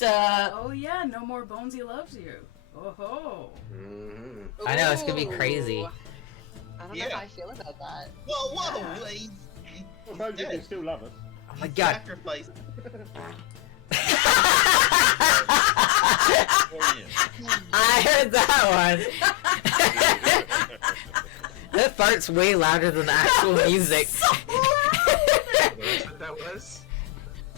What's up? Oh yeah, no more Bonesy loves you. Oh ho. I know, it's gonna be crazy. I don't know how I feel about that. Whoa, whoa! Yeah. Well, you can still love us. Oh my god. Sacrifice. I heard that one. That fart's way louder than the actual music. That's what that was?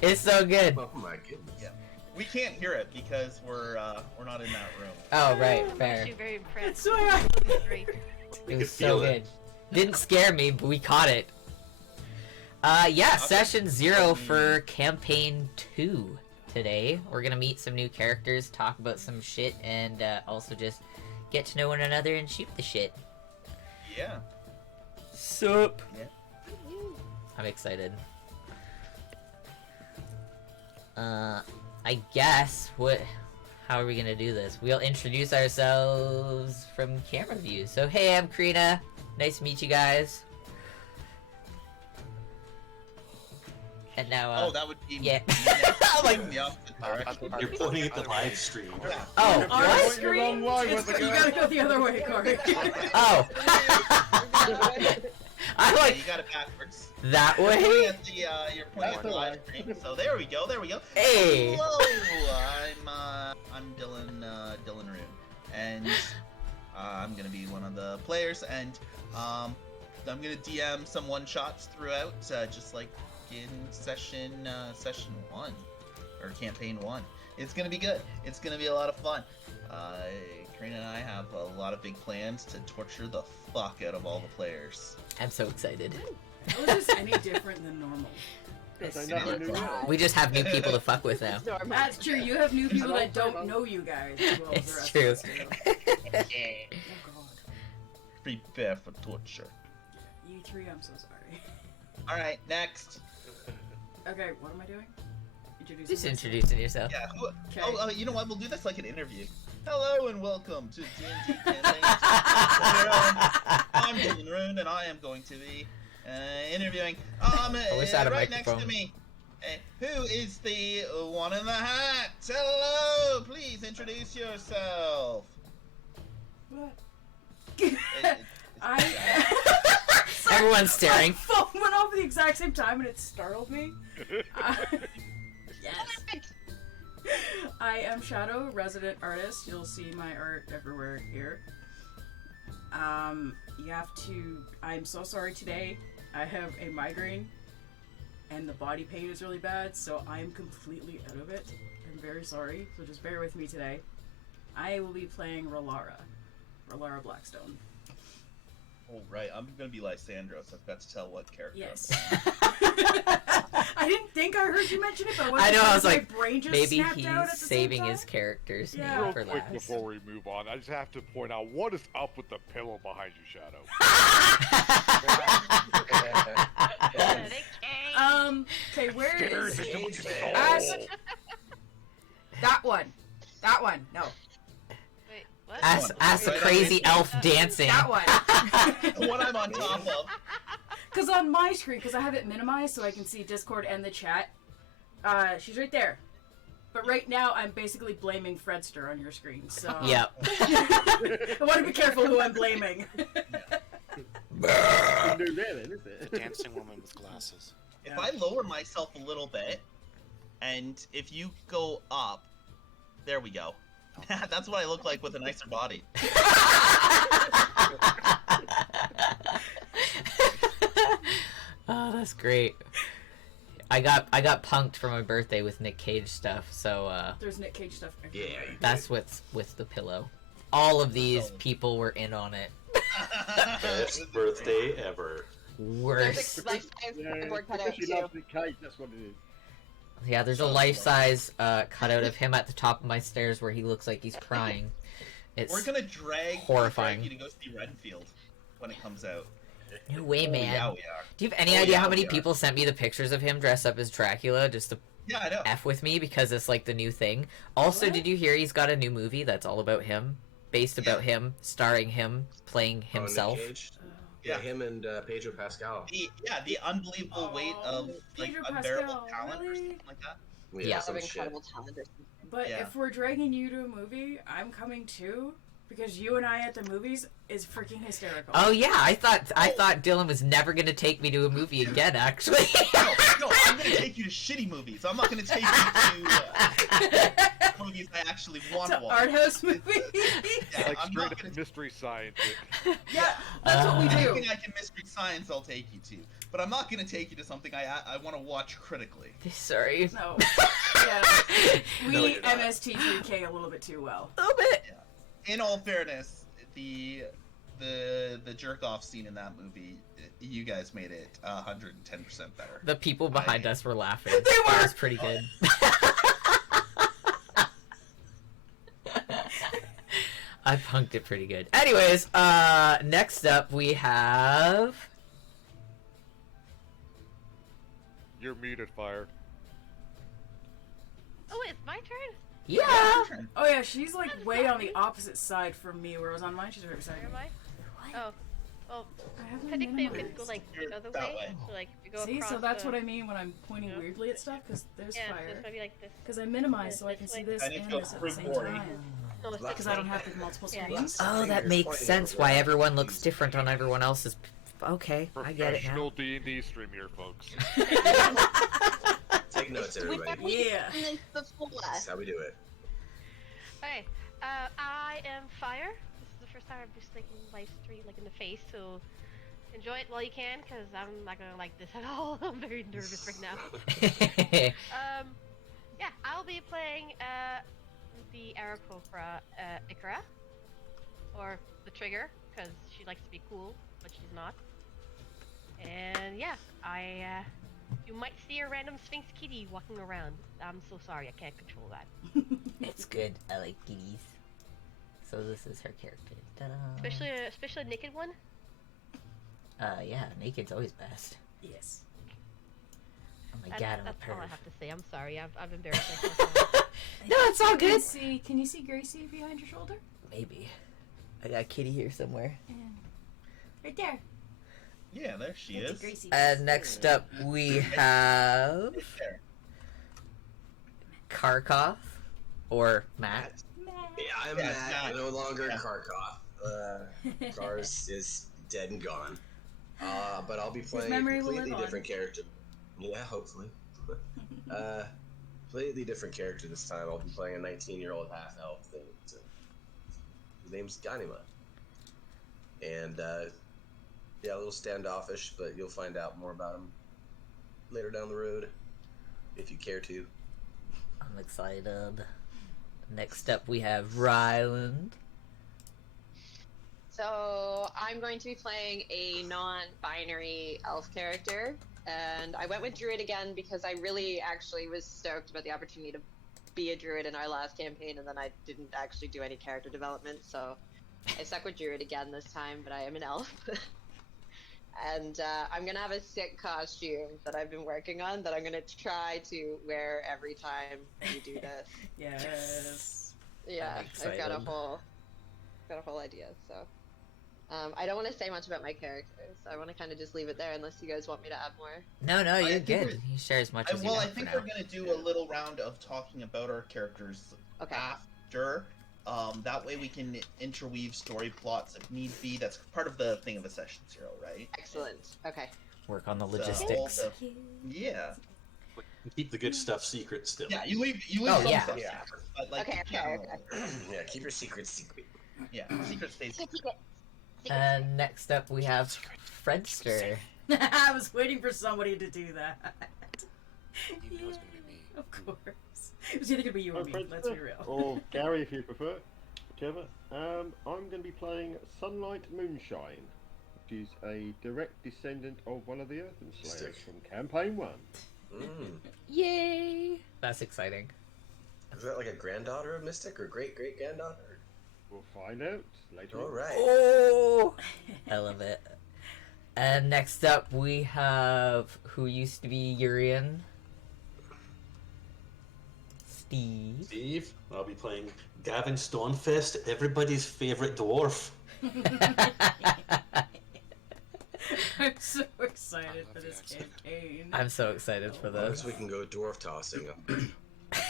It's so good. Oh my goodness. Yeah. We can't hear it because we're not in that room. Oh, right, I'm fair. actually very impressed. So I- It was so good. Didn't scare me, but we caught it. Yeah, session 0 for campaign 2 today. We're gonna meet some new characters, talk about some shit, and also just get to know one another and shoot the shit. Yeah. Sup? Yeah. I'm excited. I guess, how are we gonna do this? We'll introduce ourselves from camera view. So, hey, I'm Karina. Nice to meet you guys. And now, Oh, that would be. yeah. I'm like the opposite direction. You're pointing at the live stream. Oh, On what? screen, You're wrong way, it's- what's it you going? gotta go the other way, Corey. Oh. I'm Yeah, like, you got it backwards. that You're pointing way? at the you're pointing at the live stream. So there we go. There we go. Hey. Hello, I'm Dylan Rune, and I'm gonna be one of the players, and I'm gonna DM some one shots throughout, just like in session 1 or campaign 1. It's gonna be good. It's gonna be a lot of fun. Karina and I have a lot of big plans to torture the fuck out of all the players. I'm so excited. How is this any different than normal? I never knew that. We just have new people to fuck with now. That's true. You have new people that don't know you guys as well as the It's rest true. of us do. Oh god. Prepare for torture. You three, I'm so sorry. Alright, next. Okay, what am I doing? Introducing Just myself. introducing yourself. Yeah, who, Okay. oh, you know what? We'll do this like an interview. Hello and welcome to D&D Campaign. I'm Dylan Rune and I am going to be interviewing wish I had a right next microphone. to me. Who is the one in the hat? Hello, please introduce yourself. What? It- Everyone's staring. My phone went off at the exact same time and it startled me. Yes. I am Shadow, resident artist. You'll see my art everywhere here. You have to... I'm so sorry today. I have a migraine and the body pain is really bad, so I'm completely out of it. I'm very sorry, so just bear with me today. I will be playing Rylara Blackstone. Oh, right. I'm going to be Lysandra, so I've got to tell what character. Yes. I didn't think I heard you mention it, but I know, I was like, my brain just maybe snapped out at he's the saving same his time. character's Yeah. name Real for quick last. before we move on, I just have to point out, what is up with the pillow behind you, Shadow? Okay, where is... Scared. That one. That one. No. Wait, what? Ask the crazy elf dancing. That one. The one I'm on top of. Because on my screen, because I have it minimized so I can see Discord and the chat, she's right there. But right now, I'm basically blaming Fredster on your screen, so... Yep. I want to be careful who I'm blaming. New there then, is it? Dancing woman with glasses. If I lower myself a little bit, and if you go up, there we go. That's what I look like with a nicer body. Oh, that's great. I got punked for my birthday with Nick Cage stuff, so There's Nick Cage stuff everywhere. Yeah, that's what's with the pillow. All of these people were in on it. Best birthday ever. Worst. Because she loves the cake, that's what it is. Yeah, there's a life-size cutout of him at the top of my stairs where he looks like he's crying. It's We're gonna drag horrifying. you to go see Renfield when it comes out. No way, man. Yeah, we are. Do you have any Oh, idea yeah, how many we are. people sent me the pictures of him dressed up as Dracula just to Yeah, I know. F with me because it's like the new thing? Also, What? did you hear he's got a new movie that's all about him? Based about him, starring him, playing himself? Nick Cage? Oh. Yeah, him and Pedro Pascal. The unbelievable weight of like Pedro unbearable Pascal, talent or really? something like that. Yeah. Some Of shit. incredible talent or something. But Yeah. if we're dragging you to a movie, I'm coming too. Because you and I at the movies is freaking hysterical. Oh yeah, I thought Dylan was never gonna take me to a movie again. Actually. No, I'm gonna take you to shitty movies. I'm not gonna take you to movies I actually want to To watch. art house movies. Yeah, Like I'm straight not up gonna. mystery science. Yeah, that's what we do. Anything I can mystery science, I'll take you to. But I'm not gonna take you to something I want to watch critically. Sorry. No. Yeah. We No, you're not. MST3K a little bit too well. A little bit. In all fairness, the jerk off scene in that movie, you guys made it 110% better. The people behind us were laughing. They That were! was pretty good. I punked it pretty good. Anyways, next up we have... You're muted, Fire. Oh, it's my turn? Yeah! Oh yeah, she's like way on the opposite side from me, whereas on mine she's right beside Where am me. I? Oh. Well, I have them technically we could minimized. go like You're the other that way. way. So like we go See, across so that's the... what I mean when I'm pointing Yeah. weirdly at stuff, because there's Yeah, so fire. it's gonna be like this. Because I minimize so I can see this I need to and go this at the through same 40. time. No, it's Because I don't have the multiple Yeah. screens. Oh, that makes sense why everyone looks different on everyone else's... Okay, I get it now. Professional D&D stream here, folks. Take notes, everybody. Yeah. That's how we do it. Okay, I am Fire. This is the first time I'm just taking live stream like in the face, so enjoy it while you can, because I'm not gonna like this at all. I'm very nervous right now. Yeah, I'll be playing the Aarakocra Ikra, or the Trigger, because she likes to be cool, but she's not. And yeah, you might see a random Sphinx kitty walking around. I'm so sorry, I can't control that. It's good. I like kitties. So this is her character. Ta-da. Especially a naked one. Yeah, naked's always best. Yes. Oh my god, I'm That's a all I perv. have to say. I'm sorry. I've embarrassed myself. No, it's all good. Can you see Gracie behind your shoulder? Maybe. I got Kitty here somewhere. And right there. Yeah, there she That's is. Gracie. And next up we have Right there. Karkov or Matt. Yeah, I'm Yeah, Matt. Matt. I'm no longer Yeah. Karkov. Cars is dead and gone. But I'll be playing a memory will completely live on. different character. Yeah, hopefully. Completely different character this time. I'll be playing a 19-year-old half-elf thing. His name's Ganima. And, yeah, a little standoffish, but you'll find out more about him later down the road, if you care to. I'm excited. Next up we have Ryland. So I'm going to be playing a non-binary elf character, and I went with druid again because I really actually was stoked about the opportunity to be a druid in our last campaign, and then I didn't actually do any character development, so I stuck with druid again this time, but I am an elf. And I'm gonna have a sick costume that I've been working on that I'm gonna try to wear every time we do this. Yes. Yeah, I'm I've got a excited. whole idea. So I don't want to say much about my characters. I want to kind of just leave it there unless you guys want me to add more. No, I you're think good. we're- You share as much as you Well, I want think for we're now. gonna do a little round of talking about our characters Okay. after. That way we can interweave story plots if need be. That's part of the thing of a session 0, right? Excellent. Okay. Work on the So, logistics. yeah. Keep the good stuff secret still. Yeah, you leave Oh, some yeah. stuff Yeah. secret, but like Okay, you can't- Yeah, keep your secrets secret. Yeah, secret stays secret. And next up we have Fredster. I was waiting for somebody to do that. You knew it was gonna be me. Of course. It was either gonna be you or me, let's be real. Or Gary, if you prefer. Whichever. I'm going to be playing Sunlight Moonshine, which is a direct descendant of one of the Earthen Slayers from Campaign 1. Yay! That's exciting. Is that like a granddaughter of Mystic or great granddaughter? We'll find out later. All right. Oh! I love it. And next up we have who used to be Urian. Steve. Steve, I'll be playing Gavin Stonefist, everybody's favourite dwarf. I'm so excited for this campaign. I'm so excited for As long this. as we can go dwarf tossing.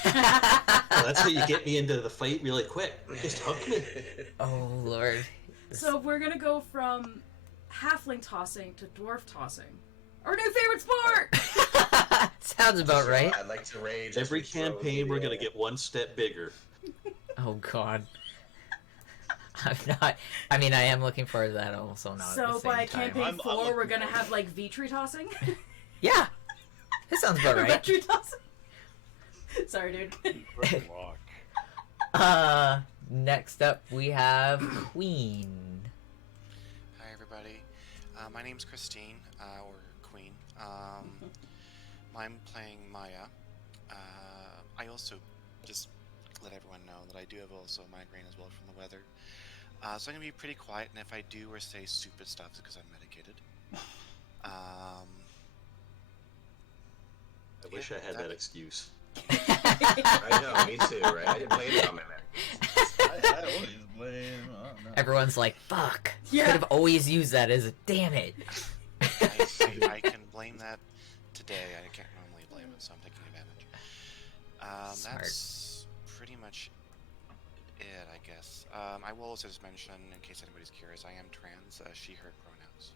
Well, that's how you get me into the fight really quick. Just hook me. Oh lord. So we're gonna go from halfling tossing to dwarf tossing. Our new favorite sport! Sounds about right. I'd like to rage. Every campaign, we're going to get one step bigger. Oh god. I'm not. I mean, I am looking forward to that. Also, not. So at the same by time. campaign I'm 4, we're looking gonna forward have like Vitri tossing. Yeah, that sounds about right. Vitri tossing. Sorry, dude. Good luck. Next up we have Queen. Hi everybody, my name's Christine, or Queen. I'm playing Maya. I also just let everyone know that I do have also migraine as well from the weather. So I'm gonna be pretty quiet, and if I do or say stupid stuff, it's because I'm medicated. I wish I had that excuse. I know, me too, right? I didn't blame it on my man. I always blame. Oh, no. Everyone's like, "Fuck! Yeah. Could have always used that as a damn it." I can blame that today. I can't normally blame it, so I'm taking advantage. Smart. That's pretty much it, I guess. I will also just mention, in case anybody's curious, I am trans, she/her pronouns.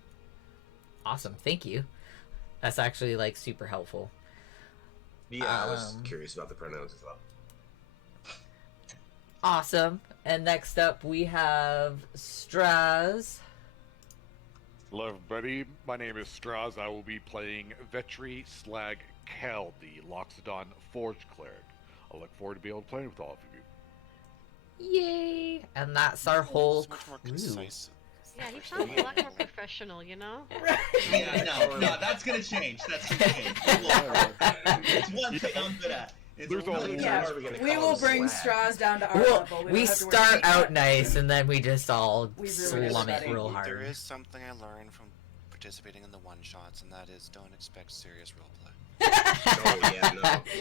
Awesome, thank you. That's actually like super helpful. Yeah, I was curious about the pronouns as well. Awesome. And next up we have Straz. Hello, everybody. My name is Straz. I will be playing Vetri Slag Kel, the Loxodon Forge Cleric. I look forward to being able to play with all of you. Yay! And that's our whole It's much more crew. concise. Yeah, he sounds a lot more professional, you know? Yeah, no, that's gonna change. That's gonna change. It's one thing I'm good at. It's There's one a thing Yeah, we will bring straws down to our level. We don't have to worry start about out nice and then we just all We ruin slum it everybody. real There hard. is something I learned from participating in the one-shots, and that is don't expect serious roleplay. Oh, yeah,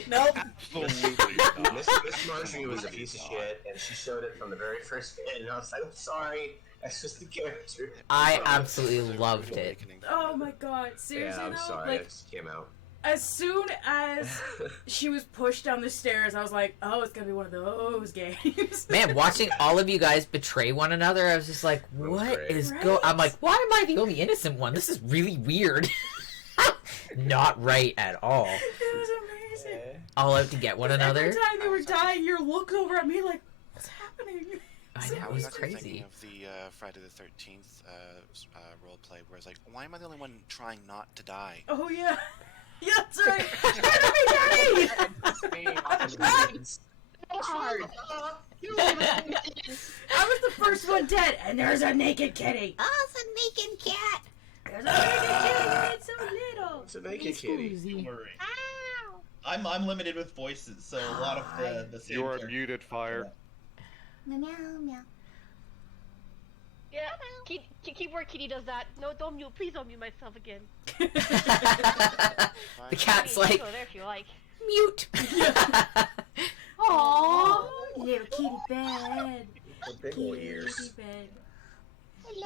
no. Nope. Absolutely not. Miss Marjorie was a piece of shit, and she showed it from the very first bit, and I was like, I'm sorry, that's just the character. I absolutely loved it. Oh my god, seriously Yeah, I'm though? sorry, Like, it just came out. as soon as she was pushed down the stairs, I was like, oh, it's gonna be one of those games. Man, watching all of you guys betray one another, I was just like, was what great. is Right? go? I'm like, why am I the only innocent one? This is really weird. Not right at all. It was amazing. All out to get one another. Every time they were dying, you looked over at me like, what's happening? I know, I it was was actually thinking crazy. of the Friday the 13th roleplay, where it's like, why am I the only one trying not to die? Oh yeah. Yeah, that's right. Daddy! I was the first one dead, and there's a naked kitty. Oh, it's a naked cat. There's a naked kitty. It's so little. It's a naked kitty. Don't worry. I'm limited with voices, so a lot of the same You're characters. muted, Fire. Meow meow. Yeah, keep where Kitty does that. No, don't mute. Please don't mute myself again. The cat's like, Go there if you like. mute. Aww, little kitty bed. Big ol' ears. Kitty bed.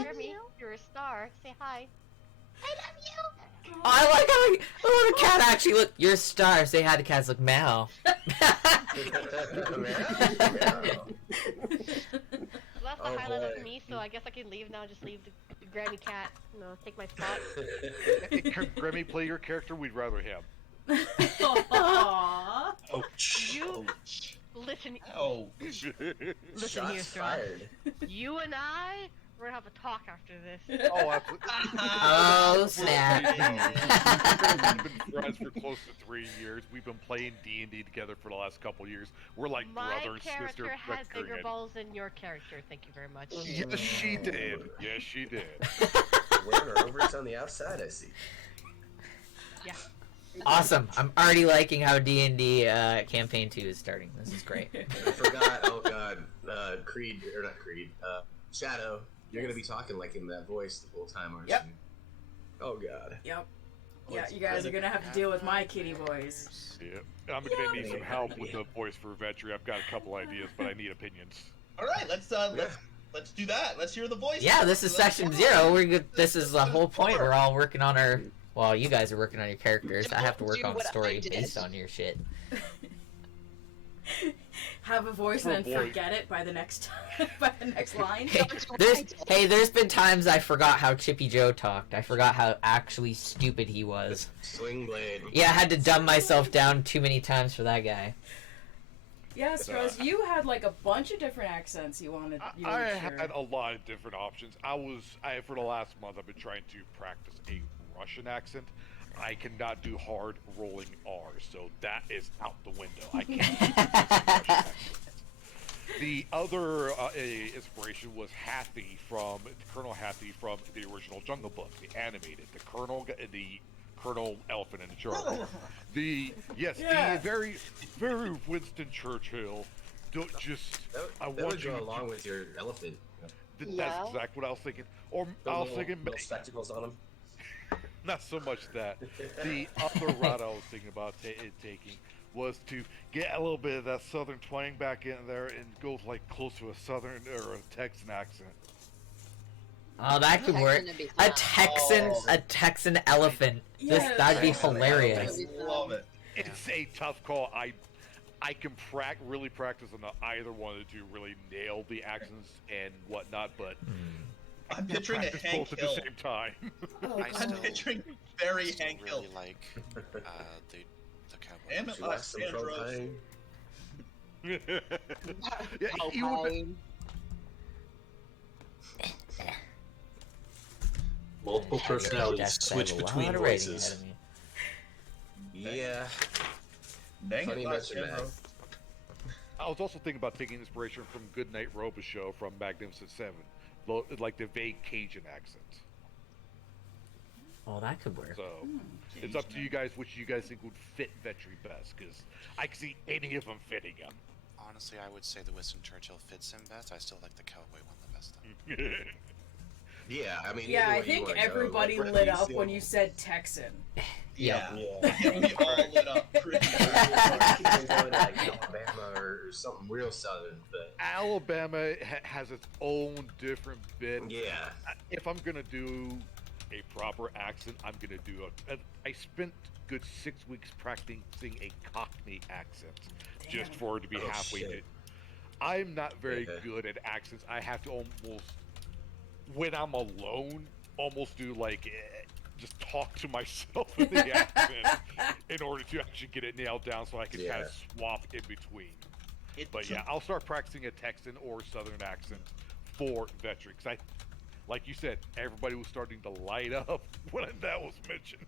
Jeremy, you're a star. Say hi. I like how the cat actually look. You're a star. Say hi to cats. Look, meow. Well, that's Oh, the highlight boy. of me, so I guess I can leave now. Just leave the Grammy cat. You know, take my spot. Can Grammy play your character? We'd rather him. Aww. Ouch. You listen. Oh, Listen here, Shots Straw. fired. You and I, we're gonna have a talk after this. Oh, absolutely. Oh snap. We've been friends for close to 3 years. We've been playing D&D together for the last couple years. We're like My brother and sister. character has bigger bickering. balls than your character. Thank you very much. Yes, she did. Yes, she did. Wearing her ovaries on the outside, I see. Yeah. Awesome. I'm already liking how D&D campaign 2 is starting. This is great. I forgot, oh god, Creed, or not Creed, Shadow, you're gonna be talking like in that voice the whole time, aren't Yep. you? Oh god. Yep. Yeah, you guys are gonna have to deal with my kitty voice. Yeah. I'm gonna need some help with the voice for Vetri. I've got a couple ideas, but I need opinions. all right. Let's do that. Let's hear the voice. Yeah, this is session 0. We're good. This is the whole point. We're all working on our. Well, you guys are working on your characters. I have to work Do on what I story did. based on your shit. have a voice For a and then boy. forget it by the next by the next line. There's been times I forgot how Chippy Joe talked. I forgot how actually stupid he was. Swing blade. Yeah, I had to dumb myself down too many times for that guy. Yeah, Strauss, you had like a bunch of different accents you wanted. You I weren't sure. had a lot of different options. For the last month, I've been trying to practice a Russian accent. I cannot do hard rolling R's, so that is out the window. I can't do Russian accent. The other inspiration was Colonel Hathy from the original Jungle Book, the animated, the Colonel Elephant in the Jungle. The very, very Winston Churchill. That would go along with your elephant. That's Yeah. exactly what I was thinking. Or The I was little thinking, spectacles on him. not so much that. The other route I was thinking about taking was to get a little bit of that southern twang back in there and go like close to a southern or a Texan accent. Oh, that could work. A Texan elephant. Yeah, That'd be Texan hilarious. Love it. It's a tough call. I can really practice on either one of the two, really nail the accents and whatnot, but I'm picturing a practice Hank both at Hill. the same time. I'm picturing very Hank Hill. really like the cowboy. Damn it, She likes some Andros. propane. Yeah, he would be- Multiple personalities switch between voices. Yeah. Dang Funny it, you mention that. Andros. I was also thinking about taking inspiration from Goodnight Robichaux from Magnificent Seven, like the vague Cajun accent. Oh, that could work. So it's up to you guys which you guys think would fit Vetri best, because I can see any of them fitting him. Honestly, I would say the Winston Churchill fits him best. I still like the cowboy one the best, though. Yeah, I mean. Yeah, either I way you think wanna go, everybody like, lit you up see when him- you said Texan. Yeah. Yeah. We all lit up pretty Keep on going to, like Alabama or something real southern, but Alabama has its own different bit. yeah. If I'm gonna do a proper accent, I'm gonna do I spent good 6 weeks practicing a Cockney accent just for it to be Oh, halfway shit. good. I'm not very Yeah. good at accents. I have to almost, when I'm alone, almost do like just talk to myself in the accent in order to actually get it nailed down, so I can kind Yeah. of swap in between. It But yeah, I'll start practicing a Texan or Southern accent for Vetri, because like you said, everybody was starting to light up when that was mentioned.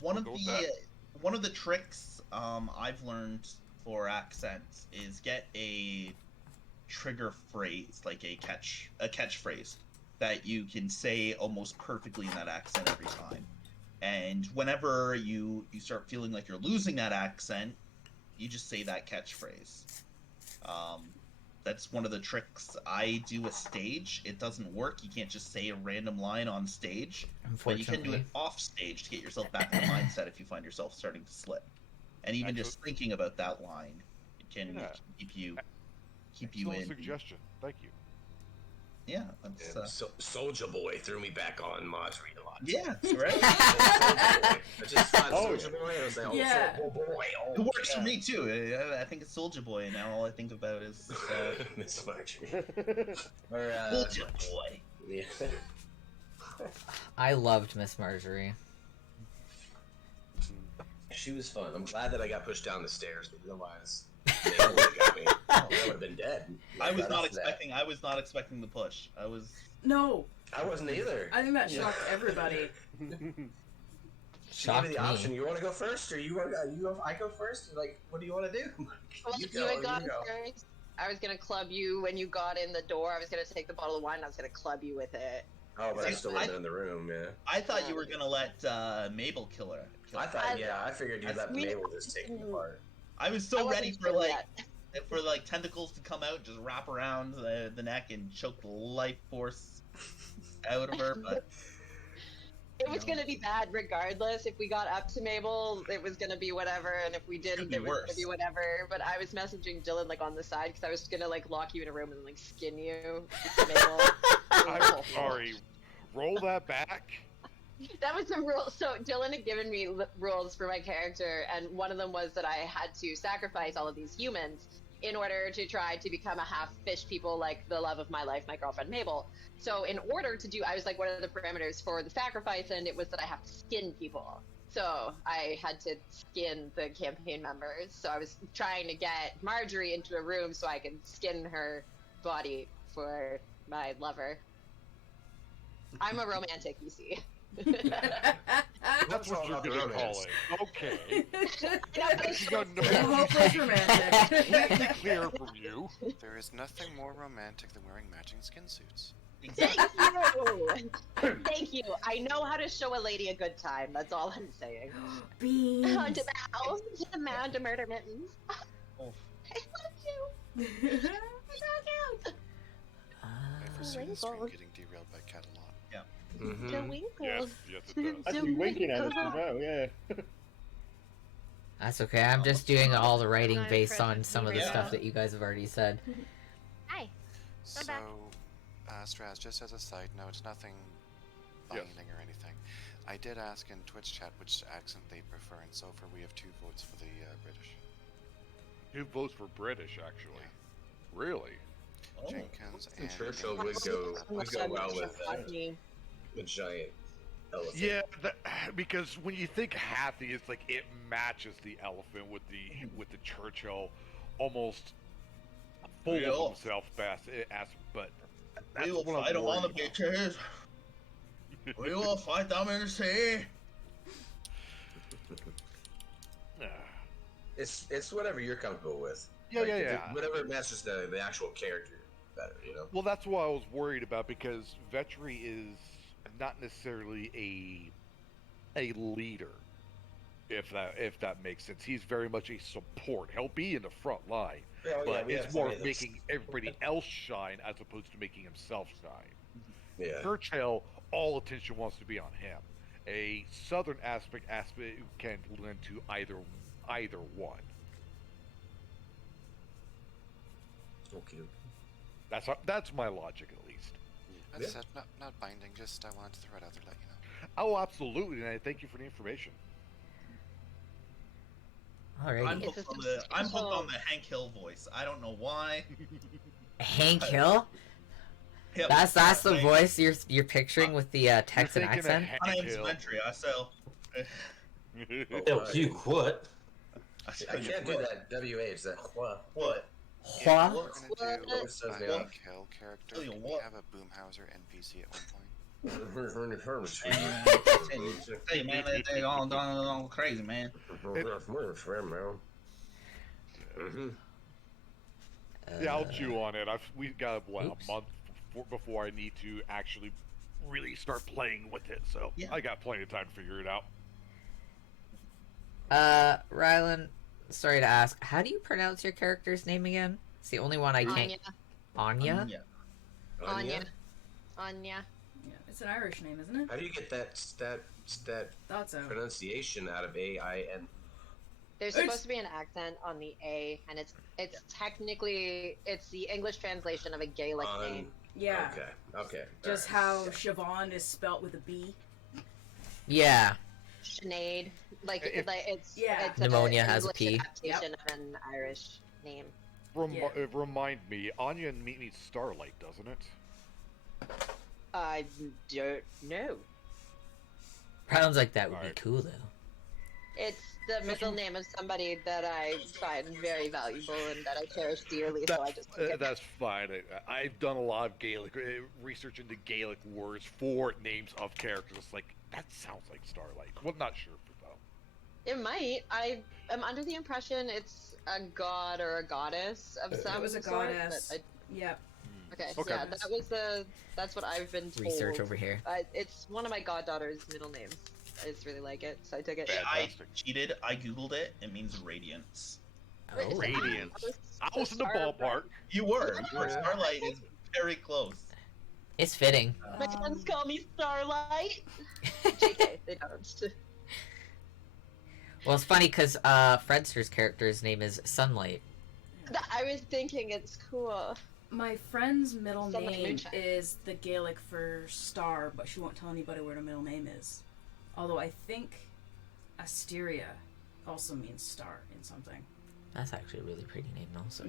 One of Go with the that. one of the tricks I've learned for accents is get a trigger phrase, like a catchphrase that you can say almost perfectly in that accent every time. And whenever you start feeling like you're losing that accent, you just say that catchphrase. That's one of the tricks I do with stage. It doesn't work. You can't just say a random line on stage, but you can do it Unfortunately. off stage to get yourself back in the mindset if you find yourself starting to slip. And even just thinking about that line, it can Yeah. keep you Excellent in. suggestion. Thank you. Yeah, that's Soldier Boy threw me back on Marjorie a lot. yeah, that's right. I just thought Oh, Soldier Boy. I was like, oh, Yeah. Soldier Boy. Oh, It works for me too. I think it's Soldier Boy, and now all I think about is Miss Marjorie. Or, Soldier Boy. yeah. I loved Miss Marjorie. She was fun. I'm glad that I got pushed down the stairs, but otherwise, they would have got me. I would have been dead. I was Right not off that. expecting. I was not expecting the push. I was. No, I wasn't either. I think that shocked everybody. She gave Shocked me the option. me. You want to go first, or I go first? You're like, what do you want to do? Well, You if go, you had you gone go. first, I was gonna club you when you got in the door. I was gonna take the bottle of wine and I was gonna club you with it. Oh, but I See, still wasn't in the room. Yeah. I thought you were gonna let Mabel kill her. I thought, yeah, I figured you'd let We- Mabel just take me apart. I was I so wasn't ready for sure like yet. tentacles to come out, just wrap around the neck and choke the life force out of her. But It was gonna be bad regardless. If we got up to Mabel, it was gonna be whatever, and if we didn't, be it was worse. gonna be whatever. But I was messaging Dylan like on the side because I was gonna like lock you in a room and like skin you, Mabel. I'm sorry. Roll that back. That was the rule. So Dylan had given me rules for my character, and one of them was that I had to sacrifice all of these humans in order to try to become a half fish people like the love of my life, my girlfriend Mabel. So in order to do, I was like, what are the parameters for the sacrifice? And it was that I have to skin people. So I had to skin the campaign members. So I was trying to get Marjorie into a room so I could skin her body for my lover. I'm a romantic, you see. That's what you're gonna call it. Okay. You got no Hopeless romantic. completely clear from you. There is nothing more romantic than wearing matching skin suits. Thank you. Thank you. I know how to show a lady a good time. That's all I'm saying. Beans. Onto the house, to the mound of murder mittens. Oh. I love you. You're so cute. I foresee the stream getting derailed by Cat a lot. Mm-hmm. The winkles. Yes, yes it does. That's you winking at us as well, yeah. That's okay. I'm just doing all the writing I'm based on present. some of the Yeah. stuff that you guys have already said. Hi. So, back. Straz, just as a side note, nothing Yes. binding or anything. I did ask in Twitch chat which accent they prefer, and so far we have 2 votes for the British. Who votes for British, actually? Really? Oh. Jenkins And and Churchill would go well with a giant elephant. Yeah, because when you think Hathi, it's like it matches the elephant with the Churchill, almost full Yeah. of himself best. But that's We will what I'm fight them on the worried about. beaches. We will fight them in the sea. It's whatever you're comfortable with. Yeah, Like, yeah, if it- yeah. Whatever matches the actual character better, you know. Well, that's what I was worried about, because Vetri is not necessarily a leader, if that makes sense. He's very much a support. He'll be in the front line, Yeah, but we it's have more somebody that's- making everybody else shine as opposed to making himself shine. Yeah. Churchill, all attention wants to be on him. A southern aspect can lend to either one. Okay. That's my logic, at least. As Yeah. I said, not binding, just I wanted to throw it out there, let you know. Oh, absolutely, and I thank you for the information. Alrighty. I'm It's hooked, a I'm hooked on substantial- the Hank Hill voice. I don't know why. Hank Hill? Yeah, That's the like, voice you're picturing with the Texan You're thinking of accent? Hank My name's Hill. Ventria, so. Oh, you what? I can't do that WH, that what? What? Hua? If we're gonna do What says a that? Hank Hill character, Tell you can we what. have a Boomhauser NPC at one point? Hey man, they all crazy, man. Yeah, I'll chew on it. We've got a month before I need to actually really start playing with it, so Yeah. I got plenty of time to figure it out. Ryland, sorry to ask, how do you pronounce your character's name again? It's the only one I can't. Anya? Yeah. Anya. Yeah, it's an Irish name, isn't it? How do you get that Thought so. pronunciation out of AIN? There's supposed to be an accent on the A, and it's technically the English translation of a Gaelic name. Yeah. Okay. Just alright. how Siobhan is spelt with a B. Yeah. Sinead, it's Yeah. it's Pneumonia an has a English P. adaptation of an Irish name. Yeah. Remind me, Anya means Starlight, doesn't it? I don't know. Sounds like that would be Alright. cool, though. It's the middle name of somebody that I find very valuable and that I cherish dearly, so I just took it. That's fine. I've done a lot of Gaelic research into Gaelic words for names of characters. It's like, that sounds like Starlight. Well, not sure though. It might. I am under the impression it's a god or a goddess of some It was a sort, goddess. but Yep. okay, Okay. yeah, that's what I've been told. Research over here. It's one of my goddaughter's middle names. I just really like it, so I took it. Yeah, I Fantastic. cheated. I googled it. It means radiance. Oh. Radiance. I was in the Star- ballpark. You were. Starlight is very close. It's fitting. My friends call me Starlight. JK, they don't. Well, it's funny because Fredster's character's name is Sunlight. I was thinking it's cool. My friend's middle Sunlight name Moonshine. is the Gaelic for star, but she won't tell anybody where her middle name is. Although I think Asteria also means star in something. That's actually a really pretty name, also.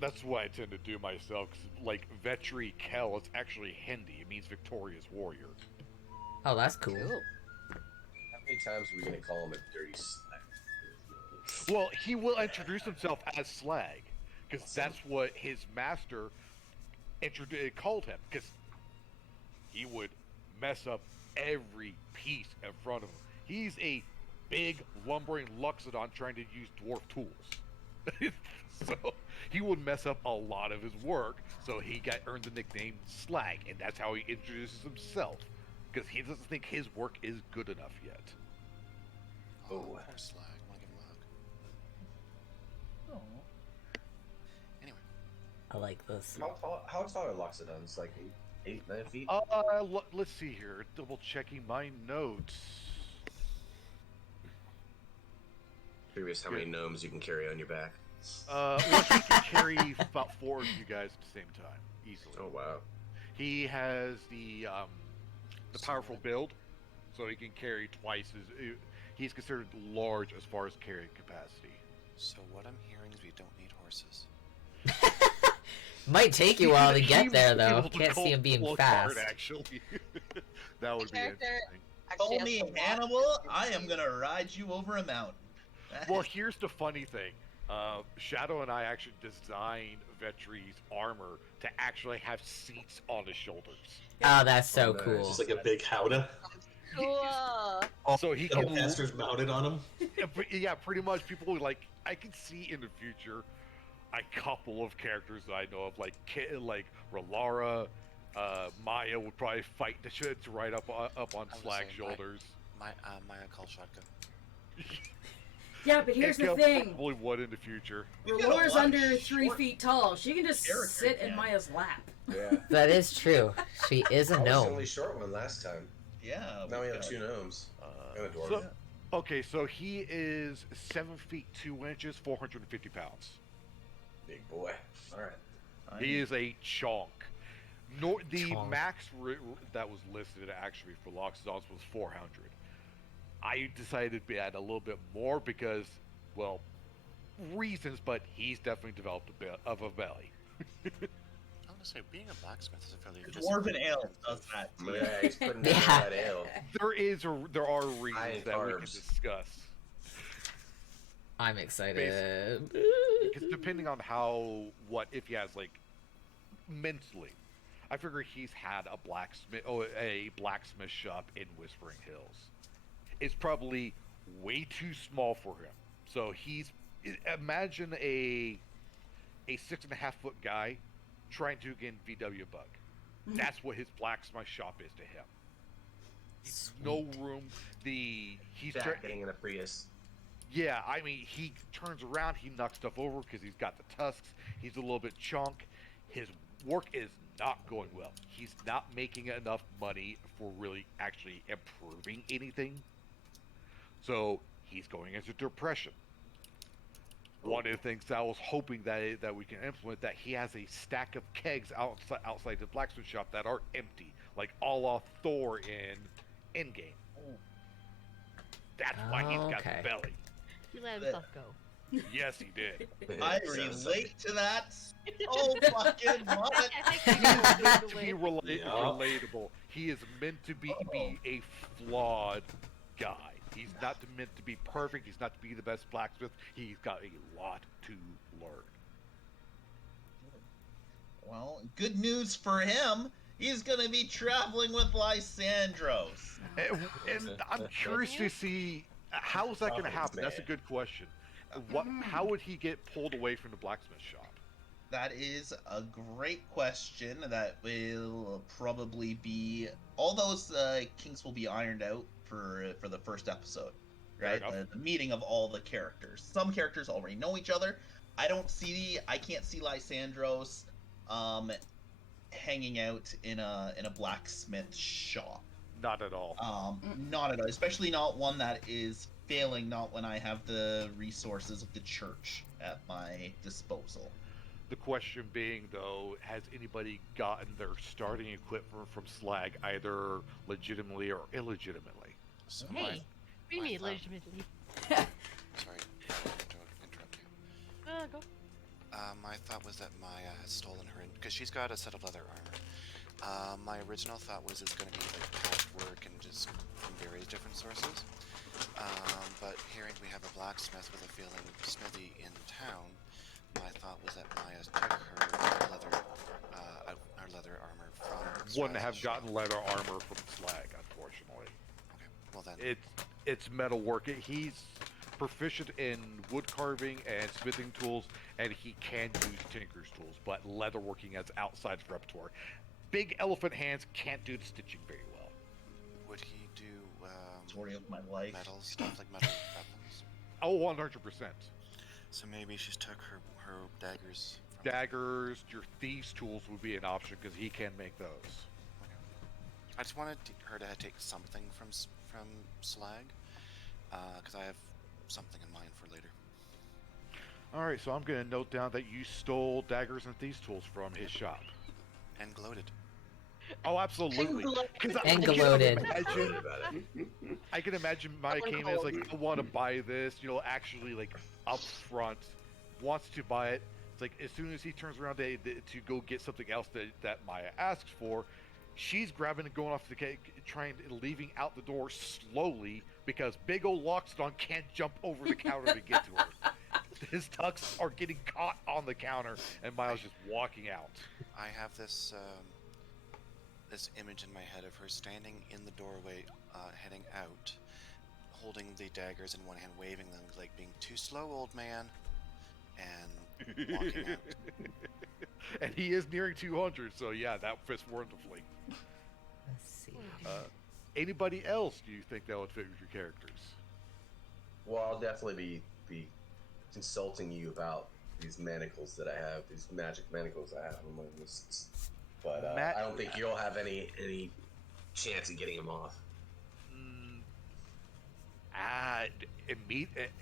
That's what I tend to do myself. Cause like Vetri Kel is actually Hindi. It means victorious warrior. Oh, that's cool. How many times are we gonna call him a dirty slag? Well, he will introduce himself as Slag, because that's what his master called him. Because he would mess up every piece in front of him. He's a big lumbering Luxodon trying to use dwarf tools. So he would mess up a lot of his work. So he earned the nickname Slag, and that's how he introduces himself. Because he doesn't think his work is good enough yet. Oh, poor Slag. Want to give him a hug. Anyway. I like this. How tall are Loxodons? Like 8, 9 feet? Let's see here. Double checking my notes. Curious how many gnomes you can carry on your back. Well, he can carry about 4 of you guys at the same time, easily. Oh wow. He has the powerful build, so he can carry twice as. He's considered large as far as carrying capacity. So what I'm hearing is we don't need horses. Might take you a while to get there, He though. would Can't see him being pull a fast. card, actually. That would be Character- interesting. Actually, Call me has to walk. Hannibal. I am gonna ride you over a mountain. Well, here's the funny thing. Shadow and I actually designed Vetri's armor to actually have seats on his shoulders. Oh, that's so nice. cool. Just like a big howdah. Cool. So he Double can masters mounted on him. Yeah, pretty much. People like I can see in the future a couple of characters that I know of, like Relara, Maya would probably fight the shit right up on I was Slag's saying, shoulders. Maya called shotgun. Yeah, but here's the thing. Probably would in the future. You got a Laura's lot of under 3 short feet tall. She can just characters, sit in man. Maya's lap. Yeah. That is true. She is a I was the gnome. only short one last time. Yeah. Now we have got- 2 gnomes. And a dwarf. So, okay, so he is 7 feet 2 inches, 450 pounds. Big boy. Alright. He is a chonk. The Chonk. max that was listed actually for Loxodons was 400. I decided to add a little bit more because, well, reasons, but he's definitely developed a bit of a belly. I want to say, being a blacksmith is a fairly Dwarven ale does that. Too. Yeah, he's putting down Yeah. that ale. There are High reasons in that we can carbs. discuss. I'm excited. Because depending on if he has like mentally, I figure he's had a blacksmith shop in Whispering Hills. It's probably way too small for him. So imagine a 6.5-foot guy trying to get VW bug. That's what his blacksmith shop is to him. No room. He's Jack getting in a Prius. Yeah, I mean, he turns around, he knocks stuff over because he's got the tusks. He's a little bit chunk. His work is not going well. He's not making enough money for really actually improving anything. So he's going into depression. One of the things that I was hoping that we can implement, that he has a stack of kegs outside the blacksmith shop that are empty, like a la Thor in Endgame. That's why he's got Okay. the belly. He let himself go. Yes, he did. I relate to that. Oh fucking much. I think He is that's meant the to way. be Yeah. relatable. He is meant to be a flawed guy. He's not meant to be perfect. He's not to be the best blacksmith. He's got a lot to learn. Well, good news for him. He's gonna be traveling with Lysandros. And I'm curious to see how is that going to happen. That's a good question. How would he get pulled away from the blacksmith shop? That is a great question. That will probably be all those kinks will be ironed out for the first episode, right? Fair enough. The meeting of all the characters. Some characters already know each other. I can't see Lysandros hanging out in a blacksmith shop. Not at all. Not at all. Especially not one that is failing. Not when I have the resources of the church at my disposal. The question being, though, has anybody gotten their starting equipment from Slag, either legitimately or illegitimately? So Hey, what do you my mean thought- legitimately? Sorry, I didn't mean to interrupt you. Go. My thought was that Maya had stolen her, because she's got a set of leather armor. My original thought was it's going to be like patchwork and just from various different sources. But hearing we have a blacksmith with a failing smithy in town, my thought was that Maya took her leather armor from. Wouldn't have Straz's gotten shop. leather armor from Slag, unfortunately. Okay, well then. It's metalwork. He's proficient in wood carving and smithing tools, and he can use tinker's tools, but leatherworking is outside his repertoire. Big elephant hands can't do the stitching very well. Would he do Story of my life. metal stuff like metal weapons? Oh, 100%. So maybe she's took her daggers. Daggers, your thieves' tools would be an option because he can make those. I just wanted her to take something from Slag, because I have something in mind for later. All right, so I'm going to note down that you stole daggers and thieves' tools from his shop. And gloated. Oh, absolutely. And gloated. I can imagine Maya came in as like, I want to buy this, actually like up front, wants to buy it. It's like as soon as he turns around to go get something else that Maya asks for, she's grabbing and going off the cake, leaving out the door slowly because big old Lockstone can't jump over the counter to get to her. His tucks are getting caught on the counter, and Miles just walking out. I have this this image in my head of her standing in the doorway, heading out, holding the daggers in one hand, waving them, like being too slow, old man, and walking out. And he is nearing 200, so yeah, that fits wonderfully. Let's see. Anybody else do you think that would fit with your characters? Well, I'll definitely be consulting you about these manacles that I have, these magic manacles I have on my wrists. But I don't think you'll have any chance of getting them off.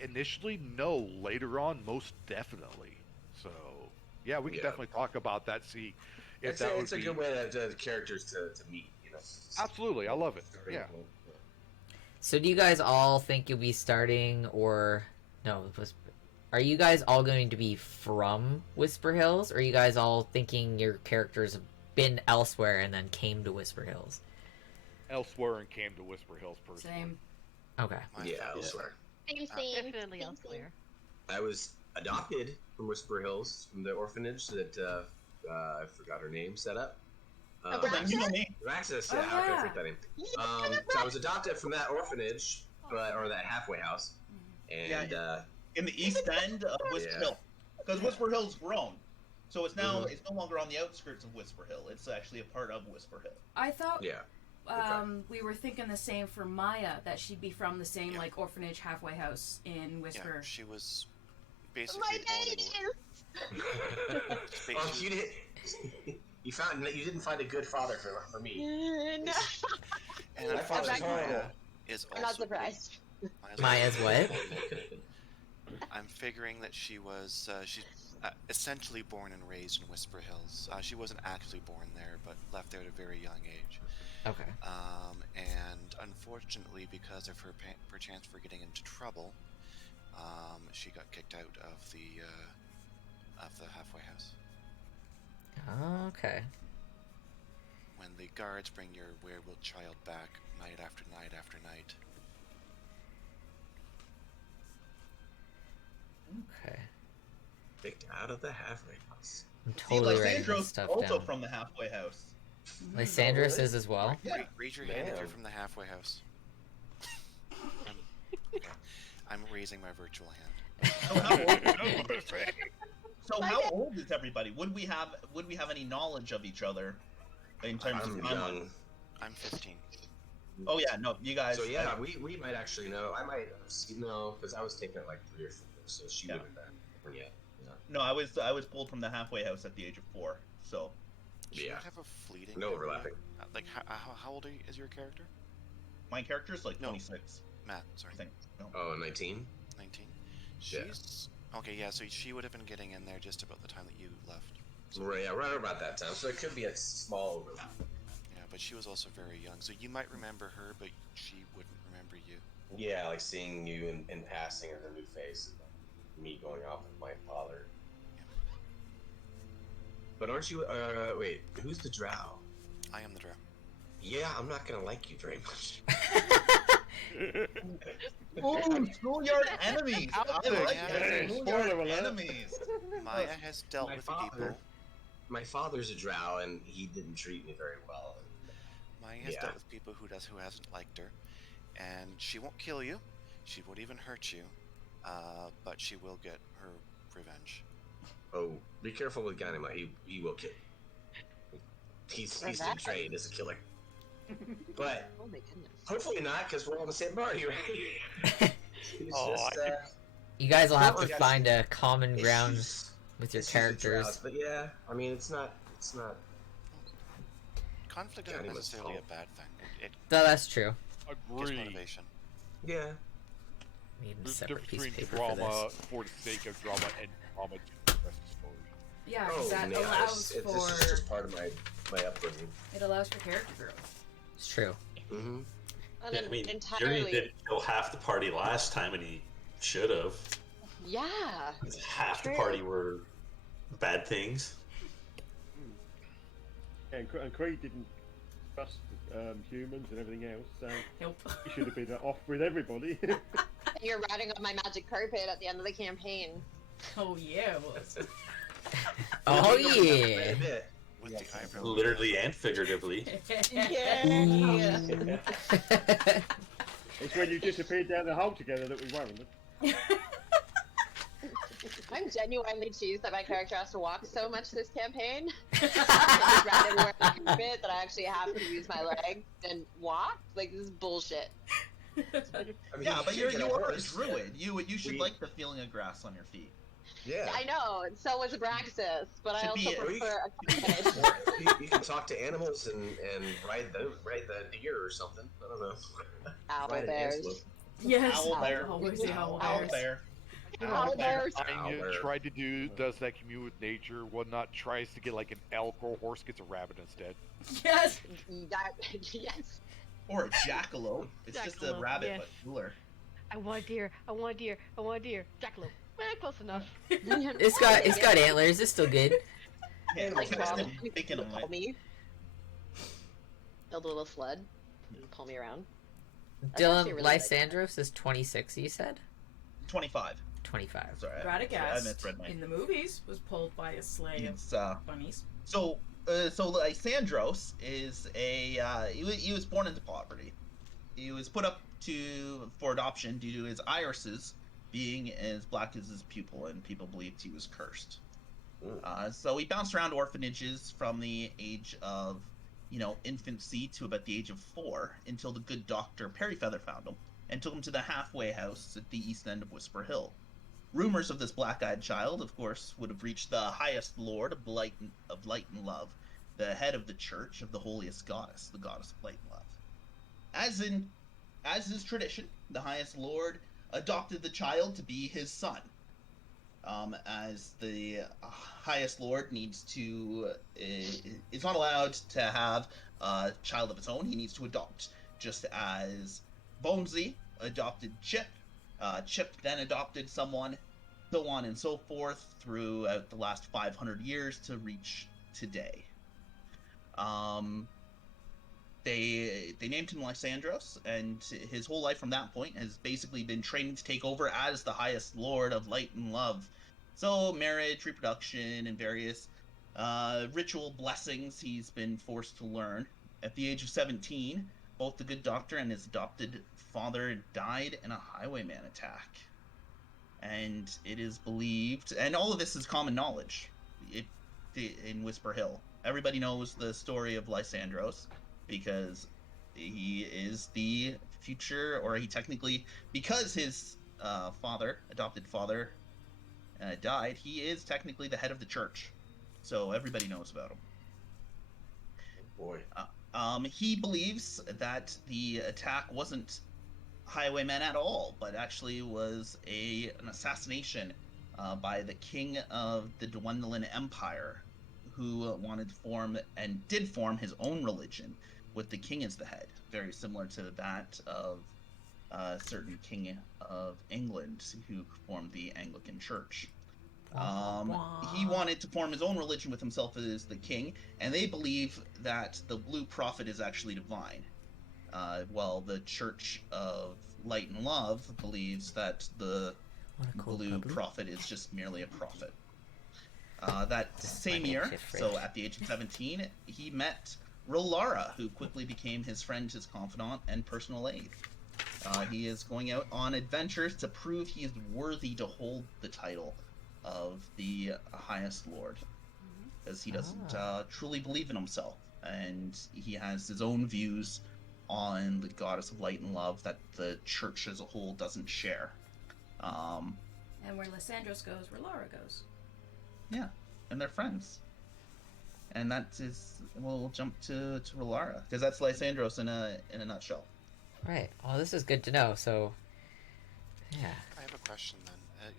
Initially, no. Later on, most definitely. So, yeah, we can definitely talk about that. See if It's a good way to characters to meet. Absolutely, I love it. Yeah. So do you guys all think you'll be starting, or no? Are you guys all going to be from Whisper Hills, or are you guys all thinking your characters have been elsewhere and then came to Whisper Hills? Elsewhere and came to Whisper Hills personally. Same. Okay. Yeah, elsewhere. Same. Definitely elsewhere. I was adopted from Whisper Hills, from the orphanage that I forgot her name set up. Praxis, yeah, how can I forget that name? So I was adopted from that orphanage, or that halfway house, and in the east end of Whisper Hill, because Whisper Hill's grown, so it's now it's no longer on the outskirts of Whisper Hill. It's actually a part of Whisper Hill. I thought we were thinking the same for Maya, that she'd be from the same like orphanage halfway house in Whisper. Yeah, she was basically you didn't find a good father for me. No. And unfortunately, Maya is also. I'm not surprised. Maya's what? I'm figuring that she was she's essentially born and raised in Whisper Hills. She wasn't actually born there, but left there at a very young age. Okay. And unfortunately, because of her perchance for getting into trouble, she got kicked out of the halfway house. Okay. When the guards bring your werewolf child back night after night after night. Okay. Kicked out of the halfway house. I'm totally writing this Lysandro's stuff also down. from the halfway house. Lysandros is as well? Yeah. Raise your hand if you're from the halfway house. Okay. I'm raising my virtual hand. So how old is everybody? Would we have any knowledge of each other in terms of young. I'm 15. Oh yeah, no, you guys. So yeah, we might actually know. I might know because I was taking it like 3 or 4, so she would have been. Yeah. No, I was pulled from the halfway house at the age of 4. So. She would have a fleeting. No overlapping. Like how old is your character? My character's like 26. Matt, sorry. I think. No. Oh, 19. 19. Yeah. She's Okay, yeah, so she would have been getting in there just about the time that you left. Right, yeah, right about that time. So it could be a small overlap. Yeah, but she was also very young, so you might remember her, but she wouldn't remember you. Yeah, like seeing you in passing as a new face, and me going off with my father. Yeah. But aren't you? Wait, who's the drow? I am the drow. Yeah, I'm not gonna like you very much. Ooh, schoolyard enemies. I like Yeah. that. Spoiler Schoolyard alert. enemies. Maya has dealt My with father- people. My father's a drow, and he didn't treat me very well. Maya has Yeah. dealt with people who hasn't liked her, and she won't kill you. She won't even hurt you, but she will get her revenge. Oh, be careful with Ganima. He will kill. He's been trained as a killer. But Oh my goodness. hopefully not, because we're on the same party, right? He's You guys will have Well, to I find a common ground issues- with your issues with characters. drows, but yeah, I mean, it's not. Conflict isn't Ganima's necessarily a fault. bad thing. It No, that's true. gives Agree. motivation. Yeah. Need a There's a separate difference piece of between paper for drama this. for the sake of drama and drama to progress the story. Yeah, 'cause that yeah, allows this for is just part of my upbringing. it allows for character growth. It's true. Mm-hmm. And Yeah, then I mean, Yuri entirely. didn't kill half the party last time, and he should have. Yeah. Half the True. party were bad things. And Creed didn't trust humans and everything else, so Nope. he should have been off with everybody. You're riding on my magic carpet at the end of the campaign. Oh yeah, it was. Oh Quite yeah. a bit. With the eyebrow. Literally and figuratively. Yeah. It's when you disappeared down the hole together that we worried. I'm genuinely cheesed that my character has to walk so much this campaign. Rather than wear the carpet, that I actually have to use my legs and walk. Like, this is bullshit. I mean, Yeah, but you you should get are a horse. druid. You should We- like the feeling of grass on your feet. Yeah. I know, and so was Abraxas, but I Should also be- prefer a carpet. you can talk to animals and ride the deer or something. I don't know. Owl Ride an bears. antelope. Yes. Owl bear. Always the owl Owl bears. bear. Owl bears. Anya Owl. tried to does that commune with nature, whatnot, tries to get like an elk or a horse, gets a rabbit instead. Yes. That, yes. Or a jackalope. It's just a Jackalope, rabbit, yeah. but cooler. I want deer. I want deer. I want deer. Jackalope. Close enough. It's got antlers. It's still good. Yeah, Like, it's Rob, been bacon on pull it. me. Build a little sled and pull me around. That's Dylan actually really Lysandros is 26. You said 25. 25. Sorry, I Radagast misread my. in the movies was pulled by a sleigh of It's, bunnies. so Lysandros is he was born into poverty. He was put up for adoption due to his irises being as black as his pupil, and people believed he was cursed. So he bounced around orphanages from the age of, infancy to about the age of 4, until the good doctor Perryfeather found him and took him to the halfway house at the east end of Whisper Hill. Rumors of this black-eyed child, of course, would have reached the highest lord of light and love, the head of the church of the holiest goddess, the goddess of light and love. As is tradition, the highest lord adopted the child to be his son. As the highest lord is not allowed to have a child of his own, he needs to adopt, just as Bonesy adopted Chip. Chip then adopted someone, so on and so forth throughout the last 500 years to reach today. They named him Lysandros, and his whole life from that point has basically been training to take over as the highest lord of light and love. So marriage, reproduction, and various ritual blessings he's been forced to learn. At the age of 17, both the good doctor and his adopted father died in a highwayman attack. And it is believed, and all of this is common knowledge in Whisper Hill. Everybody knows the story of Lysandros, because he is the future, or he technically, because his adopted father, died, he is technically the head of the church. So everybody knows about him. Boy. He believes that the attack wasn't highwaymen at all, but actually was an assassination by the king of the Dwendalin Empire, who wanted to form and did form his own religion with the king as the head, very similar to that of a certain king of England who formed the Anglican Church. He wanted to form his own religion with himself as the king, and they believe that the Blue Prophet is actually divine. While the Church of Light and Love believes that the Blue Prophet is just merely a prophet. That same year, so at the age of 17, he met Rolara, who quickly became his friend, his confidant, and personal aide. He is going out on adventures to prove he is worthy to hold the title of the highest lord, because he doesn't truly believe in himself, and he has his own views on the goddess of light and love that the church as a whole doesn't share. And where Lysandros goes, where Lara goes. Yeah, and they're friends. And that is, we'll jump to Rolara, because that's Lysandros in a nutshell. Right. Well, this is good to know. So, yeah. I have a question then.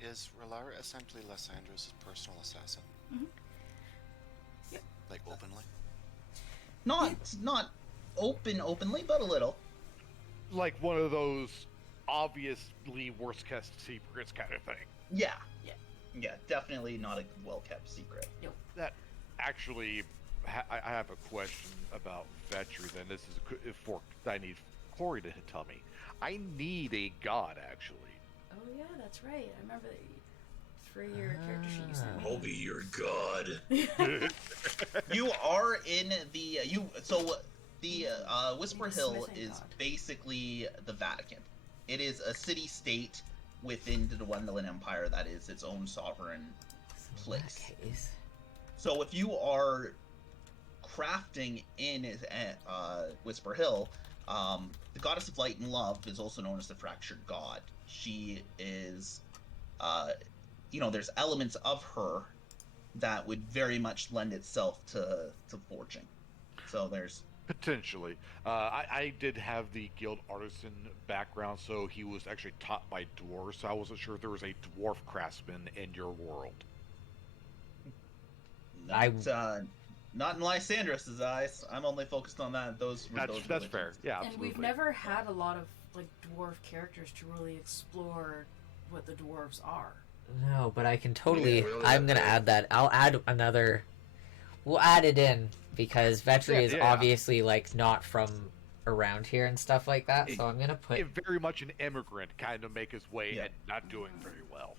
Is Rolara essentially Lysandros' personal assassin? Mm-hmm. Yep. Like openly? Not openly, but a little. Like one of those obviously worst kept secrets kind of thing. Yeah, definitely not a well-kept secret. Nope. That actually, I have a question about Vetri. Then this is for I need Corey to tell me. I need a god, actually. Oh yeah, that's right. I remember that 3-year character sheet you sent me. I'll be your god. You are in the Whisper Hill is basically the Vatican. It is a city-state within the Dwendalin Empire that is its own sovereign place. So if you are crafting in Whisper Hill, the goddess of light and love is also known as the fractured god. She is, there's elements of her that would very much lend itself to forging. So there's potentially. I did have the guild artisan background, so he was actually taught by dwarves. So I wasn't sure if there was a dwarf craftsman in your world. Not in Lysandros' eyes. I'm only focused on that. That's fair. Yeah, absolutely. And we've never had a lot of like dwarf characters to really explore what the dwarves are. No, but I can totally. I'm gonna add that. I'll add another. We'll add it in because Vetri is obviously like not from around here and stuff like that. So I'm gonna put very much an immigrant, kind of make his way and not doing very well.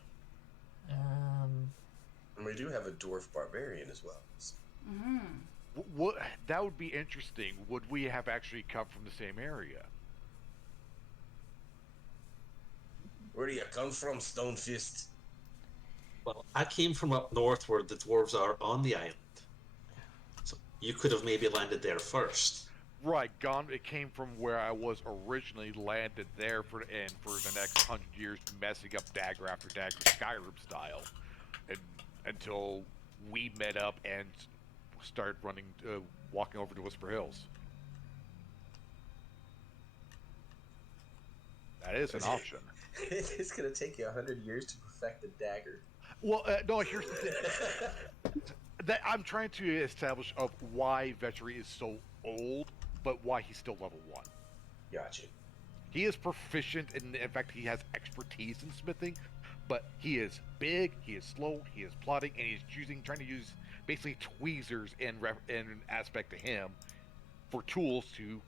And we do have a dwarf barbarian as well. What that would be interesting. Would we have actually come from the same area? Where do you come from, Stonefist? Well, I came from up north where the dwarves are on the island. So you could have maybe landed there first. Right, it came from where I was originally, landed there for the next 100 years, messing up dagger after dagger, Skyrim style, and until we met up and started walking over to Whisper Hills. That is an option. It's gonna take you 100 years to perfect the dagger. Well, no. Here's the thing. That I'm trying to establish of why Vetri is so old, but why he's still level 1. Gotcha. He is proficient, in fact, he has expertise in smithing, but he is big, he is slow, he is plotting, and he's trying to use basically tweezers in aspect to him for tools to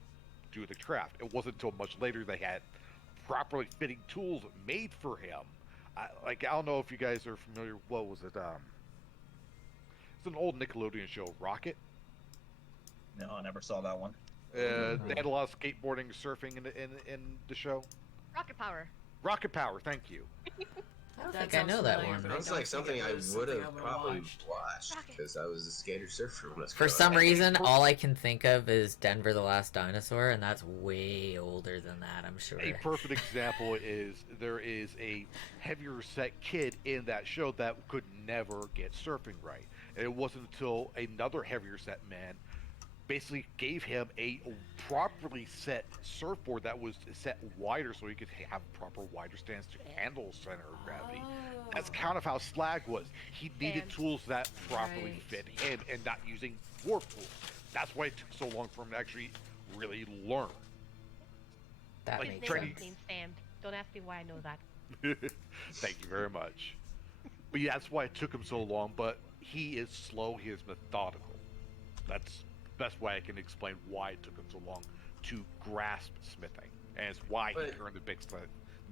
do the craft. It wasn't until much later they had properly fitting tools made for him. I don't know if you guys are familiar. What was it? It's an old Nickelodeon show, Rocket. No, I never saw that one. They had a lot of skateboarding, surfing in the show. Rocket Power. Rocket Power. Thank you. I don't think I know that one. Sounds like something I would have probably watched because I was a skater surfer when I was For some reason, all I can think of is Denver the Last Dinosaur, and that's way older than that, I'm sure. A perfect example is there is a heavier set kid in that show that could never get surfing right. And it wasn't until another heavier set man basically gave him a properly set surfboard that was set wider so he could have proper wider stance to handle center of gravity. That's kind of how Slag was. He needed And- tools that properly Right. fit him and not using dwarf tools. That's why it took so long for him to actually really learn. That Like, His makes trying name to- is named Sam. Don't ask me why I know that. Thank you very much. But yeah, that's why it took him so long, but he is slow, he is methodical. That's the best way I can explain why it took him so long to grasp smithing. And it's why he But- turned the big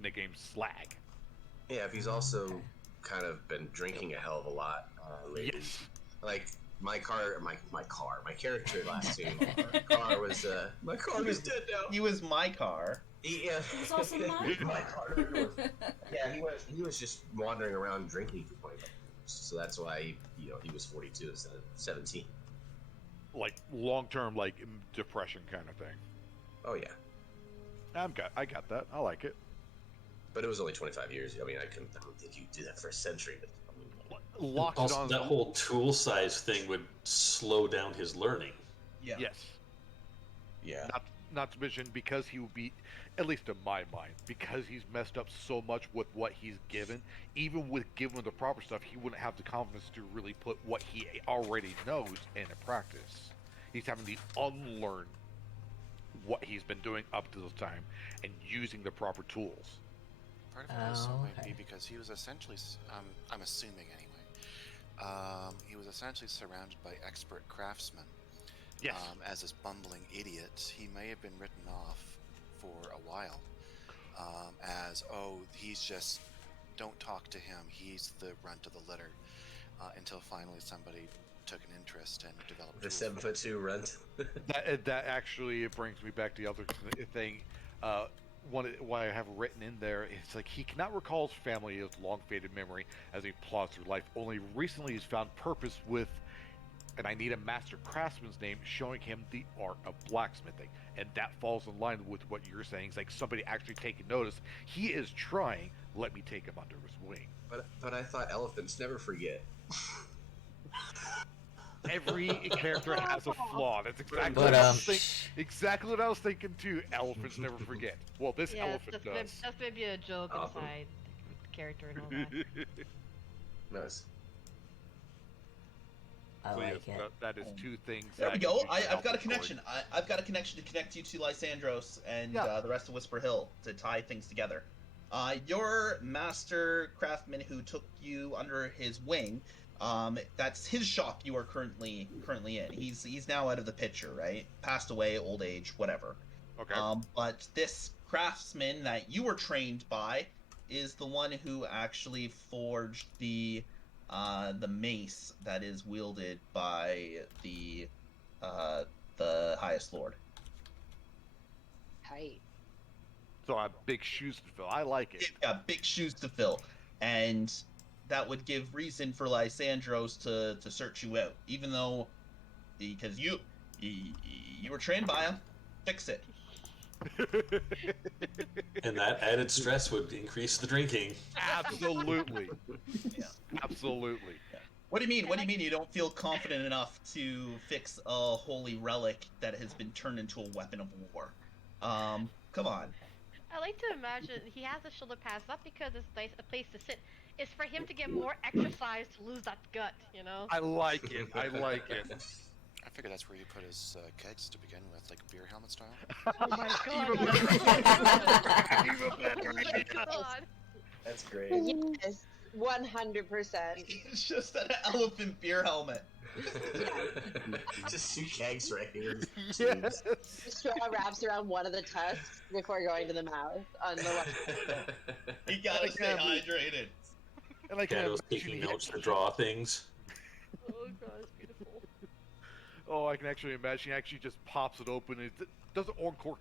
nickname Slag. Yeah, if he's also kind of been drinking a hell of a lot lately. Yes. Like my character last team, car was my car was dead now. He was my car. Yeah, He's also my my car. car. Yeah, he was just wandering around drinking for 25 years. So that's why he was 42 instead of 17. Like long-term, like depression kind of thing. Oh yeah, I got that. I like it. but it was only 25 years. I mean, I don't think you'd do that for a century. But I mean, Locked it Also, on. that whole tool size thing would slow down his learning. Yeah. Yes. yeah. Not to mention because he would be, at least in my mind, because he's messed up so much with what he's given. Even with giving the proper stuff, he wouldn't have the confidence to really put what he already knows into practice. He's having to unlearn what he's been doing up to this time and using the proper tools. Part of it also Oh, might okay. be because he was essentially, I'm assuming anyway, he was essentially surrounded by expert craftsmen. Yes. As this bumbling idiot, he may have been written off for a while as, oh, he's just, don't talk to him, he's the runt of the litter, until finally somebody took an interest and developed The tools for him. 7'2" runt. That actually it brings me back to the other thing. What I have written in there is like he cannot recall his family, his long faded memory as he plods through life. Only recently he's found purpose with, and I need a master craftsman's name showing him the art of blacksmithing, and that falls in line with what you're saying. It's like somebody actually taking notice. He is trying. Let me take him under his wing. But I thought elephants never forget. Every character has a flaw. That's exactly But what I was thinking. Exactly what I was thinking too. Elephants never forget. Well, this Yeah, elephant does. that's maybe a joke Awesome. inside the character and all that. Nice. I So like yes, it. that is two things. There we that go. usually I've help got a the story. connection. I've got a connection to connect you to Lysandros and Yeah. the rest of Whisper Hill to tie things together. Your master craftsman who took you under his wing, that's his shop you are currently in. He's now out of the picture, right? Passed away, old age, whatever. Okay. But this craftsman that you were trained by is the one who actually forged the mace that is wielded by the highest lord. Tight. So I have big shoes to fill. I like it. Yeah, big shoes to fill, and that would give reason for Lysandros to search you out, even though because you were trained by him. Fix it. And that added stress would increase the drinking. Absolutely. Yeah. Absolutely. What do you mean? What do you mean you don't feel confident enough to fix a holy relic that has been turned into a weapon of war? Come on. I like to imagine he has a shoulder pads not because it's nice a place to sit. It's for him to get more exercise to lose that gut, you know? I like it. I like it. I figure that's where you put his kegs to begin with, like beer helmet style. Oh my god! That's great. Yes, 100%. It's just an elephant beer helmet. Just two kegs right here. Yes. The straw wraps around one of the tusks before going to the mouth on the one. You gotta stay hydrated. And I can Shadows imagine taking he- notes to draw things. Oh god, it's beautiful. Oh, I can actually imagine he actually just pops it open. It doesn't uncork.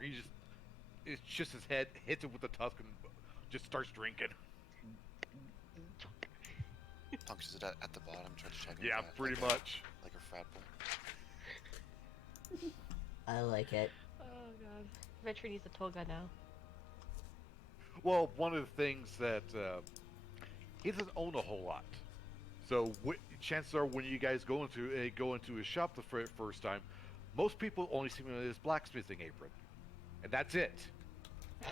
It's just his head hits it with the tusk and just starts drinking. Punctures it at the bottom, try to check it. Yeah, pretty much. Like a frat boy. I like it. Oh god. Vetri needs a toga now. Well, one of the things that he doesn't own a whole lot, so chances are when you guys go into his shop the first time, Most people only see him in his blacksmithing apron, and that's it. Oh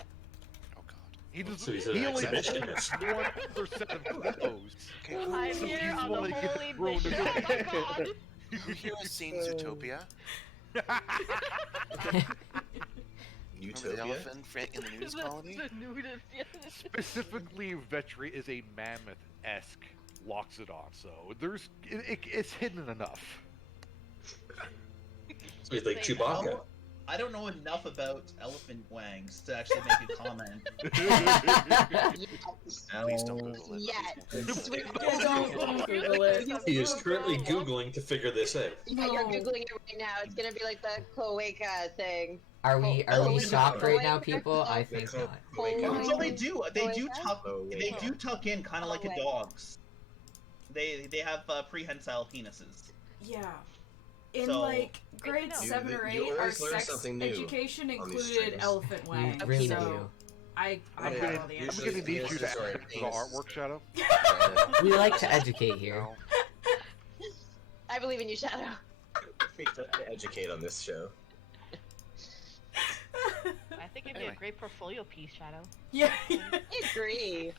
God. He doesn't. So he's an He only has exhibitionist. one other set of clothes. Okay, I'm So here he's on the one the that gets holy thrown mission. to Oh my god! who here has seen Zootopia? Remember the Utopia? elephant in the nudist colony? The nudist, yes. Specifically, Vetri is a mammoth-esque Loxodon, so it's hidden enough. So he's like Say that. Chewbacca. I don't know enough about elephant wangs to actually make a comment. Please don't Google it. Yes. Don't Google it. He is currently Googling to figure this out. Yeah, you're googling it right now. It's gonna be like the cloaca thing. Are we Oh, shocked right now, oh, people? I think oh, not. oh, So they do tuck Oh, they wait. do tuck in kind of like a Oh, wait. dog's. They have prehensile penises. Yeah. In So- like grade You- 7 or you 8, our always learn sex something new education on these included streams. elephant wang. You really so do. I I'm got gonna- all the I'm answers. gonna need you to Sorry, add to the penis. artwork, Shadow. We like to educate here. No. I believe in you, Shadow. We have to educate on this show. I think it'd be Anyway. a great portfolio piece, Shadow. Yeah. I agree.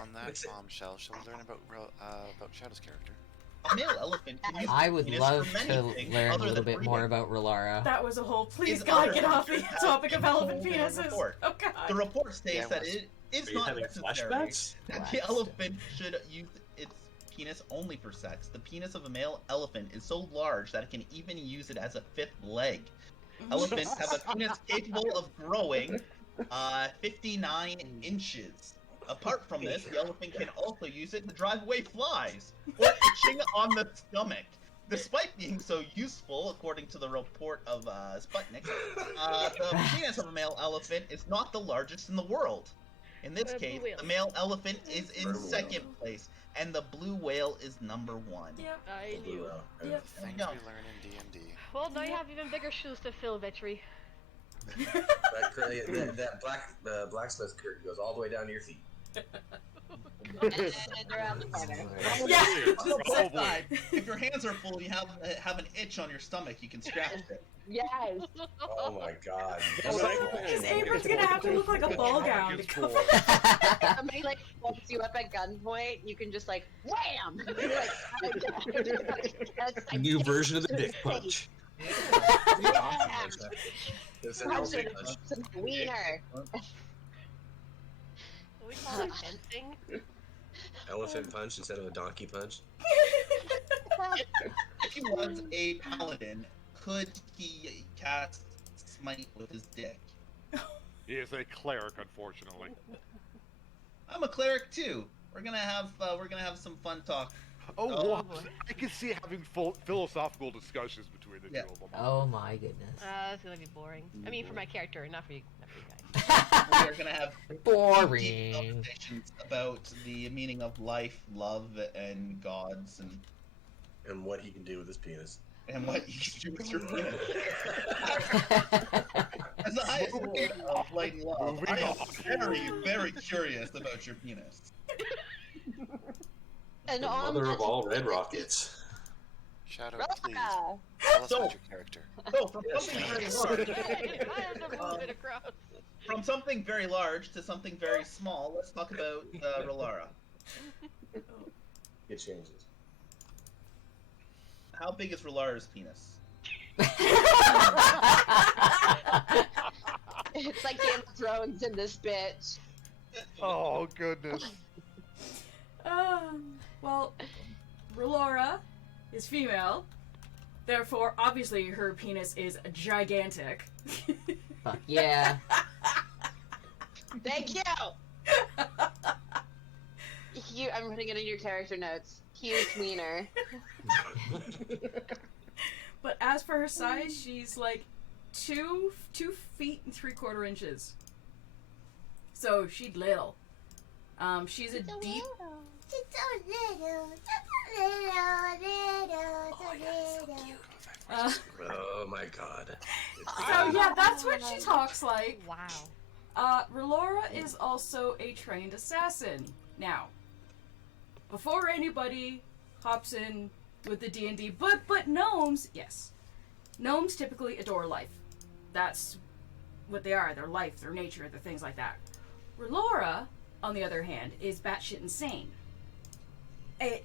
On that bombshell, shall we learn about Shadow's character? A male elephant can use I the would penis love for many to things learn a other little than bit more breeding. about Relara. That was a whole. Please, Is God, other get off the have topic of been elephant told in the penises. report. Oh God. The report states Yeah, that was- it is Are you not having necessary flashbacks? that the elephant should use its penis only for sex. The penis of a male elephant is so large that it can even use it as a fifth leg. Elephants have a penis capable of growing 59 inches. Apart from this, the elephant can also use it to drive away flies or itching on the stomach. Despite being so useful, according to the report of Sputnik, the penis of a male elephant is not the largest in the world. In this Blue Uh, case, whale. the male elephant is in Blue second whale. place, and the blue whale is number 1. Yep. I Blue knew. whale. Yep. There you Things go. we learn in D&D. Well, now you have even bigger shoes to fill, Vetri. That blacksmith curtain goes all the way down to your feet. And around the corner. Yeah. On the flip Probably. side, if your hands are full, you have an itch on your stomach. You can scratch it. Yes. Oh my god. His apron's gonna have to look like a ball gown to It's cover. for- Somebody like holds you up at gunpoint, you can just like wham. You're like, that's A new version of the dick punch. Yeah. It's an Punch elephant it. punch. It's a wiener. What we call it fencing? Elephant punch instead of a donkey punch. If he was a paladin, could he cast smite with his dick? He is a cleric, unfortunately. I'm a cleric too. We're gonna have some fun talk. Oh, Oh, well, boy. I can see having philosophical discussions between the Yeah. two of them. Oh my goodness. It's gonna be boring. I mean, for my character, not for you guys. We are gonna have deep Boring. conversations about the meaning of life, love, and gods, And what he can do with his penis. and what you can do with your penis. As the highest state of light and love, Moving I am on. very, very curious about your penis. And The on mother that of all red rockets. Shadow, please Roca. tell us So- about your character. So, from something very large, Hey, I have to move it across. to something very small, let's talk about Relara. It changes. How big is Relara's penis? It's like Game of Thrones in this bitch. Oh, goodness. Well, Relora is female. Therefore, obviously, her penis is gigantic. Fuck yeah. Thank you. I'm putting it in your character notes. Huge wiener. But as for her size, she's like 2 feet and 3/4 inches. So she's little. She's a deep. Oh my god. So yeah, that's what she talks like. Wow. Relora is also a trained assassin. Now, before anybody hops in with the D&D. But gnomes, yes. Gnomes typically adore life. That's what they are. Their life, their nature, their things like that. Relora, on the other hand, is batshit insane.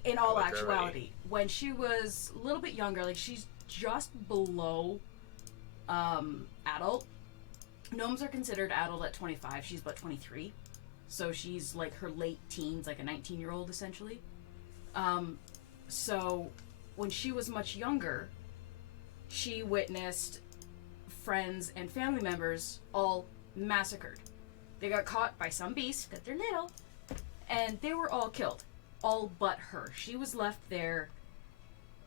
In all actuality. When she was a little bit younger, like she's just below adult. Gnomes are considered adult at 25. She's but 23. So she's like her late teens, like a 19-year-old essentially. So when she was much younger, she witnessed friends and family members all massacred. They got caught by some beast, because they're little, and they were all killed. All but her. She was left there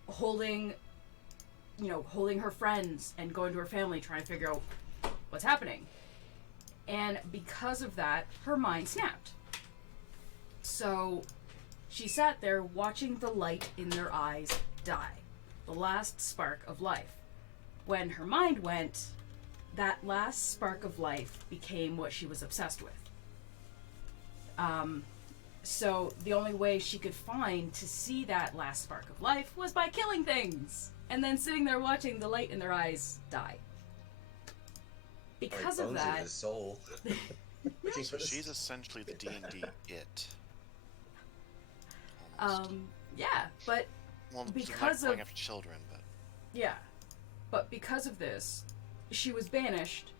holding her friends and going to her family trying to figure out what's happening. And because of that, her mind snapped. So she sat there watching the light in their eyes die. The last spark of life. When her mind went, that last spark of life became what she was obsessed with. So the only way she could find to see that last spark of life was by killing things. And then sitting there watching the light in their eyes die. Because of that... his soul. So she's essentially the D&D it. Yeah, but well, because not going of... after children, but... Yeah. But because of this, she was banished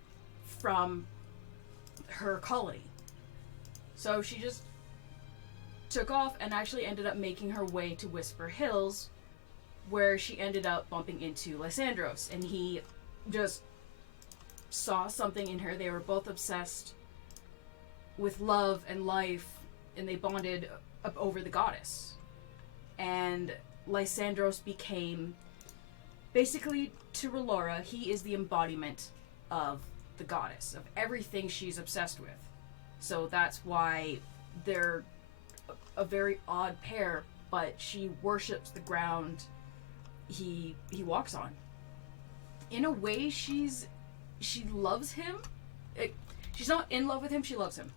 from her colony. So she just took off and actually ended up making her way to Whisper Hills, where she ended up bumping into Lysandros, and he just saw something in her. They were both obsessed with love and life, and they bonded up over the goddess. And Lysandros became, basically, to Relora, he is the embodiment of the goddess, of everything she's obsessed with. So that's why they're a very odd pair, but she worships the ground he walks on. In a way, she loves him. She's not in love with him, she loves him.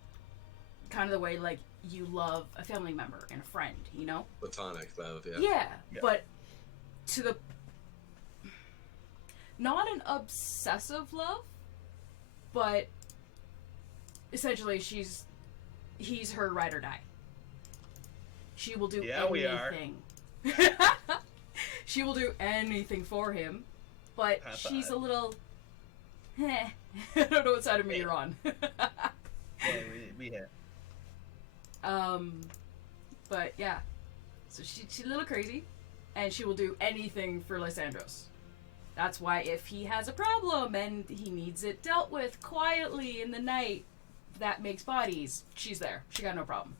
Kind of the way, like, you love a family member and a friend, you know? Platonic love, yeah. Yeah, but to the... Not an obsessive love, but essentially he's her ride or die. She will do anything. She will do anything for him, but she's a little... I don't know what side of me you're on. Yeah, we hit. But yeah. So she's a little crazy, and she will do anything for Lysandros. That's why if he has a problem and he needs it dealt with quietly in the night that makes bodies, she's there. She got no problem.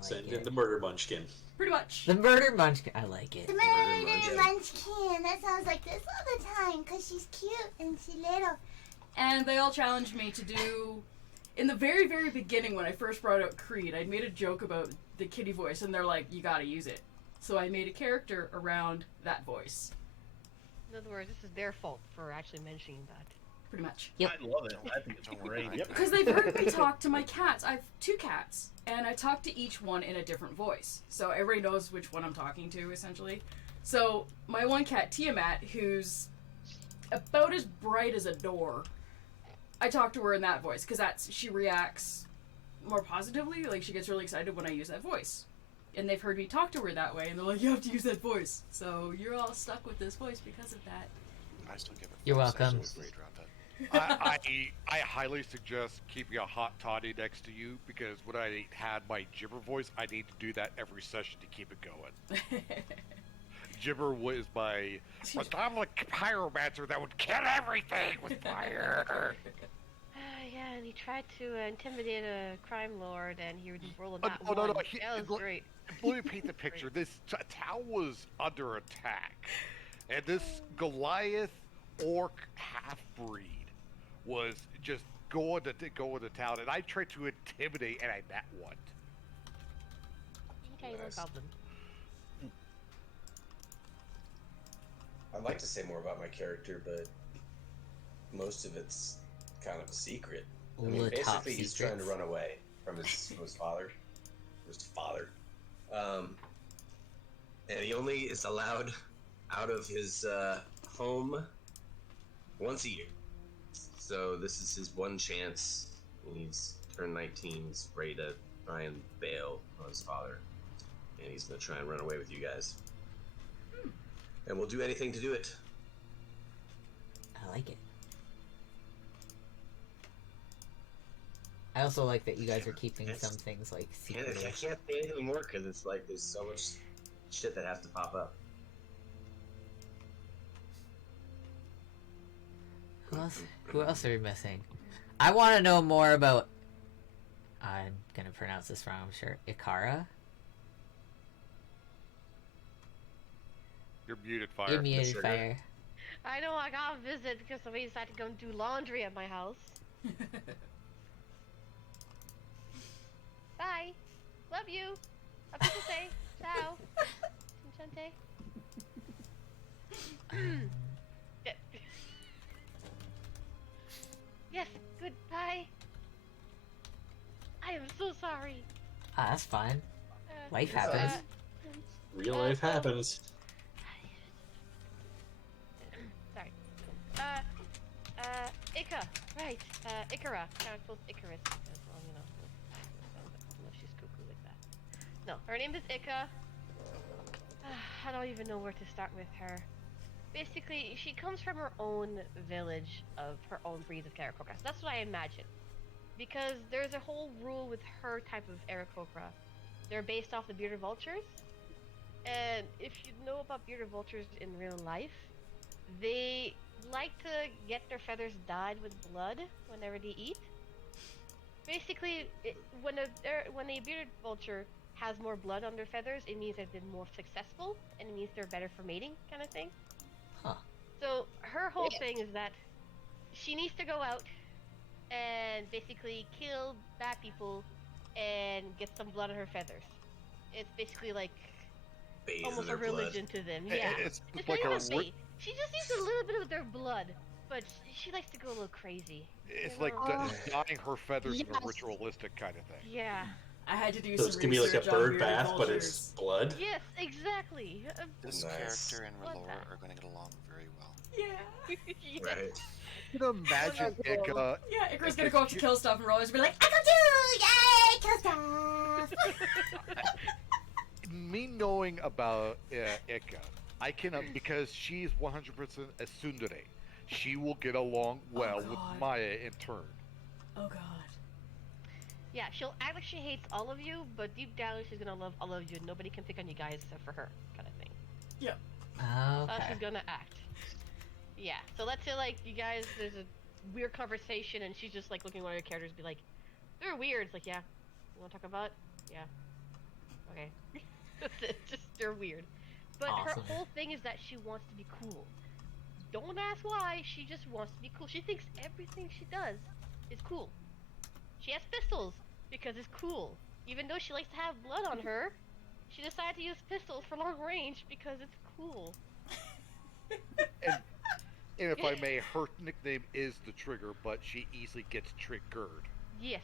Send in the murder munchkin. Pretty much. The murder munchkin. I like it. The murder munchkin. That sounds like this all the time because she's cute and she's little. And they all challenged me to do... In the very, very beginning, when I first brought out Creed, I made a joke about the kitty voice, and they're like, you gotta use it. So I made a character around that voice. In other words, this is their fault for actually mentioning that. Pretty much. Yep. I love it. I think it's great. Because they've heard me talk to my cats. I have 2 cats, and I talk to each one in a different voice. So everybody knows which one I'm talking to, essentially. So my one cat, Tiamat, who's about as bright as a door, I talk to her in that voice, because she reacts more positively. Like, she gets really excited when I use that voice. And they've heard me talk to her that way, and they're like, you have to use that voice. So you're all stuck with this voice because of that. I still give it. You're welcome. I highly suggest keeping a hot toddy next to you, because when I had my gibber voice, I need to do that every session to keep it going. Gibber was my predominant pyromancer that would kill everything with fire. Yeah, and he tried to intimidate a crime lord, and he rolled a No. that was great. Let me paint the picture. This town was under attack, and this Goliath orc half-breed was just going to town, and I tried to intimidate, and I met one. Okay, no problem. I'd like to say more about my character, but most of it's kind of a secret. I mean, basically, he's trying to run away from his father. And he only is allowed out of his home once a year. So this is his one chance. He's turned 19. He's ready to try and bail on his father. And he's going to try and run away with you guys. And we'll do anything to do it. I like it. I also like that you guys are keeping some things like I secret. can't say anything more because it's like there's so much shit that has to pop up. Who else are we missing? I want to know more about. I'm gonna pronounce this wrong, I'm sure. Ikara? You're muted, Fire. You're muted, Fire. I know I got a visit because somebody decided to go and do laundry at my house. Bye. Love you. Have a good day. Ciao. Enchante. Yes, goodbye. I am so sorry. Ah, that's fine. Life happens. Real life happens. Sorry. Ika. Right. Ikara. Kind of close to Icarus. Because, well, you know, I don't know if she's cuckoo like that. No, her name is Ika. I don't even know where to start with her. Basically, she comes from her own village of her own breeds of Aarakocra. So that's what I imagine. Because there's a whole rule with her type of Aarakocra. They're based off the bearded vultures. And if you know about bearded vultures in real life, they like to get their feathers dyed with blood whenever they eat. Basically, when a bearded vulture has more blood on their feathers, it means they've been more successful, and it means they're better for mating, kind of thing. Huh. So her whole thing is that she needs to go out and basically kill bad people and get some blood on her feathers. It's basically like almost a religion to them. Yeah, It's it's like like a she just needs a little bit of their blood, but she likes to go a little crazy. It's you like know? dyeing her feathers in Yes. a ritualistic kind of thing. Yeah. I had to do So some it's gonna be like a research on bird bearded bath, but vultures. it's blood. Yes, exactly. This Nice. character and What Relora the- are going to get along very well. Yeah. Yes. Right. You can imagine Ika. Yeah, Icarus gonna go up to kill stuff and Roller's be like, I go do! Yay! Kill stuff! Me knowing about Ika, I can because she's 100% a tsundere. She will get along well with God. Maya in turn. oh god. Yeah, she'll act like she hates all of you, but deep down she's gonna love all of you. Nobody can pick on you guys except for her, kind of thing. That's how Okay. she's gonna act. Yeah, so let's say like you guys, there's a weird conversation and she's just like looking at one of your characters and be like, they're weird. It's like, yeah, you wanna talk about it? Yeah. Okay. That's it, just they're weird. But Awesome. her whole thing is that she wants to be cool. Don't ask why, she just wants to be cool. She thinks everything she does is cool. She has pistols because it's cool. Even though she likes to have blood on her, she decided to use pistols for long range because it's cool. And if I may, her nickname is the Trigger, but she easily gets triggered. Yes.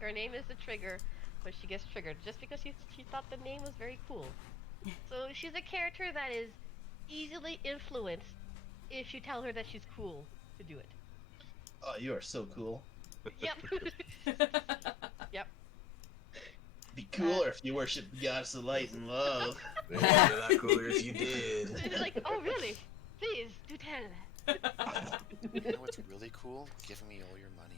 Her name is the Trigger, but she gets triggered just because she thought the name was very cool. So she's a character that is easily influenced if you tell her that she's cool to do it. Oh, you are so cool. Yep. Yep. Be cooler if you worship the goddess of light and love. Yeah, a lot cooler if you did. She's like, oh really? Please, do tell that. You know what's really cool? Give me all your money.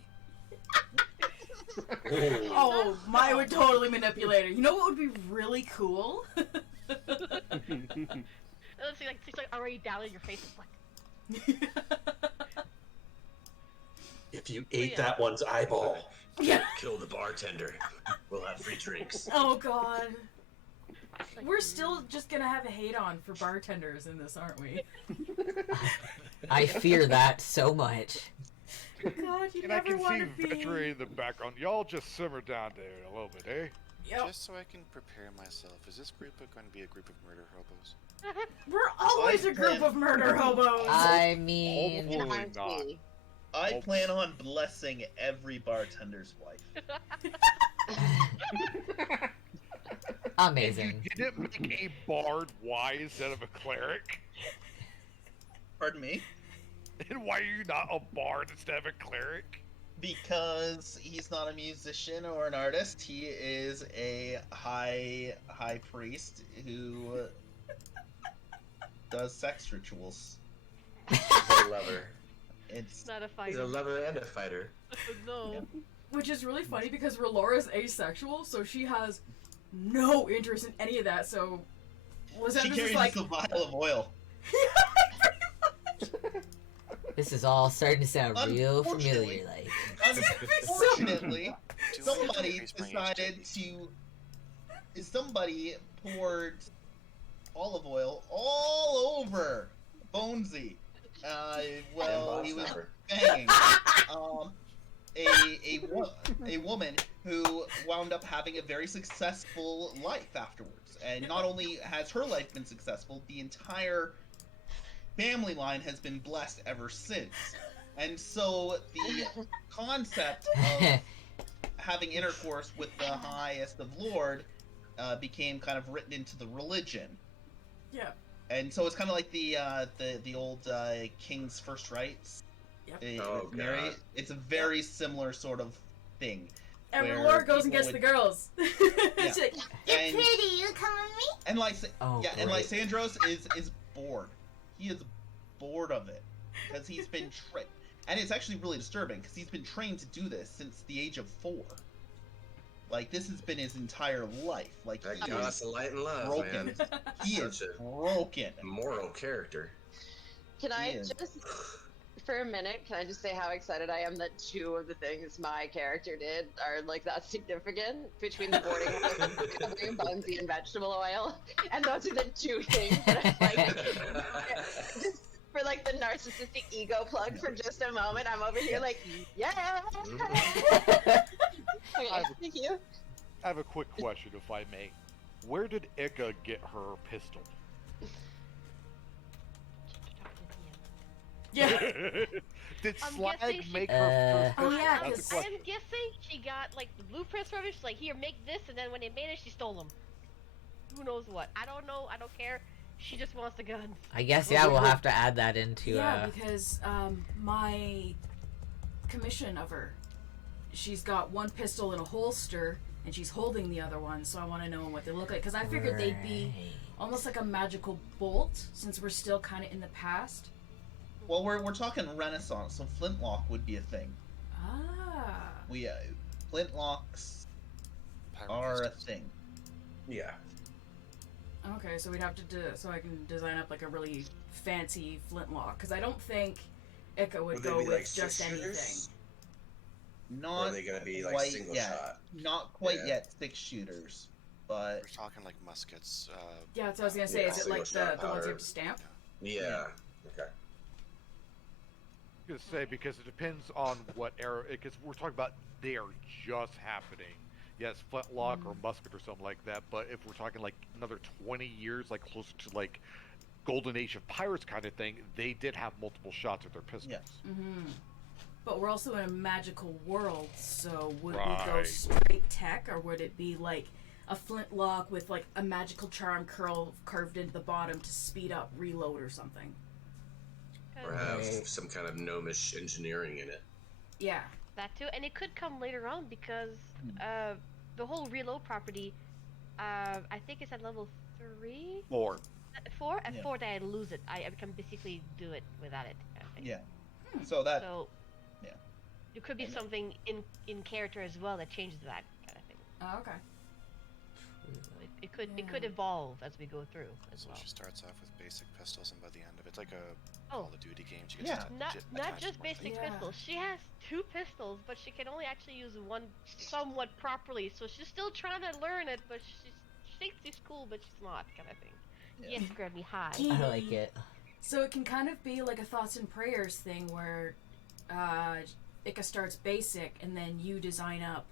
Oh, Maya would totally manipulate her. You know what would be really cool? Let's see, like she's like already down in your face. It's like, If you ate yeah. that one's eyeball. Yeah. Kill the bartender. We'll have free drinks. Oh god. like, We're still just gonna have a hate on for bartenders in this, aren't we? I fear that so much. God, you And I never can want see to be. Vetri in the background. Y'all just simmer down there a little bit, eh? Yep. Just so I can prepare myself, is this group going to be a group of murder hobos? We're always a group of murder hobos. I mean, Hopefully not. I plan on blessing every bartender's wife. Amazing. You didn't make a bard wise instead of a cleric? Pardon me? And why are you not a bard instead of a cleric? Because he's not a musician or an artist. He is a high priest who does sex rituals. He's a lover. It's Not a He's fighter. a lover and a fighter. No. Yeah. Which is really funny because Relora's asexual, so she has no interest in any of that. So was that she just carries like a vial of oil. This is all starting to sound real Unfortunately- familiar. Like, Unfortunately, Do I somebody increase my decided HP? to. Somebody poured olive oil all over Bonesy. Well, he was banging a woman who wound up having a very successful life afterwards. And not only has her life been successful, the entire family line has been blessed ever since. And so the concept of having intercourse with the highest of Lord became kind of written into the religion. yeah. And so it's kind of like the old king's first rights. Yep. Oh, with Mary. God. It's a very similar sort of thing. And where Relora goes and people gets would- the girls. Yeah. She's like, You're And- pretty, you come with me? And Oh, and great. Lysandros is bored. He is bored of it because he's been trained, and it's actually really disturbing because he's been trained to do this since the age of 4. Like this has been his entire life. Like That he got is us a light and love, broken. man. He is Such a broken. moral character. Can I He is. just, for a minute, can I just say how excited I am that 2 of the things my character did are like that significant between the boarding house and covering Bunsy and vegetable oil, and those are the 2 things that I'm like, just for like the narcissistic ego plug for just a moment. I'm over here like, yeah. Okay, thank you. I have a quick question, if I may. Where did Ika get her pistol? yeah. Did I'm Slag guessing she- make her first Oh, pistol? yeah, That's 'cause- a I'm question. guessing she got like the blueprints from it. She's like, here, make this, and then when they made it, she stole them. Who knows what? I don't know. I don't care. She just wants the guns. I guess yeah, we'll have to add that into. Yeah, because my commission of her, she's got one pistol in a holster and she's holding the other one, so I want to know what they look like because I figured they'd be almost like a magical bolt since we're still kind of in the past. Well, we're talking Renaissance, so flintlock would be a thing. Ah. We flintlocks Pyro are a pistols. thing. Yeah. Okay, so we'd have to so I can design up like a really fancy flintlock because I don't think Ika would Would they go be with like just 6 anything. shooters? Or Not are they gonna be like quite single yet. shot? Not quite Yeah. yet 6 shooters, but We're talking like muskets. Yeah, that's what I was gonna say. Yeah, Is it like single shot the ones you powder. have to stamp? Yeah. Okay. I was gonna say because it depends on what era. Because we're talking about they are just happening. Yes, flintlock or musket or something like that. But if we're talking like another 20 years, like closer to like golden age of pirates kind of thing, they did have multiple shots at their pistols. Yes. Mm-hmm. But we're also in a magical world, so would we go Right. straight tech, or would it be like a flintlock with like a magical charm carved into the bottom to speed up reload or something? Or have some kind of gnomish engineering in it. Yeah. That too, and it could come later on because the whole reload property, I think it's at level 3, 4. 4. At Yeah. 4, that I lose it. I can basically do it without it. I think. Yeah. So that So yeah. it could be And- something in character as well that changes that kind of thing. Oh, okay. So it could Yeah. evolve as we go through as So well. she starts off with basic pistols, and by the end of it, it's like a Oh. Call of Duty game. She gets Yeah. Not attached to just more basic things. Yeah. pistols. She has 2 pistols, but she can only actually use one somewhat properly. So she's still trying to learn it, but she thinks she's cool, but she's not, kind of thing. Yeah. Yes, grab me high. I like it. So it can kind of be like a thoughts and prayers thing where Ika starts basic and then you design up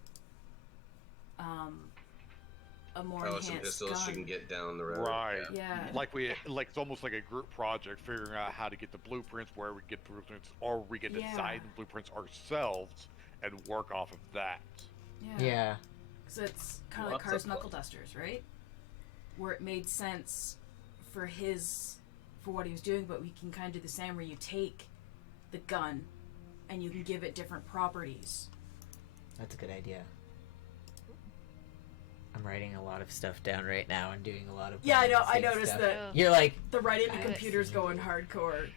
a more Oh, enhanced some pistols gun. she can get down the road. Right. Yeah. Like it's almost like a group project, figuring out how to get the blueprints, where we get blueprints, or we can Yeah. design the blueprints ourselves and work off of that. Yeah. Yeah. So it's kind of like Lots of Cars fun. Knuckle Dusters, right? where it made sense for what he was doing, but we can kind of do the same where you take the gun and you can give it different properties. That's a good idea. I'm writing a lot of stuff down right now and doing a lot of Yeah, I know. I behind-the-scenes noticed stuff. that. You're like, The writing the I computer's see. going hardcore.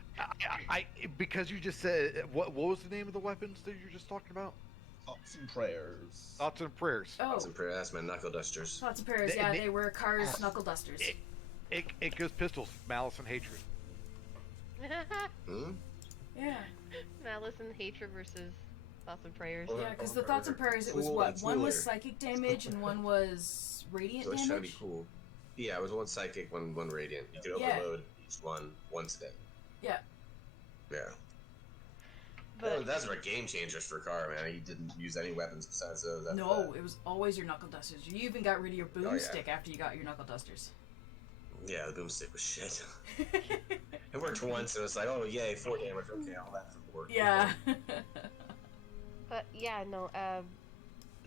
Because you just said what was the name of the weapons that you were just talking about? Thoughts and prayers. Thoughts and prayers. Oh, That's impressive. That's my knuckle dusters. thoughts and prayers. They- Yeah, they- they were Car's knuckle dusters. It goes pistols, malice and hatred. Hmm? Yeah, Malice and hatred versus thoughts and prayers. Well, yeah, because the thoughts and prayers, it was Cool what? and One was cooler. psychic damage and one was radiant So it's trying to be damage. cool. Yeah, it was one psychic, one radiant. You could Yeah. overload each one once a day. Yeah. Yeah. But That's a game changer for Car, man. He didn't use any weapons besides those. after No, that. it was always your knuckle dusters. You even got rid of your Oh, yeah. boomstick after you got your knuckle dusters. Yeah, the boomstick was shit. It worked once, and it was like, oh, yay, 4 damage. Okay, all that for work. Yeah. But yeah, no.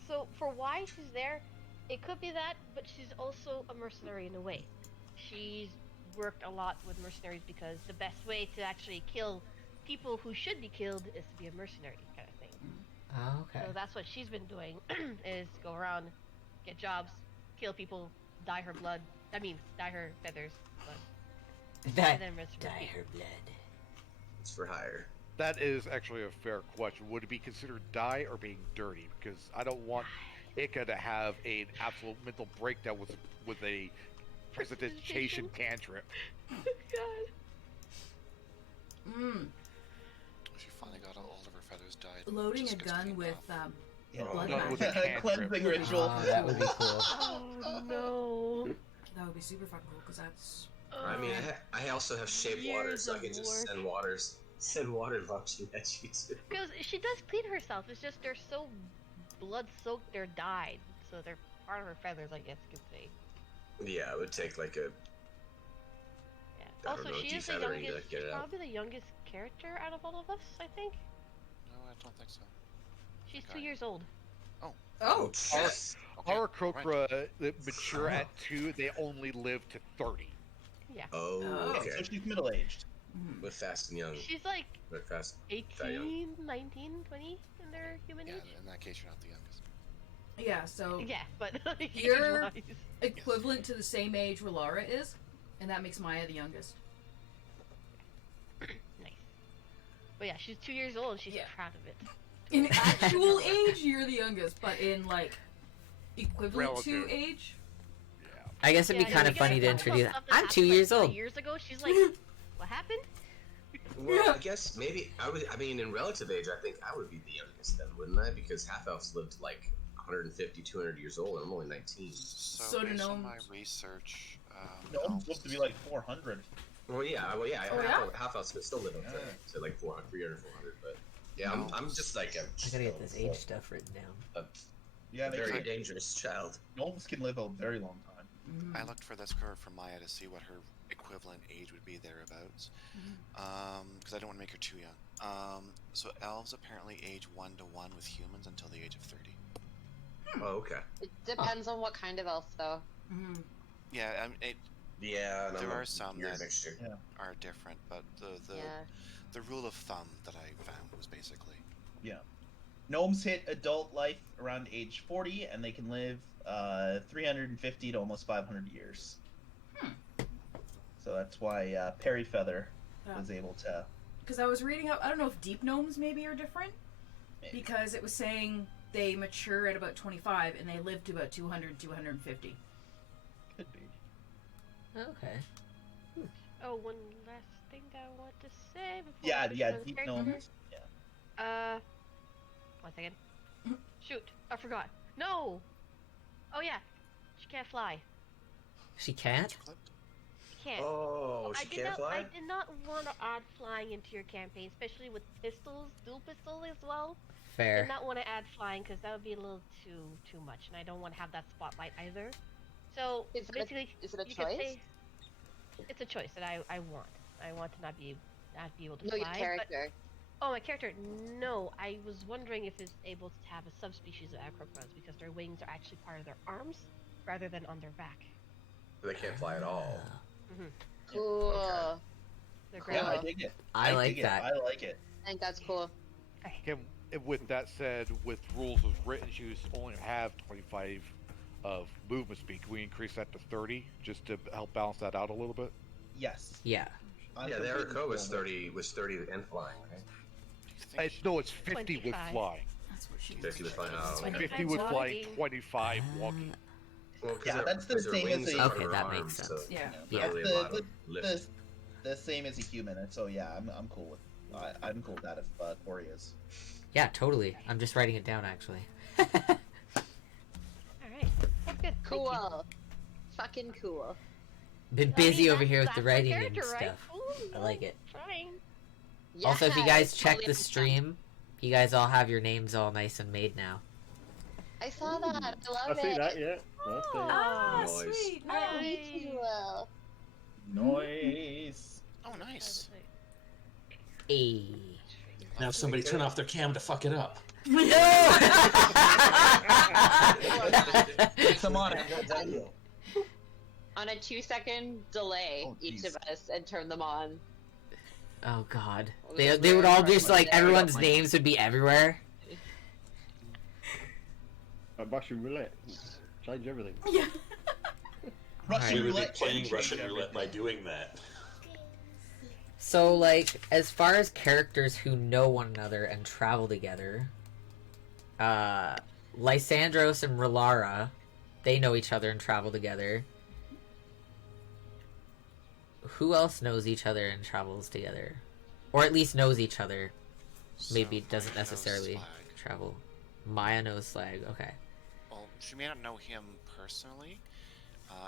So for why she's there, it could be that, but she's also a mercenary in a way. She's worked a lot with mercenaries because the best way to actually kill people who should be killed is to be a mercenary kind of thing. Oh, okay. So that's what she's been doing, is go around, get jobs, kill people, dye her blood. I mean, dye her feathers. But That and then mercenary. dye her blood. It's for hire. That is actually a fair question. Would it be considered die or being dirty? Because I don't want Ika to have an absolute mental breakdown with a presentation cantrip. God. She finally got all of her feathers dyed. Loading just a gets gun cleaned with off. blood no, with magic. a cantrip. Cleansing ritual. Oh, that would be cool. Oh no. That would be super fucking cool because that's. I mean, I also have shaped water, Years so I of can just work. send water launching at you too. Because she does clean herself. It's just they're so blood soaked, they're dyed, so they're part of her feathers, I guess you could say. Yeah, it would take like a. Yeah. I don't Also, know, she is the defeathering to youngest. get She's it out. probably the youngest character out of all of us, I think. No, I don't think so. She's Okay. 2 years old. Oh. Yes. Okay, Our right. Kokra that mature at 2, they only live to 30. Yeah. Oh, Oh. okay. So she's middle aged. With fast and young. She's like With fast. 18, 19, 20 in their human Yeah, age. in that case, you're not the youngest. Yeah, so Yeah, but You're- age-wise. equivalent to the same age where Lara is, and that makes Maya the youngest. Nice. But yeah, she's 2 years old and she's Yeah. proud of it. In actual age, you're the youngest, but in like equivalent to Relative. age, Yeah. I guess it'd be Yeah, kind you of guys funny to talk about introduce. stuff that I'm 2 happened, years like, 3 old. years ago, she's like, what happened? Well, Yeah. I guess maybe I mean, in relative age, I think I would be the youngest then, wouldn't I? Because half elves lived like 150, 200 years old, and I'm only 19. So do based on my gnomes. research, No, I'm elves- supposed to be like 400. Well, yeah. Oh, Half elves can still live up Yeah. to like 400, 300, 400. But yeah, I'm just like a. I gotta get this age stuff written down. Yeah, they Very can. dangerous child. Gnomes can live a very long time. I looked for this curve for Maya to see what her equivalent age would be thereabouts, because I don't want to make her too young. So elves apparently age 1 to 1 with humans until the age of 30. Oh, okay. It depends on what kind of elf, though. Mhm. Yeah, I mean, Yeah, and There I'm are a some weird that- mixture. are different, but Yeah. the rule of thumb that I found was basically Gnomes hit adult life around age 40, and they can live 350 to almost 500 years. So that's why Perry Feather Yeah. was able to. Because I was reading up, I don't know if deep gnomes maybe are different, Maybe. because it was saying they mature at about 25 and they live to about 200, 250. Could be. Okay. Oh, one last thing I want to say before Yeah, I switch yeah, to the deep character. gnomes. Yeah. 1 second. Shoot, I forgot. No! Oh yeah, she can't fly. She can't? She can't. Oh, I she did can't not. fly? I did not want to add flying into your campaign, especially with pistols, dual pistol as well. I Fair. did not want to add flying because that would be a little too much, and I don't want to have that spotlight either. So Is it a- basically, is it a you could choice? say it's a choice that I want. I want to not be able to No, fly. your but- character. Oh, my character? No, I was wondering if it's able to have a subspecies of acrocrons because their wings are actually part of their arms rather than on their back. They can't fly at all. Cool. Okay. They're Yeah, I great. dig it. I like dig that. It. I like it. I think that's cool. Kim, with that said, with rules as written, you only have 25 of movement speed. Can we increase that to 30 just to help balance that out a little bit? Yes. Yeah. Yeah, the Erico was 30 and flying, right? No, it's 50 with 25. flying. That's what she 50 with flying. Oh, Twenty- okay. 50 with I'm flying, talking. 25 walking. Well, 'cause Yeah, they're- that's the 'cause their same as wings a- are Okay, their that makes arms, sense. so Yeah. not Yeah. really a lot of lift. The same as a human, and so yeah, I'm cool with I'm cool with that if Corey is. Yeah, totally. I'm just writing it down actually. All right. That's good. Cool. Thank you. Fucking cool. Been I mean, busy over that's- here with the that's our writing and character, right? stuff. Ooh, I like it. Trying. Also, if you Yeah, guys it's check totally the makes sense. stream, you guys all have your names all nice and made now. I saw that. I I love see it. that, yeah. I see it. Ah, Nice. sweet. Oh, Nice. me too. Nice. Oh, nice. Hey. Now somebody turn off their cam to fuck it up. Come on. On a 2-second delay, Oh, each jeez. of us, and turn them on. Oh god. Well, They they're would all very just hard, like but they're everyone's not names would be everywhere. Russian roulette. Change everything. Yeah. Russian We would be roulette playing change Russian roulette everything. by doing that. So like as far as characters who know one another and travel together, Lysandros and Relara, they know each other and travel together. Who else knows each other and travels together? Or at least knows each other. Maybe So, doesn't Maya knows necessarily Slag. travel. Maya knows Slag, okay. Well, she may not know him personally.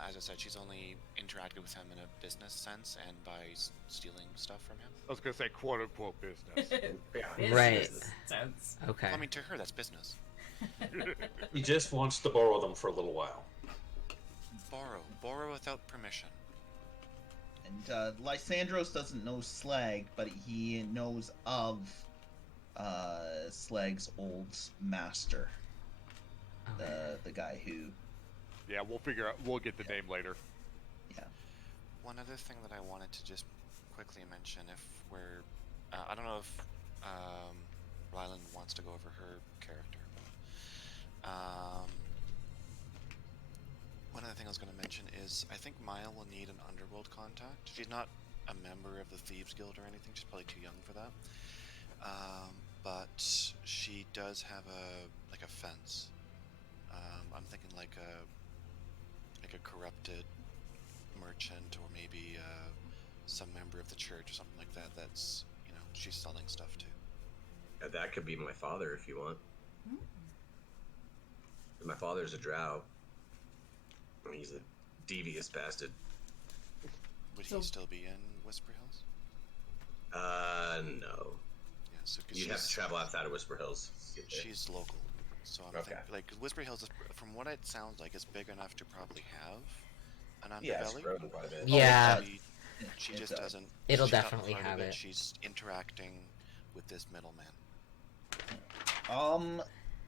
As I said, she's only interacted with him in a business sense and by stealing stuff from him. I was gonna say quote unquote business. Business Right. sense. Okay. I mean, to her, that's business. He just wants to borrow them for a little while. Borrow without permission. And Lysandros doesn't know Slag, but he knows of Slag's old master, Okay. the guy who. Yeah, we'll figure out. We'll get the name later. One other thing that I wanted to just quickly mention, if we're, I don't know if Ryland wants to go over her character. One other thing I was going to mention is I think Maya will need an underworld contact. She's not a member of the Thieves Guild or anything. She's probably too young for that. But she does have a fence. I'm thinking like a corrupted merchant or maybe some member of the church or something like that. That's she's selling stuff to. Yeah, that could be my father if you want. My father's a drow. I mean, he's a devious bastard. Would So- he still be in Whisper Hills? No. Yeah, so because You'd have to travel outside of Whisper Hills. to get there. she's local, so I'm Okay. thinking like Whisper Hills is, from what it sounds like, is big enough to probably have an Yeah, it's underbelly. grown quite a bit. Yeah. She It just does. doesn't. It'll she's not definitely part of have it. She's interacting with this middleman.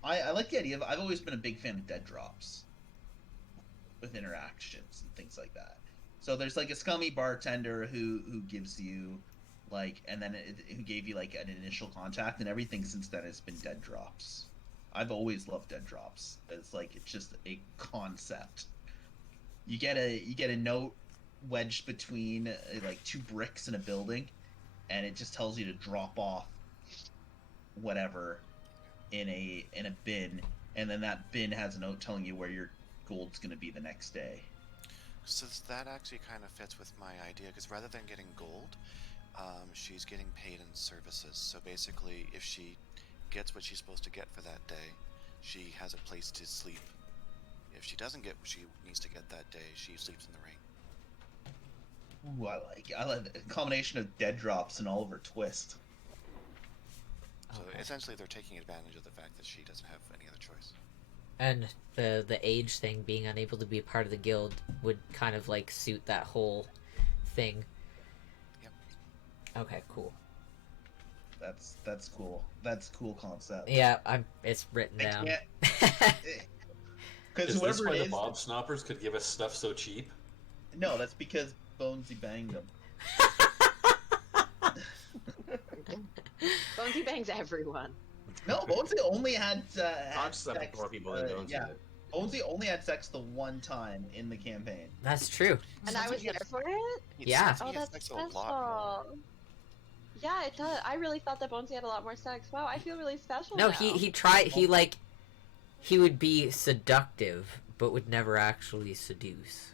I like the idea of. I've always been a big fan of dead drops, with interactions and things like that. So there's like a scummy bartender who gives you, like, and then who gave you like an initial contact, and everything since then has been dead drops. I've always loved dead drops. It's just a concept. You get a note wedged between like two bricks in a building, and it just tells you to drop off whatever in a bin, and then that bin has a note telling you where your gold's going to be the next day. So that actually kind of fits with my idea, because rather than getting gold, she's getting paid in services. So basically, if she gets what she's supposed to get for that day, she has a place to sleep. If she doesn't get what she needs to get that day, she sleeps in the rain. Ooh, I like a combination of dead drops and Oliver Twist. So Okay. essentially, they're taking advantage of the fact that she doesn't have any other choice. And the age thing, being unable to be a part of the guild, would kind of like suit that whole thing. Yep. Okay, cool. That's cool. That's a cool concept. Yeah, it's written I down. can't- Because Is this whoever why it the is, Bob Snoppers could give us stuff so cheap? No, that's because Bonesy banged him. Bonesy bangs everyone. No, Bonesy only had I've slept with more people than Bonesy yeah. did. Bonesy only had sex the one time in the campaign. That's true. And I was there for it? Yeah. Oh, that's special. Yeah, it does. I really thought that Bonesy had a lot more sex. Wow, I feel really special No, now. he tried. He would be seductive, but would never actually seduce.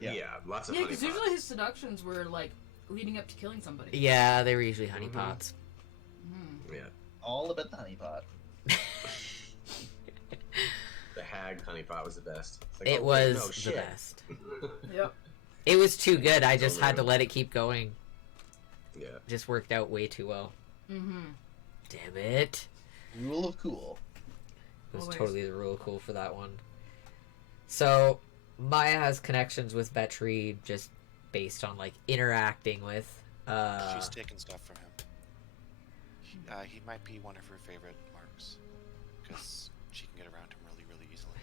Yeah, lots of Yeah, honey because usually his seductions were like leading up to killing somebody. Yeah, they were usually honeypots. Mm. Yeah. All about the honeypot. The hag honeypot was the best. It's like, It oh, was no, the shit. best. Yep. It was too good. I just had to let it keep going. Yeah. Just worked out way too well. Mm-hmm. Damn it. Rule of cool. It was Always. totally the rule cool for that one. So, Maya has connections with Vetri just based on, like, interacting with. She's taken stuff from him. He might be one of her favorite marks, because she can get around him really, really easily.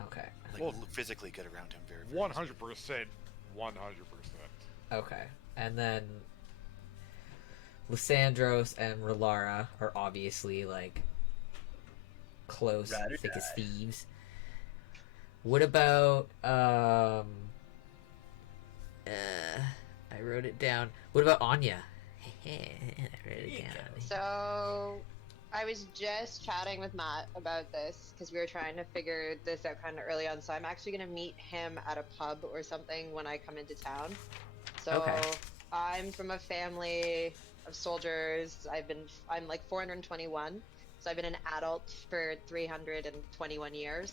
Okay. Like, Well, physically get around him very, very 100%. 100%. Okay. And then Lysandros and Relara are obviously, like, close, Ride or thick as die. thieves. What about, I wrote it down. What about Anya? I wrote it down. So, I was just chatting with Matt about this because we were trying to figure this out kind of early on. So I'm actually going to meet him at a pub or something when I come into town. So Okay. I'm from a family of soldiers. I'm like 421. So I've been an adult for 321 years.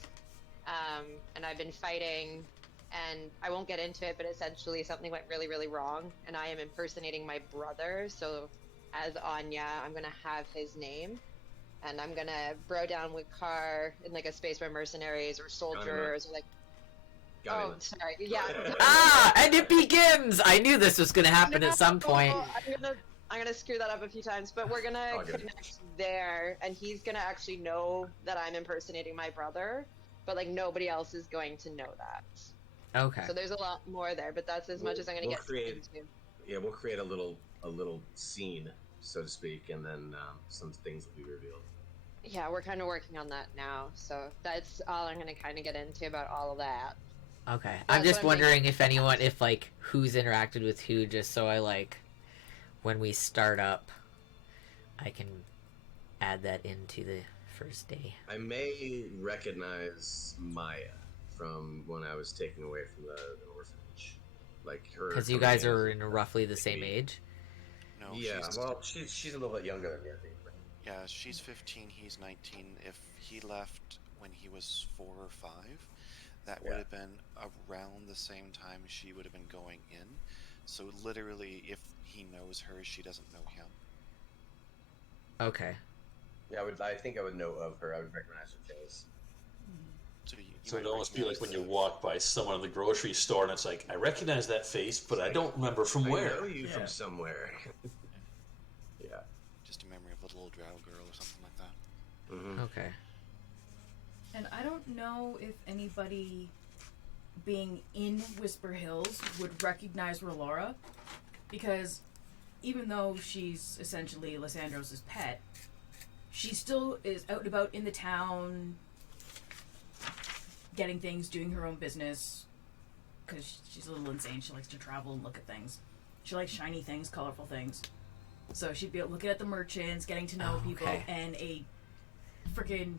And I've been fighting, and I won't get into it, but essentially something went really, really wrong, and I am impersonating my brother. So as Anya, I'm going to have his name, and I'm going to bro down with Carr in like a space where mercenaries or soldiers or like... Oh, sorry. Yeah. And it begins! I knew this was going to happen at some point. I'm gonna screw that up a few times, but we're gonna connect there, and he's gonna actually know that I'm impersonating my brother, but like nobody else is going to know that. Okay. So there's a lot more there, but that's as much as I'm gonna get into. Yeah, we'll create a little scene, so to speak, and then some things will be revealed. Yeah, we're kind of working on that now, so that's all I'm gonna kind of get into about all of that. Okay. That's I'm just what I'm wondering if anyone, if, like, who's interacted with who, just so I, like, when we start up, I can add that into the first day. I may recognize Maya from when I was taken away from the orphanage, like her. Because you guys are in roughly the same age? No, Yeah, well, she's a little bit younger than me, I think. Yeah, she's 15, he's 19. If he left when he was 4 or 5, that would have been around the same time she would have been going in. So literally, if he knows her, she doesn't know him. Okay. Yeah, I think I would know of her. I would recognize her face. So it'd almost be like when you walk by someone in the grocery store and it's like, I recognize that face, but I don't remember from where. I know you from somewhere. Yeah. Just a memory of a little drow girl or something like that. Mm-hmm. Okay. And I don't know if anybody being in Whisper Hills would recognize Relara, because even though she's essentially Lysandros' pet, she still is out and about in the town, getting things, doing her own business, because she's a little insane. She likes to travel and look at things. She likes shiny things, colorful things. So she'd be looking at the merchants, getting to know people, and a freaking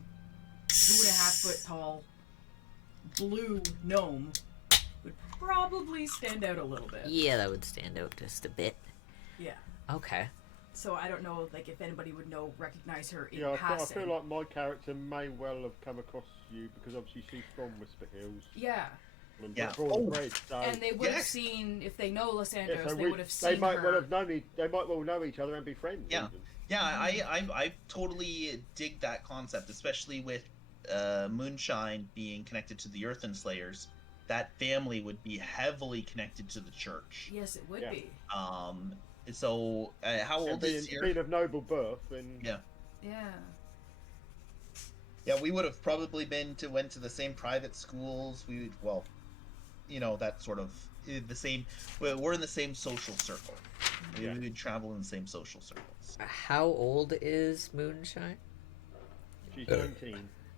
2.5 foot tall blue gnome would probably stand out a little bit. Yeah, that would stand out just a bit. Yeah. Okay. So I don't know, like, if anybody would recognize her in Yeah, I passing. feel like my character may well have come across you because obviously she's from Whisper Hills. Yeah. And Yeah. born and bred, so... And they would have seen, if they know Lysandros, Yeah, so they would have seen they might her. well have known they might well know each other and be friends. Yeah. even. Yeah, I totally dig that concept, especially with Moonshine being connected to the Earthen Slayers. That family would be heavily connected to the church. Yes, it would Yeah. be. So how old is your... being of noble birth, and Yeah. Yeah. Yeah, we would have probably went to the same private schools. that sort of the same. We're in the same social circle. We would travel in the same social circles. How old is Moonshine? She's 19.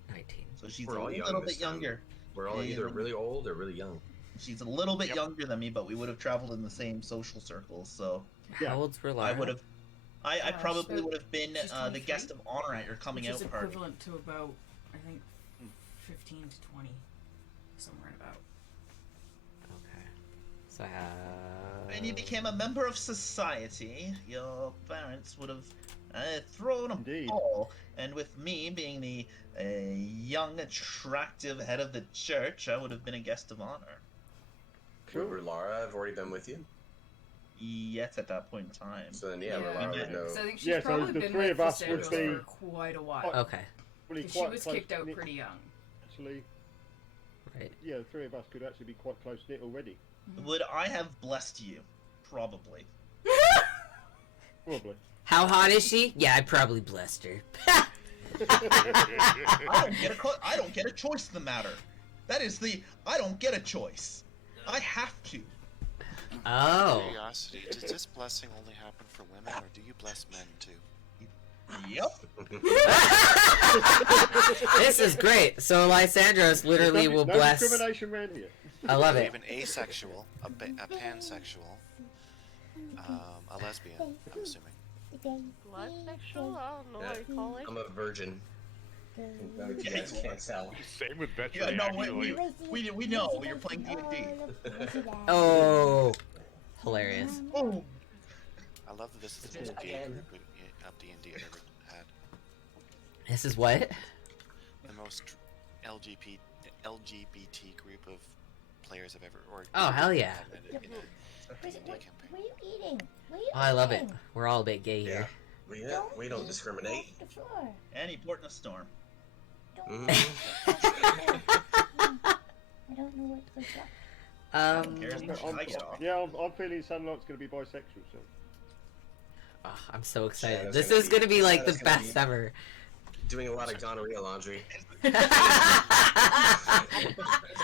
19. So she's We're a all young little this bit time. younger. We're all either really old or really young. She's a little bit younger than me, but we would have traveled in the same social circles. So How old's Ryland? I would have. I probably would have been she's the 23, guest of honor at your coming which out is party. equivalent to about, I think, 15 to 20, somewhere in about. Okay. So I have... When you became a member of society, your parents would have thrown a ball, and with me being the young, attractive head of the church, I would have been a guest of honor. Would Lara have already been with you? Yes, at that point in time. So then, Lara would know. So I think she's probably the been three with of us Sandros would be for quite a while. Okay. Because she was kicked out pretty young. Actually, right. Yeah, the three of us could actually be quite close knit already. Would I have blessed you? Probably. Probably. How hot is she? Yeah, I probably blessed her. I don't get a choice in the matter. That is I don't get a choice. I have to. Oh. Curiosity, does this blessing only happen for women, or do you bless men too? Yep. This is great. So Lysandros literally will bless. No discrimination around here. I love it. Even asexual, a pansexual, a lesbian, I'm assuming. Blood-sexual? I don't know what you call it. I'm a virgin. No, you guys can't tell. Same with Yeah, veteran. no, actually. we know you're playing D&D. Oh. Hilarious. Oh. I love that this is the most gay group of D&D I've ever had. This is what? The most LGBT group of players I've ever. Oh, hell yeah. In a D&D campaign. What are you eating? What are you Oh, I love it. eating? We're all a bit gay here. We don't discriminate. Off the floor. And he port in a storm. Don't I don't know what was that. I'm feeling Sunlight's going to be bisexual, so. Oh, I'm so excited. Shadow's This gonna is going to be like the Shadow's gonna best be- ever. Doing a lot of gonorrhea laundry.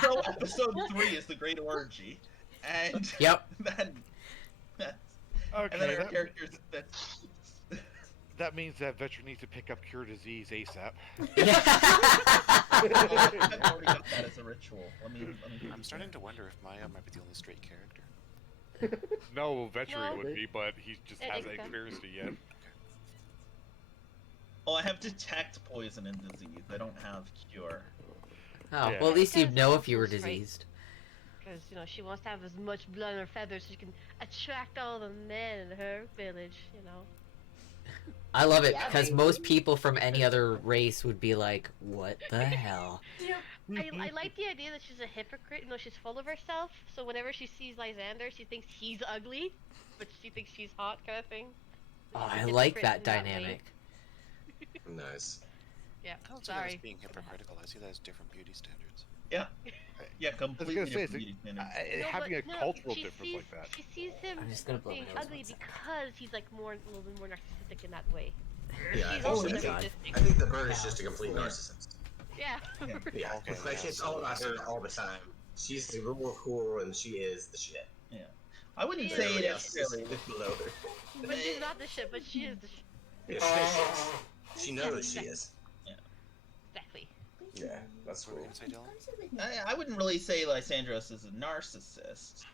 So episode 3 is the Great Orgy, and Yep. then Okay, and then our characters that means that veteran needs to pick up cure disease ASAP. I've already got that as a ritual. Let me I'm starting to wonder if Maya might be the only straight character. No, veteran No. would be, but he just hasn't Exactly. experienced it yet. Oh, I have detect poison and disease. I don't have cure. Oh, Yeah. well, at least you'd Because know if you were that's right. diseased. Because, she wants to have as much blood on her feathers so she can attract all the men in her village, I love it Yeah, because baby. most people from any other race would be like, what the hell? I like the idea that she's a hypocrite, she's full of herself, so whenever she sees Lysander, she thinks he's ugly, but she thinks she's hot, kind of thing. Oh, She's a I like hypocrite that in way. dynamic. Nice. Yeah, I don't see that as sorry. being hypocritical. I see that as different beauty standards. Yeah, I completely was gonna say, different beauty standards. having a No, cultural she difference sees, like that. She sees him I'm just gonna blow being my nose ugly one second. because he's like a little bit more narcissistic in that way. Yeah, I She's think, also so. God. I think the bird is just a complete narcissist. Yeah. Yeah, Okay, like it's all about her all the time. She's the real cool, and she is the shit. I wouldn't Yeah. say Everybody else is necessarily. below her. But she's not the shit, but she is the shit. Yeah, she knows she is. Exactly. Yeah, that's What were cool. you gonna say, Dylan? I wouldn't really say Lysandros is a narcissist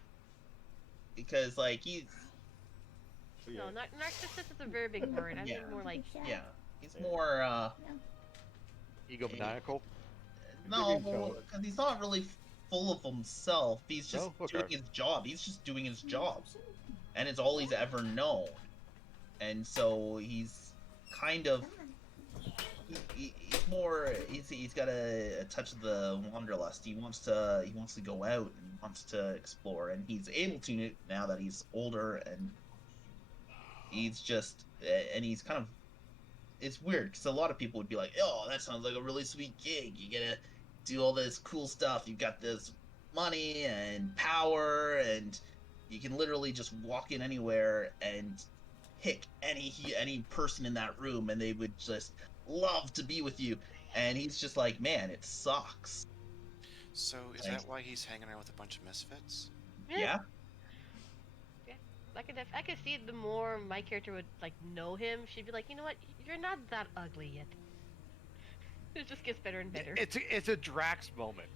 because, like, he's No, narcissist is a very big word. I mean more like he's more Egomaniacal? no, because he's not really full of himself. He's just Oh, okay. doing his job. He's just doing his job, and it's all he's ever known. And so he's kind of he's more he's got a touch of the wanderlust. He wants to go out and wants to explore, and he's able to now that he's older, and he's just and he's kind of it's weird because a lot of people would be like, oh, that sounds like a really sweet gig. You get to do all this cool stuff. You've got this money and power, and you can literally just walk in anywhere and pick any person in that room, and they would just love to be with you. And he's just like, man, it sucks. So is Like- that why he's hanging out with a bunch of misfits? Yeah. I could see the more my character would like know him, she'd be like, you know what, you're not that ugly yet. It just gets better and better. It's a Drax moment.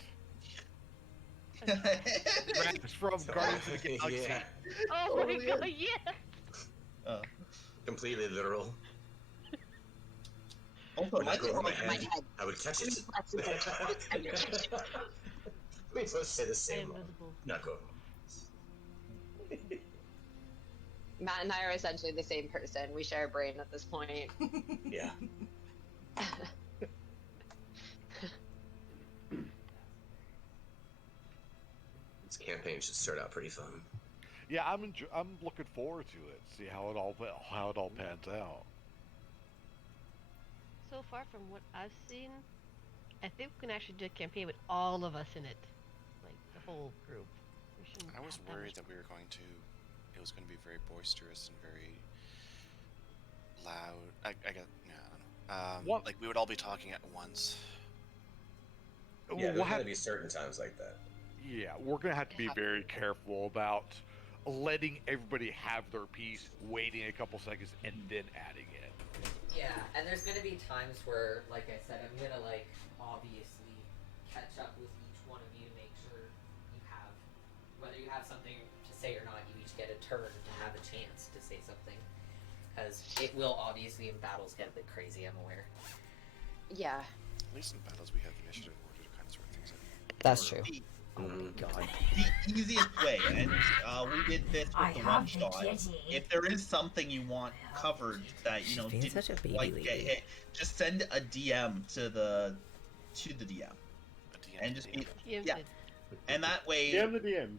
Yeah. Drax from Guardians of the Galaxy. Yeah. Oh my god, yeah! Completely literal. Also, When I I go over my think head, I would catch it. We both say the I same. am one. visible. Not go. Matt and I are essentially the same person. We share a brain at this point. Yeah. This campaign should start out pretty fun. Yeah, I'm looking forward to it. See how it all pans out. So far from what I've seen, I think we can actually do a campaign with all of us in it. Like, the whole group. We shouldn't I was have that worried much- that it was going to be very boisterous and very loud. I don't know. What? Like we would all be talking at once. Yeah, We'll there's have- gonna be certain times like that. Yeah, we're gonna have to be very careful about letting everybody have their piece, waiting a couple seconds, and then adding it. Yeah, and there's gonna be times where, like I said, I'm gonna like obviously catch up with each one of you to make sure you have, whether you have something to say or not, you each get a turn to have a chance to say something, because it will obviously in battles get a bit crazy. I'm aware. Yeah. At least in battles we have initiative order to kind of sort things out. That's true. Oh my god. the easiest way, and we did this with the one shot. If there is something you want covered that you know She's being didn't such a baby quite lady. get hit, just send a DM to the DM, and just be, TM yeah, did. and that way DM the DM.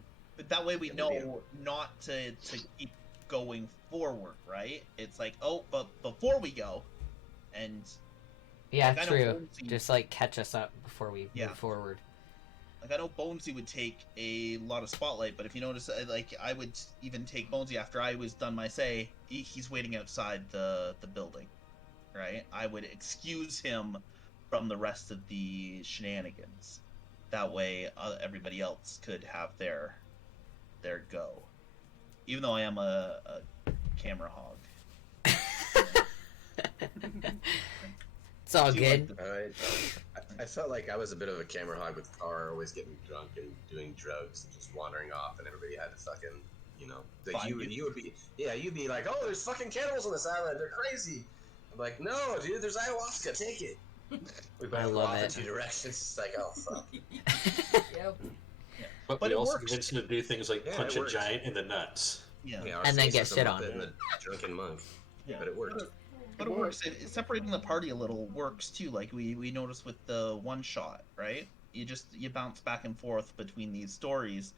that way we DM. know not to keep going forward, right? It's like, oh, but before we go, and Yeah, Like, I know true. Bonesy- Just like catch us up before we Yeah. move forward. like I know Bonesy would take a lot of spotlight, but if you notice, like I would even take Bonesy after I was done my say. He's waiting outside the building, right? I would excuse him from the rest of the shenanigans. That way, everybody else could have their go. Even though I am a camera hog. It's all Do good. I felt like I was a bit of a camera hog with Car, always getting drunk and doing drugs and just wandering off, and everybody had to fucking, like Find you would be, you'd be like, oh, there's fucking cannibals on this island, they're crazy. I'm like, no, dude, there's ayahuasca, take it. We both I go love off in it. 2 directions. It's like, oh fuck. Yep. But But we it also works. convinced him to do things like Yeah, punch it a works. giant in the nuts. Yeah. Yeah, our And then get faces shit are on. in the drunken monk. Yeah. But it worked. But it works. Separating the party a little works too. Like we noticed with the one shot, right? You bounce back and forth between these stories,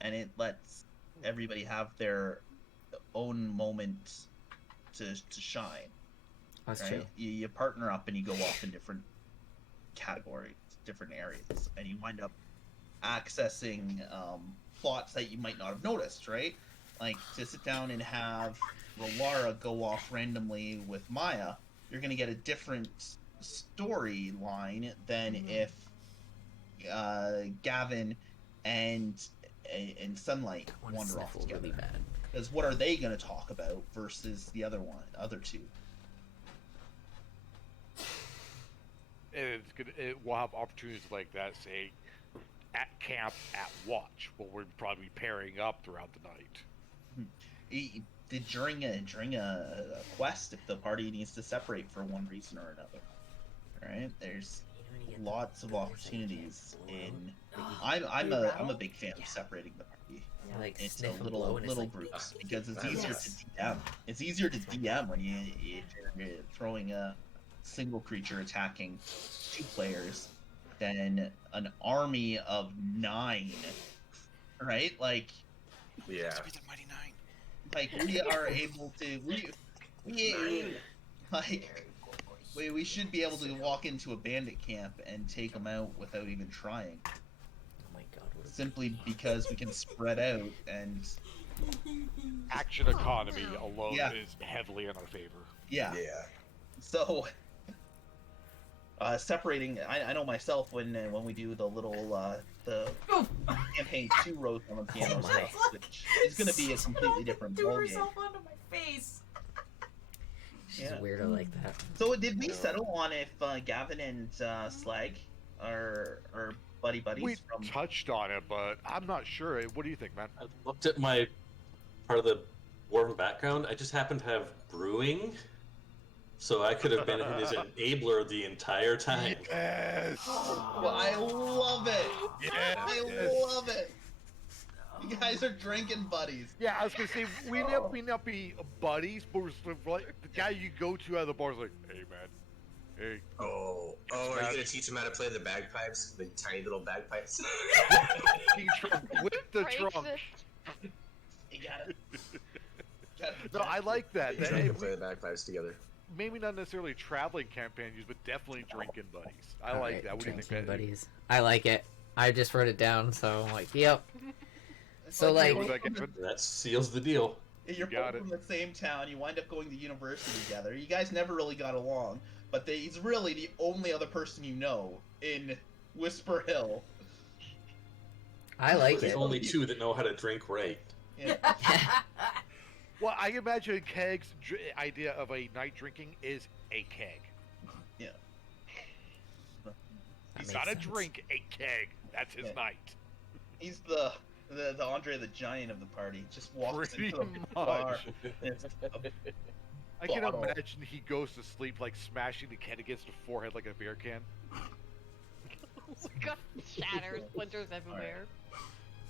and it lets everybody have their own moment to shine. That's Right? true. You partner up and you go off in different categories, different areas, and you wind up accessing plots that you might not have noticed, right? Like to sit down and have Rolara go off randomly with Maya, you're going to get a different storyline than if Gavin and Sunlight I want to wander off sniffle together. really bad. Because what are they going to talk about versus the other two? We'll have opportunities like that, say, at camp, at watch, where we're probably pairing up throughout the night. During a quest, if the party needs to separate for one reason or another, right? There's lots of opportunities in. I'm a big fan of separating the party Like into sniff and blow, little and it's like, groups because it's Nice. easier to DM. It's easier to DM when you're throwing a single creature attacking 2 players than an army of 9, right? Like Yeah. To be the mighty 9. we are able to we should be able to walk into a bandit camp and take them out without even trying, oh my god, what a simply because we can spread out and Action economy alone Yeah. is heavily in our favor. yeah. Yeah. So separating. I know myself when we do the little the campaign 2 rows on the piano, my. which is going to be a completely different Threw ballgame. herself onto my face. She's a weirdo like that. So did we settle on if Gavin and Slag are buddies? We touched on it, but I'm not sure. What do you think, man? I looked at my part of the dwarven background. I just happen to have brewing, so I could have been his enabler the entire time. Yes. Well, I love it. Yes. I love it. You guys are drinking buddies. Yeah, I was gonna say we may not be buddies, but we're sort of like the guy you go to at the bar is like, hey man, hey. Oh, are you gonna teach him how to play the bagpipes? The tiny little bagpipes? With the Breaks trunk. it. You got it. No, I like that. You can play the bagpipes together. Maybe not necessarily traveling campaigns, but definitely drinking buddies. I like that. What do you think, Drinking Ben? buddies. I like it. I just wrote it down, so I'm like, yep. So like, That seals the deal. You're both from the same town. You wind up going to university together. You guys never really got along, but he's really the only other person you know in Whisper Hill. I like There's it. only two that know how to drink right. Yeah. Well, I imagine Keg's idea of a night drinking is a keg. Yeah. He's makes not a sense. drink, a keg. That's his night. He's the Andre the Giant of the party. Just walks Pretty into the bar. much. I can imagine he goes to sleep like smashing the can against the forehead like a beer can. Got shatters, splinters everywhere.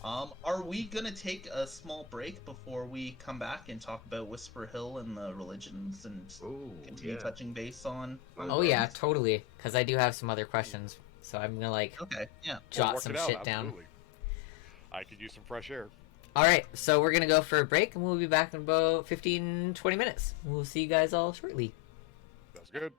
Are we gonna take a small break before we come back and talk about Whisper Hill and the religions and continue touching base on? Oh yeah, totally. Because I do have some other questions, so I'm gonna like jot some shit down. I could use some fresh air. All right, so we're gonna go for a break, and we'll be back in about 15-20 minutes. We'll see you guys all shortly. That's good.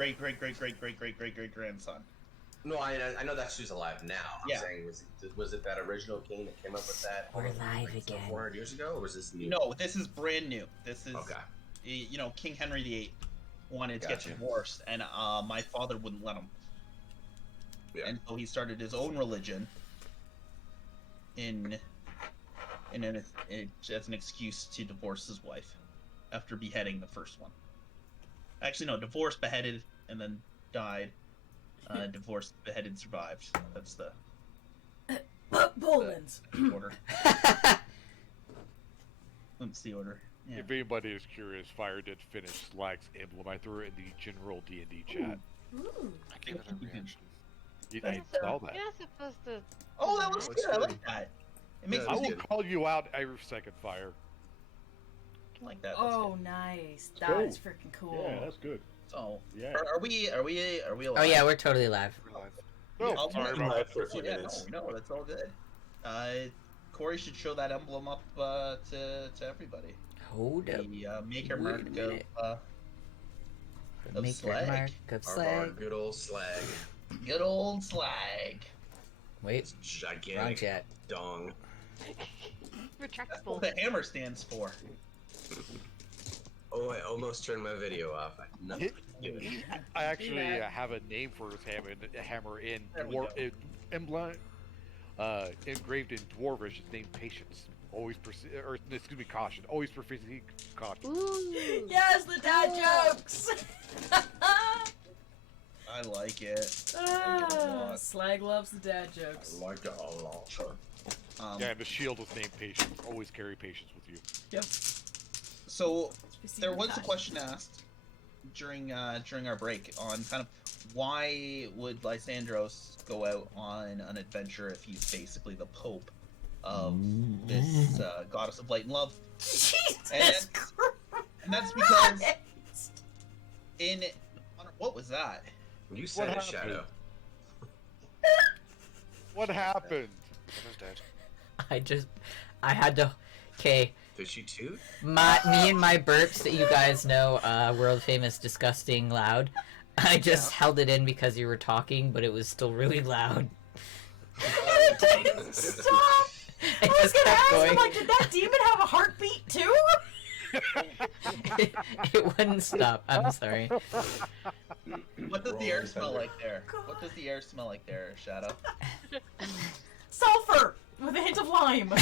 great grandson. No, I know that she's alive now. Yeah. I'm saying, was it that original king that came up with that? We're live again. 400 years ago, or was this new? No, this is brand new. This is Okay. You know, King Henry VIII wanted to Gotcha. get divorced, and my father wouldn't let him. Yeah. And so he started his own religion as an excuse to divorce his wife after beheading the first one. Actually, no, divorced, beheaded, and then died. Divorced, beheaded, survived. That's the Poland's. order. That's the order. Yeah. If anybody is curious, Fire did finish Slag's emblem. I threw it in the general D&D chat. Ooh. I gave it a reaction. I saw that. You're not supposed to. Oh, that looks good. I like that. It makes Yeah, I me will think call you out every second, Fire. like that. Oh, nice. That Cool. is freaking cool. Yeah, that's good. So, Yeah. are we alive? Oh yeah, we're totally live. We're live. Oh, I'll sorry do about live that. for a few Yeah, minutes. no, that's all good. Corey should show that emblem up to everybody. Hold up. The maker Wait a mark minute. of The maker slag. mark of Our slag. good old slag. good old slag. Wait, It's wrong gigantic chat. dong. That's Retractable. what the hammer stands for. Oh, I almost turned my video off. I had nothing to do with it. I actually that. have a name for his hammer in There we dwarf go. emblem, engraved in Dwarvish. It's named Patience. Always caution. Always proceed caution. Ooh. Yes, the dad jokes! I like it. Ah, Slag loves the dad jokes. I like it a lot. Um, Yeah, and the shield is named Patience. Always carry Patience with you. Yep. So Receive there the was a time. question asked during our break on kind of why would Lysandros go out on an adventure if he's basically the Pope of this goddess of light and love. Jesus And- Christ! And that's because what was that? You said What it, happened? Shadow. What happened? Brother's dead. I had to. Okay, Did she toot? me and my burps that you guys know, world famous, disgusting, loud. I just held it in because you were talking, but it was still really loud. And it didn't stop! I It was just gonna kept ask going. him, like, did that demon have a heartbeat too? It wouldn't stop. I'm sorry. What does the Rolling air smell thunder. like there? What does the air smell like there, Shadow? Sulfur! With a hint of lime.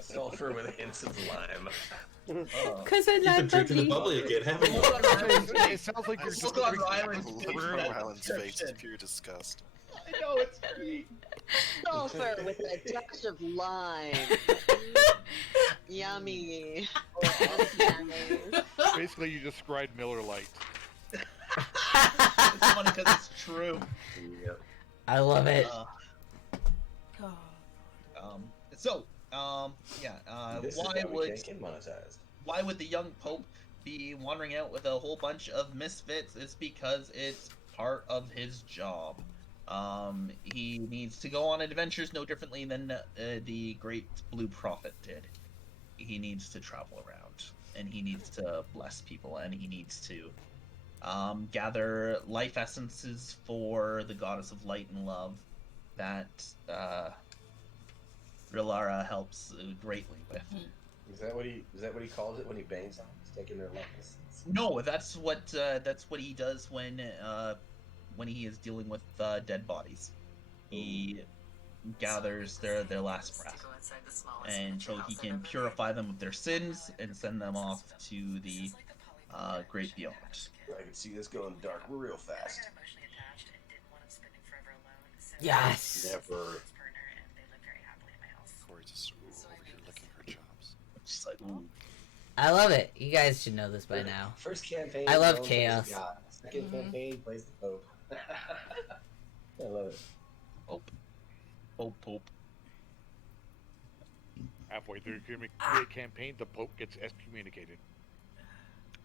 Sulfur with hints of lime. Oh. Cause I You've been like drinking the bubbly. bubbly again, haven't you? Look on Ryland's It face. sounds like you're just Look on drinking- Ryland's face. Look for at that Ryland's face. It's description. pure disgust. I know it's sweet. Sulfur with a touch of lime. Yummy. Basically, you described Miller Lite. It's funny because it's true. Yep. I love it. This is why we would can't get monetized. why would the young pope be wandering out with a whole bunch of misfits? It's because it's part of his job. He needs to go on adventures no differently than the great Blue Prophet did. He needs to travel around, and he needs to bless people, and he needs to gather life essences for the goddess of light and love that Rilara helps greatly with. Is that what he calls it when he bangs on? He's taking their likeness. No, that's what he does when he is dealing with dead bodies. He gathers their last breath, and so he can purify them of their sins and send them off to the great beyond. I can see this going dark real fast. Yes. Never. Corey's just over here licking her chops. Just like, ooh. I love it. You guys should know this by now. First campaign. I love Rome chaos. plays God. Second campaign he plays the Pope. I love it. Pope. Halfway through the campaign, the Pope gets excommunicated.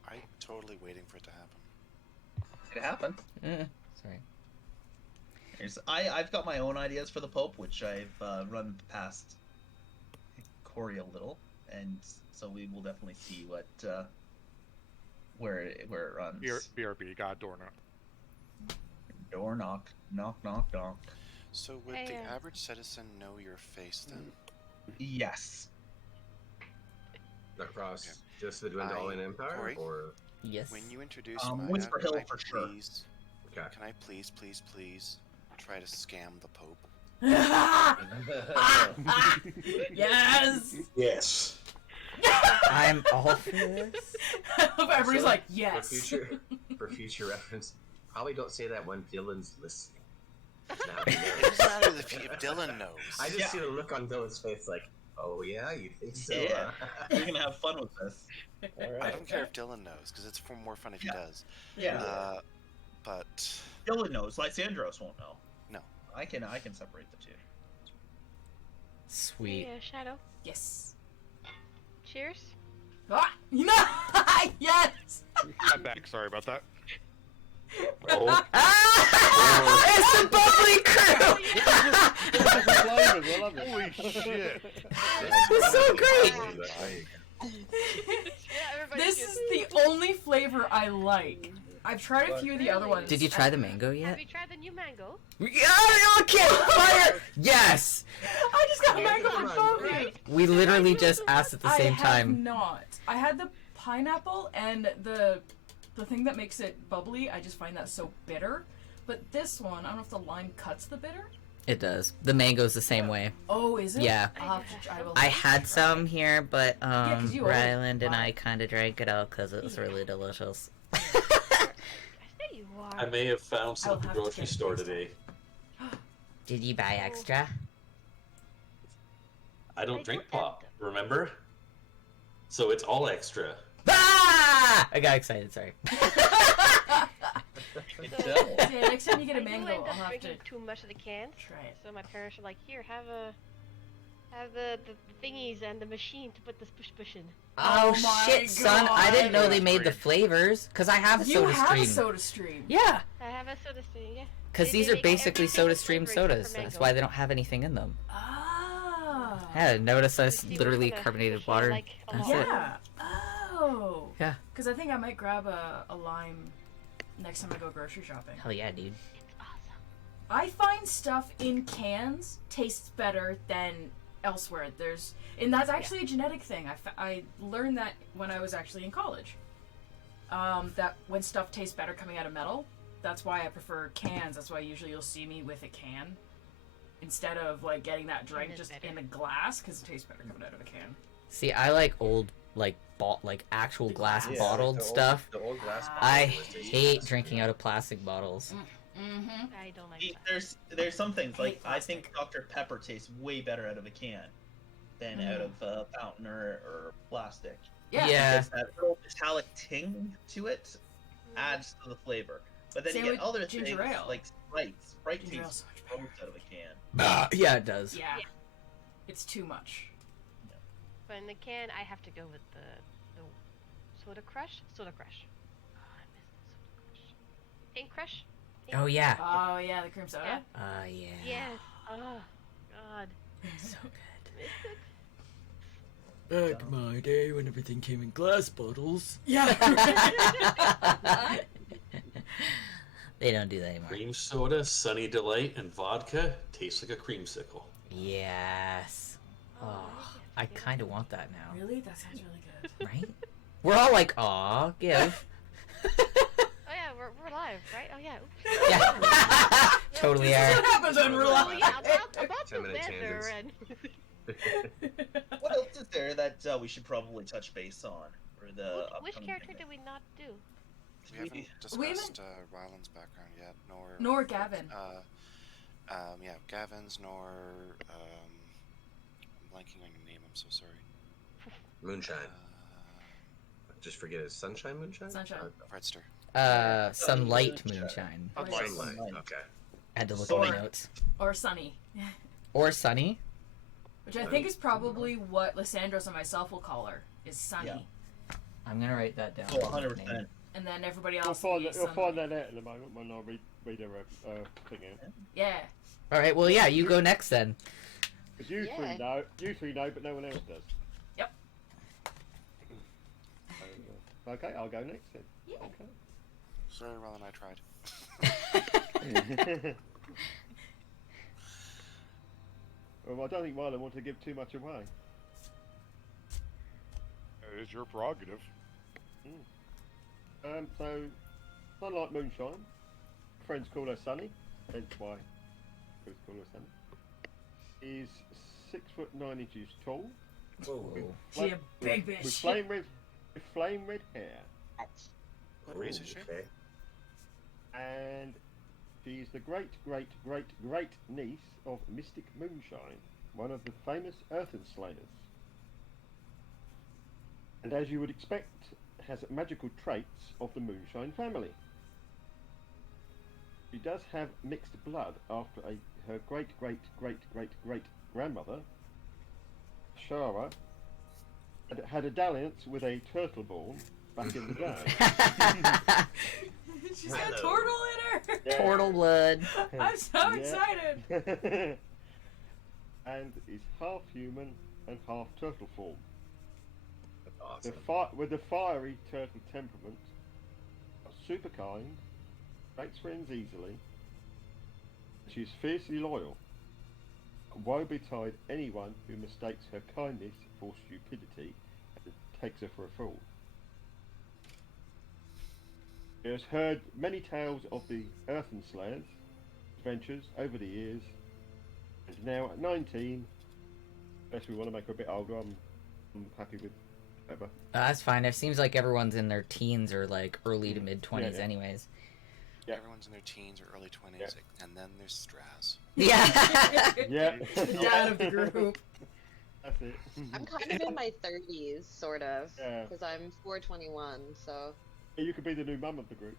I'm totally waiting for it to happen. It happened. Sorry. I've got my own ideas for the Pope, which I've run past Corey a little, and so we will definitely see where it runs. BRB, got a door knock. Door knock, knock, knock, knock. So would Hey, the average citizen know your face then? Yes. Across Okay. just the Dwindling Empire, Corey? or Yes. When you introduce Whisper Maya, Hill can I for sure. please, okay. can I please try to scam the Pope? Yes. Yes. I'm all for this. Everybody's like, For yes. future reference, probably don't say that when Dylan's listening. Now It doesn't matter if Dylan knows. I just Yeah. see the look on Dylan's face, like, oh yeah, you think so? Yeah. Huh? We're gonna have fun with this. All I right. don't care if Dylan knows, because it's more fun if Yeah. he does. Yeah. But Dylan knows. Lysandros won't know. No. I can separate the two. Sweet. Hey, Shadow. Yes. Cheers. Ah, no. Yes. I'm back. Sorry about that. Oh, Ah! It's the bubbly crew! Flavors, I love it. Holy shit! It's so great! There you go. Yeah, everybody This gets is the only flavor I like. I've tried a few of the other ones. Did you try the mango Have yet? you tried the new mango? Yeah, okay, fire! Yes! I just got mango from both of you. We literally just asked at the same I have time. not. I had the pineapple and the thing that makes it bubbly. I just find that so bitter. But this one, I don't know if the lime cuts the bitter. It does. The mango's the same way. Oh, is it? Yeah. will I have to had try. some here, but 'cause you ordered Ryland and mine. I kind of drank it out because it was really delicious. I say you are. I may have found some I'll at the have to grocery get store tasted. today. Did you buy extra? I don't I drink don't pop, remember? So it's all extra. Ah! I got excited. Sorry. Yeah, next time you get a I do mango, end I'll up have to drinking too much of the cans. try it. So my parents are like, here, have the thingies and the machine to put this push in. Oh, my shit, son! I didn't know God. they made the flavors because I have a You Soda have Stream. a Soda Stream. Yeah, I have a soda stream, yeah. because They these are make basically every Soda single Stream flavor except sodas. for That's mango. why they don't have anything in them. Ah. Yeah, notice To that's see which literally one I- carbonated which one I water. like a That's lot. it. Yeah. Oh. Yeah. Because I think I might grab a lime next time I go grocery shopping. Hell yeah, dude. It's awesome. I find stuff in cans tastes better than elsewhere. And that's actually a genetic thing. I learned that when I was actually in college. That when stuff tastes better coming out of metal, that's why I prefer cans. That's why usually you'll see me with a can instead of like getting that drink is just better. in a glass because it tastes better coming out of a can. See, I like old, like actual The glass glass. bottled the old- stuff. The old glass bottle I always tastes hate best. drinking out of plastic bottles. Mm-hmm. I don't like that. There's some things I hate like I think Dr Pepper tastes way better out of a can than out of a fountain or plastic. Yeah. Yeah. Because that little metallic ting to it adds to the flavor. But then Same you get with other ginger things ale. like Sprite. Sprite Ginger ale's tastes so much gross out of a can. Yeah, it does. Yeah. It's too much. But in the can, I have to go with the Soda Crush. Soda Crush. Oh, I miss the Soda Crush. Pink Crush. Oh yeah. Oh yeah, the cream soda. Oh yeah. Yes. Oh, God. So good. Miss it. Back in my day when everything came in glass bottles. Yeah. They don't do that anymore. Cream soda, Sunny Delight, and vodka tastes like a creamsicle. Yes. Oh, I kind of want that now. Really? That sounds really good. Right? We're all like, aw, give. Oh yeah, we're live, right? Oh yeah. Oops. Yeah. Totally are. What happens when we're Oh live? yeah, about the 10-minute weather tangents. and What else is there that we should probably touch base on for the which upcoming character thing? did we not do? We haven't We discussed Ryland's background yet, Nor Gavin. Yeah, Gavin's, nor I'm blanking on your name. I'm so sorry. Moonshine. Uh, Just forget it. Sunshine Moonshine? Sunshine. Fredster. Sunlight moonshine. Sunlight. Sunlight. Okay. I had to look at my Sorry. notes. Or Sunny. Or Sunny. Which I think is probably what Lysandros and myself will call her, is Sunny. Yeah. I'm gonna write that down. Oh, 100%. And then everybody You'll else will find be that, you'll Sunlight. find that out in a moment when I read her thing out. Yeah. All right. Well, yeah. You go next then. Because you Yeah. three know, but no one else does. Yep. Okay, I'll go next then. Yeah. Okay. Sorry, Ryland, I tried. Well, I don't think Ryland wants to give too much away. It is your prerogative. So, Sunlight Moonshine. Friends call her Sunny, hence why friends call her Sunny. Is 6'9" tall. Whoa. She a big bitch. With flame red hair. Razor shape? Okay. And she's the great niece of Mystic Moonshine, one of the famous Earthen Slayers. And as you would expect, has magical traits of the Moonshine family. She does have mixed blood after her great grandmother, Shara, had a dalliance with a turtle-born back in the day. She's got turtle in her. Yeah. Turtle blood. I'm so excited. And is half human and half turtle form. Awesome. With the fiery turtle temperament, super kind, makes friends easily. She's fiercely loyal. Woe betide anyone who mistakes her kindness for stupidity and takes her for a fool. She has heard many tales of the Earthen Slayers' adventures over the years, and now at 19, unless we want to make her a bit older, I'm happy with whatever. That's fine. It seems like everyone's in their teens or like early to mid 20s, Yeah. anyways. Yeah. Everyone's in their teens or early 20s, Yeah. and then there's Straz. Yeah. Yeah. The dad of the group. That's it. I'm kind of in my 30s, sort of, Yeah. because I'm 421, so. You could be the new mum of the group.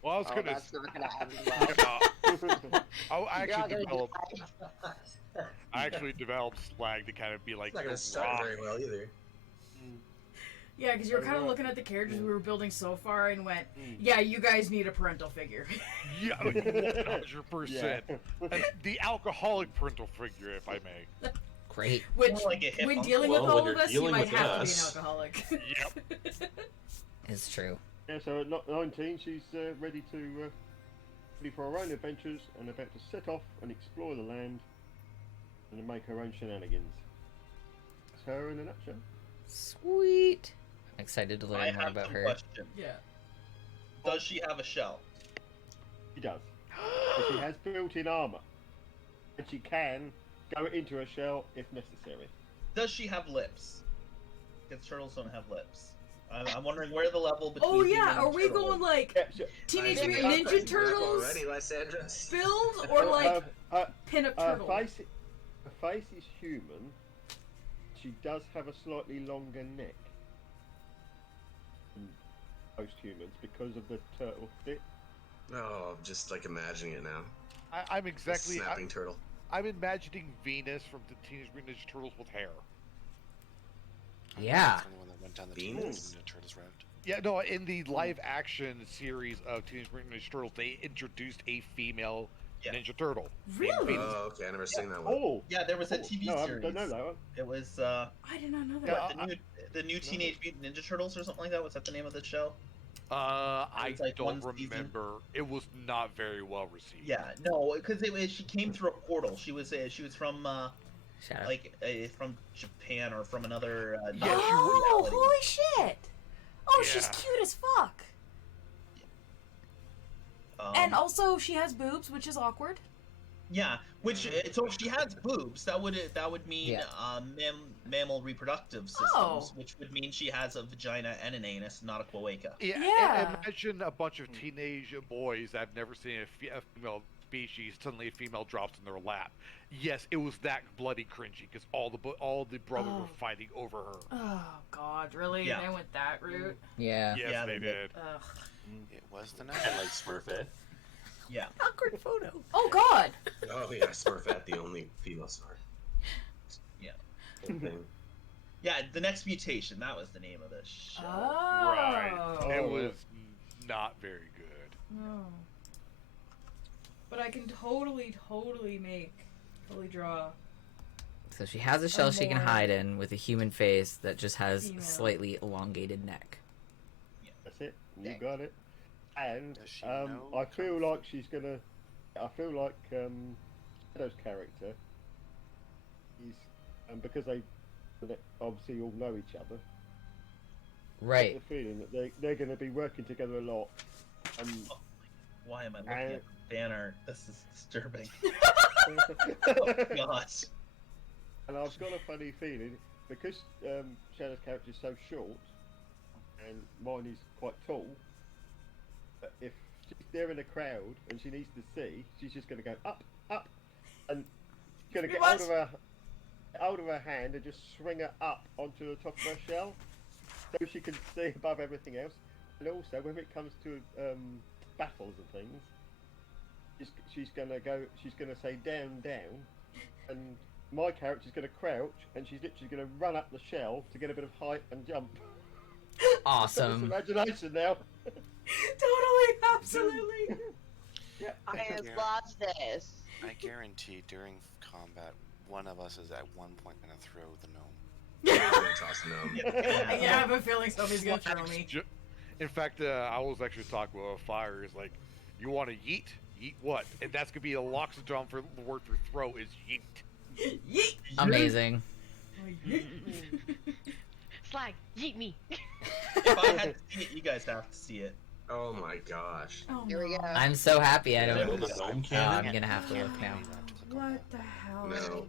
Well, I was Oh, gonna. that's not gonna happen well. I You're all gonna I actually developed Slag to kind of be like It's not the gonna start rock. very well either. Yeah, because you were kind of looking at the characters we were building so far and went, yeah, you guys need a parental figure. Yeah, 100%. And the alcoholic parental figure, if I may. Great. Which, More like a hip when uncle. dealing with Well, all when of you're us, you dealing might with have us. to be an alcoholic. Yep. It's true. Yeah, so at 19, she's ready for her own adventures and about to set off and explore the land and to make her own shenanigans. That's her in a nutshell. Sweet. I'm excited to I learn more have about some her. questions. Yeah. Does she have a shell? She does. But she has built-in armor, and she can go into a shell if necessary. Does she have lips? Because turtles don't have lips. I'm wondering where the level between. Oh yeah, human and are we turtle going is. like Yeah, Teenage I Mutant think Ninja that's Turtles already, Lysandra. build or like her pinup turtle? face is human. She does have a slightly longer neck than most humans because of the turtle bit. Oh, I'm just like imagining it now. I'm The exactly. snapping turtle. I'm imagining Venus from the Teenage Mutant Ninja Turtles with hair. Yeah. That's the only one that went down the Venus? Teenage Mutant Ninja Turtles route. Yeah, no, in the live-action series of Teenage Mutant Ninja Turtles, they introduced a female Yeah. Ninja Turtle. Really? Oh, okay. I never seen that one. Oh, Yeah, there was a TV no, I series. don't know that one. It was I did not know that. Yeah, the new Teenage Mutant Ninja Turtles or something like that. Was that the name of the show? I It's like don't one season. remember. It was not very well received. Yeah, no, because she came through a portal. She was from Shout out. from Japan or from another. Yeah, Oh, holy shit! Oh, she's Yeah. cute as fuck. And also, she has boobs, which is awkward. yeah, which so if she has boobs, that would mean Yeah. mammal reproductive systems, Oh. which would mean she has a vagina and an anus, not a cloaca. Yeah. Imagine a bunch of teenage boys that have never seen a female species. Suddenly, a female drops in their lap. Yes, it was that bloody cringy because all the brothers were fighting over her. Oh God, really? Yeah. They went that route. Yeah. Yes, Yeah, they they did. Ugh. It was the I night. like Smurfette. Yeah, Awkward photo. Oh God. Oh yeah, Smurfette, the only female Smurf. Yeah. Same thing. yeah. The Next Mutation, that was the name of this show. Right. Oh. It was not very good. No. But I can totally draw. So she has a shell she can more hide in with a human face that just has female. a slightly elongated neck. it. You got it. And Does she know I feel Kung like Fu? she's gonna. I feel like Shadow's character is, because they obviously all know each other. I Right. get the feeling that they're going to be working together a lot. Why am I looking at fan art? This is disturbing. Oh gosh. And I've got a funny feeling because Shadow's character is so short, and mine is quite tall. That if she's there in a crowd and she needs to see, she's just going to go up, up, and she's going to get out of her hand and just swing her up onto the top of her shell, so she can see above everything else. And also, when it comes to battles and things, she's going to say down, down, and my character's going to crouch, and she's literally going to run up the shell to get a bit of height and jump. Awesome. Imagination now. Totally, absolutely. Yeah. I love this. I guarantee during combat, one of us is at one point gonna throw the gnome. I'm gonna toss a gnome. Yeah, I have a feeling somebody's gonna throw me. In fact, I was actually talking about fire. Is like, you want to yeet? Yeet what? And that's gonna be a loxodon for the word for throw is yeet. Yeet. Amazing. Slag, yeet me. If I had to see it, you guys have to see it. Oh my gosh. Oh, Here we go. I'm so happy I don't. The gnome I'm cannon? gonna have to look now. What the hell? No,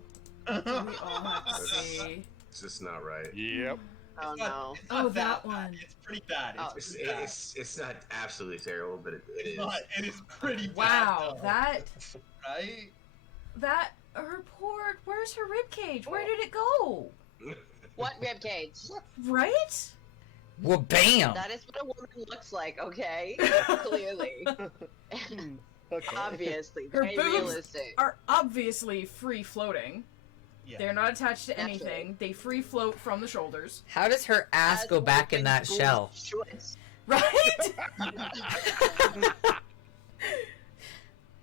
Do we all have to see? it's just not right. Yep. Oh no. It's not Oh, that bad. one. It's pretty bad. Oh. It's It's, pretty bad. it's not absolutely terrible, but it is. It is pretty bad. Wow, though, that right? her poor. Where's her rib cage? Where did it go? What ribcage? Right? Well, bam. That is what a woman looks like, okay? Clearly. Okay. Obviously. Her Very boobs realistic. are obviously free floating. Yeah. They're not attached to Naturally. anything. They free float from the shoulders. How does her ass As go back in women that go shell? shorts. Right?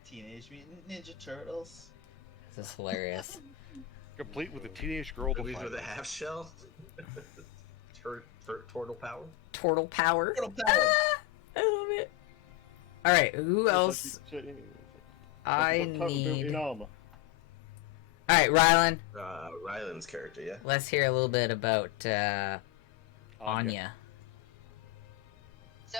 Teenage Mutant Ninja Turtles. This is hilarious. Complete with a teenage girl to These fight. are the half shell. Turtle power. Turtle power. Turtle power. Ah, I love it. All right, who else? I Total built-in need. All armor. right, Rylan. Ryland's character, yeah. Let's hear a little bit about Anya. So,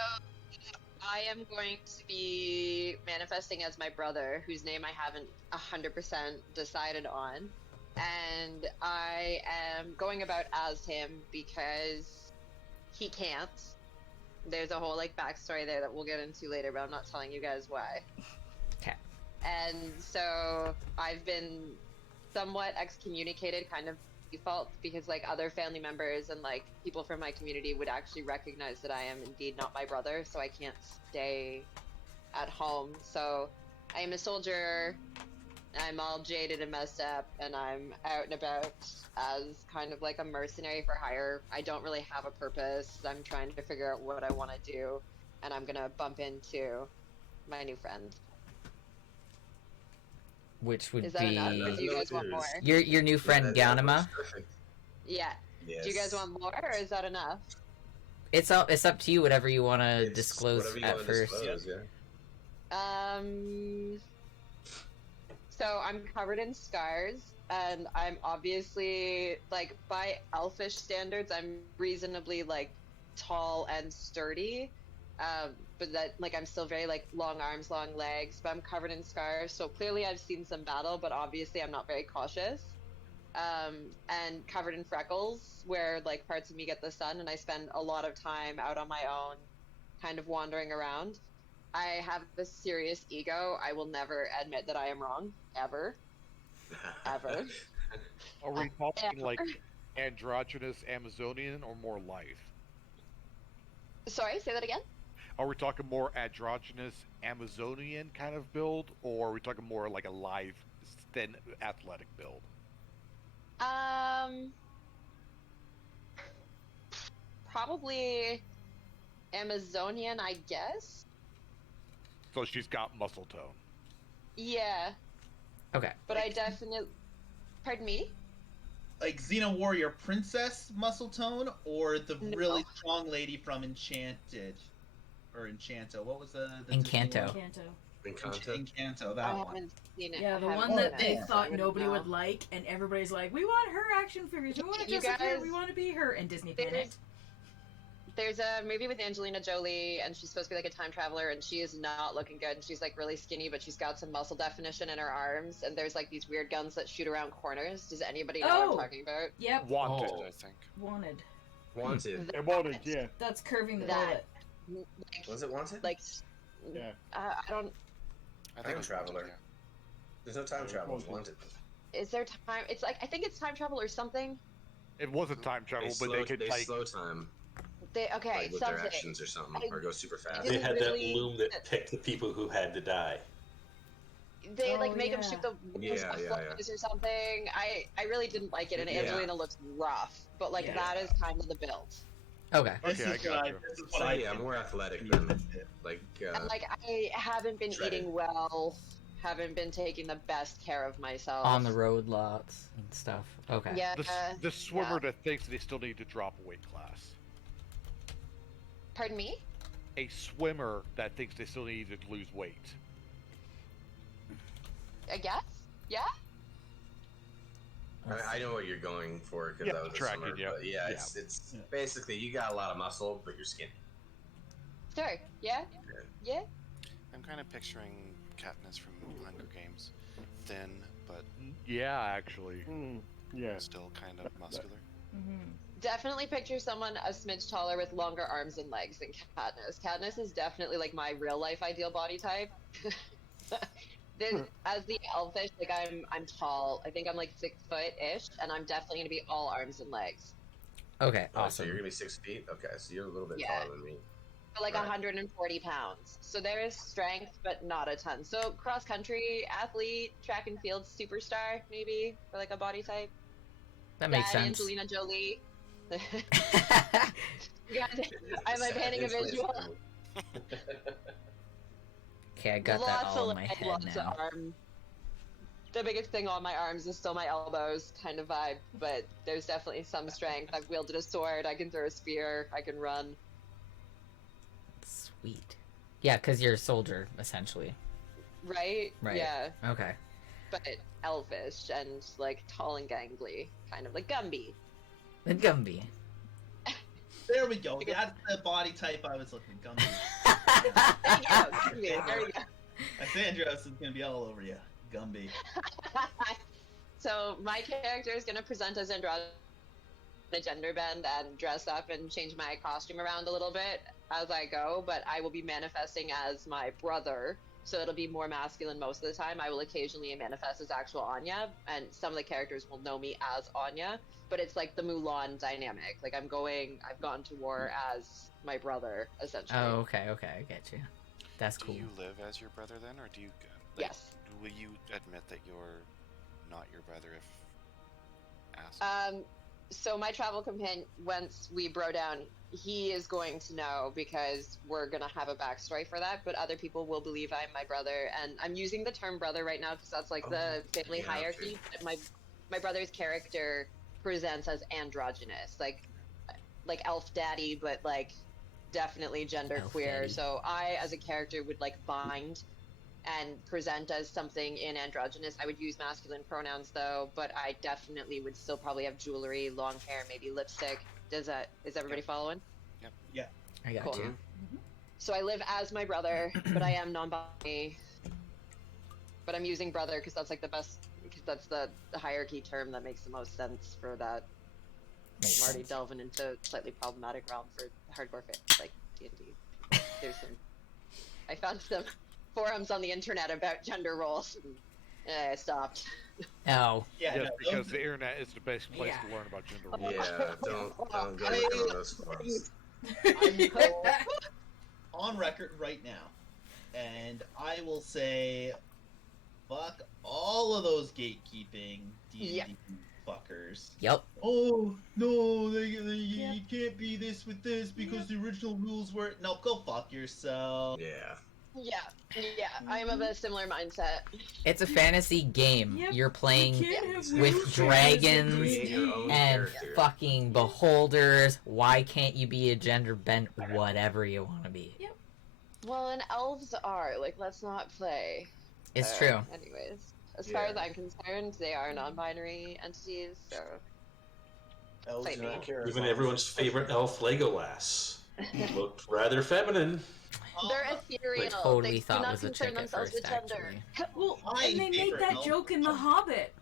I am going to be manifesting as my brother, whose name I haven't 100% decided on. And I am going about as him because he can't. There's a whole backstory there that we'll get into later, but I'm not telling you guys why. Okay. And so I've been somewhat excommunicated, kind of default, because other family members and people from my community would actually recognize that I am indeed not my brother, so I can't stay at home. So I am a soldier. I'm all jaded and messed up, and I'm out and about as kind of a mercenary for hire. I don't really have a purpose. I'm trying to figure out what I want to do, and I'm gonna bump into my new friend. Which would Is that be enough? Or do you guys want more? your new friend Ganima. Perfect. Yeah. Yes. Do you guys want more, or is that enough? It's up to you. Whatever you want to It's disclose whatever you at wanna first. disclose, yeah. So I'm covered in scars, and I'm obviously by elfish standards, I'm reasonably tall and sturdy. But that I'm still very long arms, long legs, but I'm covered in scars. So clearly I've seen some battle, but obviously I'm not very cautious. And covered in freckles, where parts of me get the sun, and I spend a lot of time out on my own, kind of wandering around. I have a serious ego. I will never admit that I am wrong, ever. Ever. Are we talking Ever. androgynous Amazonian or more lithe? Sorry, say that again? Are we talking more androgynous Amazonian kind of build, or are we talking more like a lithe, thin, athletic build? Probably Amazonian, I guess. So she's got muscle tone. Yeah, Okay. but I definitely. Pardon me? Xena Warrior Princess muscle tone, or the No. really strong lady from Enchanted? or Enchanto. What was the Encanto. Encanto, that I one. haven't seen it. Yeah, the I haven't one seen that it. they Yeah. thought I nobody wouldn't would know. like, and everybody's like, we want her action figures, we want to You dress up her, guys- we want to be her, and Disney There's- panicked. There's a movie with Angelina Jolie, and she's supposed to be like a time traveler, and she is not looking good. And she's like really skinny, but she's got some muscle definition in her arms. And there's like these weird guns that shoot around corners. Does anybody know what Oh. I'm talking about? Yep, Wanted, Oh. I think. wanted. Wanted. It wanted, yeah. That's curving the That. bullet. Like, Was it Wanted? like Yeah. I don't. I Time it was Traveler. Wanted, There's no time travel. It's Wanted. Is there time? It's like I think it's time travel or something. It wasn't time travel, They but slow, they could like. slow time, They okay, like with their something. actions or something, or go super fast. They had that really- loom that picked the people who had to die. They like Oh, make him yeah. shoot the wings Yeah, with yeah, flames or something. I really didn't like it, and Yeah. Angelina looks rough, but like Yeah. that is kind of the build. Okay. This Okay, I is got what you. This is So, what I yeah, did. more athletic than like. And like I haven't been Shredded. eating well, haven't been taking the best care of myself. On the road lots and stuff. Okay. Yeah. The swimmer yeah. that thinks they still need to drop a weight class. Pardon me? A swimmer that thinks they still need to lose weight. I guess. Yeah. I know what you're going for because Yeah, that was a tracking, summer, yeah. but yeah, Yeah. it's basically you got a lot of muscle, but you're skinny. Sure. Yeah. Yeah. I'm kind of picturing Katniss from Hunger Games, thin but Yeah, actually. Yeah. still kind of muscular. Mm-hmm. Definitely picture someone a smidge taller with longer arms and legs than Katniss. Katniss is definitely like my real life ideal body type. As the elfish, like I'm tall. I think I'm like 6 foot ish, and I'm definitely gonna be all arms and legs. Okay. Oh, so Awesome. you're gonna be 6 feet? Okay, so you're a little bit Yeah. taller than me. For like Right. 140 pounds. So there is strength, but not a ton. So cross country athlete, track and field superstar, maybe for like a body type. That makes That sense. Angelina Jolie. You guys, am I painting a visual? Okay, I got that Lots all of in my leg, head lots now. of arm. The biggest thing on my arms is still my elbows, kind of vibe, but there's definitely some strength. I've wielded a sword, I can throw a spear, I can run. Sweet. Yeah, because you're a soldier, essentially. Right? Right. Yeah, Okay. but elfish and like tall and gangly, kind of like Gumby. And Gumby. There we go. That's the body type I was looking. Gumby. There you go, Gumby, there you go. Sandros is gonna be all over you. Gumby. So my character is going to present as androgynous, a gender bend, and dress up and change my costume around a little bit as I go, but I will be manifesting as my brother, so it'll be more masculine most of the time. I will occasionally manifest as actual Anya, and some of the characters will know me as Anya, but it's like the Mulan dynamic. Like I've gone to war as my brother, essentially. Oh, okay, I get you. That's Do cool. you live as your brother then, or do you? Like, Yes. Will you admit that you're not your brother if asked? So my travel companion, once we bro down, he is going to know because we're gonna have a backstory for that. But other people will believe I'm my brother, and I'm using the term brother right now because that's like the family yeah, hierarchy. But my brother's character presents as androgynous, like elf daddy, but like definitely gender Elf queer. daddy. So I, as a character, would like bind and present as something in androgynous. I would use masculine pronouns though, but I definitely would still probably have jewelry, long hair, maybe lipstick. Is everybody following? I got Cool. you. So I live as my brother, but I am non-binary. But I'm using brother because that's like the best, because that's the hierarchy term that makes the most sense for that. Makes I'm already sense. delving into slightly problematic realm for hardcore fans like D&D. There's some. I found some forums on the internet about gender roles. And I stopped. Oh. Yeah. Yes, no, because the internet is the best place Yeah. to learn about gender roles. Yeah, don't go on those forums. I'm on record right now, and I will say, fuck all of those gatekeeping D&D fuckers. Yep. Oh no, you can't be this with this because the original rules were. No, go fuck yourself. Yeah. Yeah, I'm of a similar mindset. It's a fantasy game. Yep. You're playing You can't have with rules. dragons Create your own and character. fucking beholders. Why can't you be a gender bent whatever you want to be? Yep. Well, and elves are like, let's not play. It's true. Anyways, as far as Yeah. I'm concerned, they are non-binary entities. So Elves Fight do me. not care. as Even long as everyone's it's favorite elf, Legolas, looked rather feminine. they're ethereal. I totally they thought do not was a concern chick at themselves first, with gender. actually. Well, My and they made favorite that elf joke in The was- Hobbit.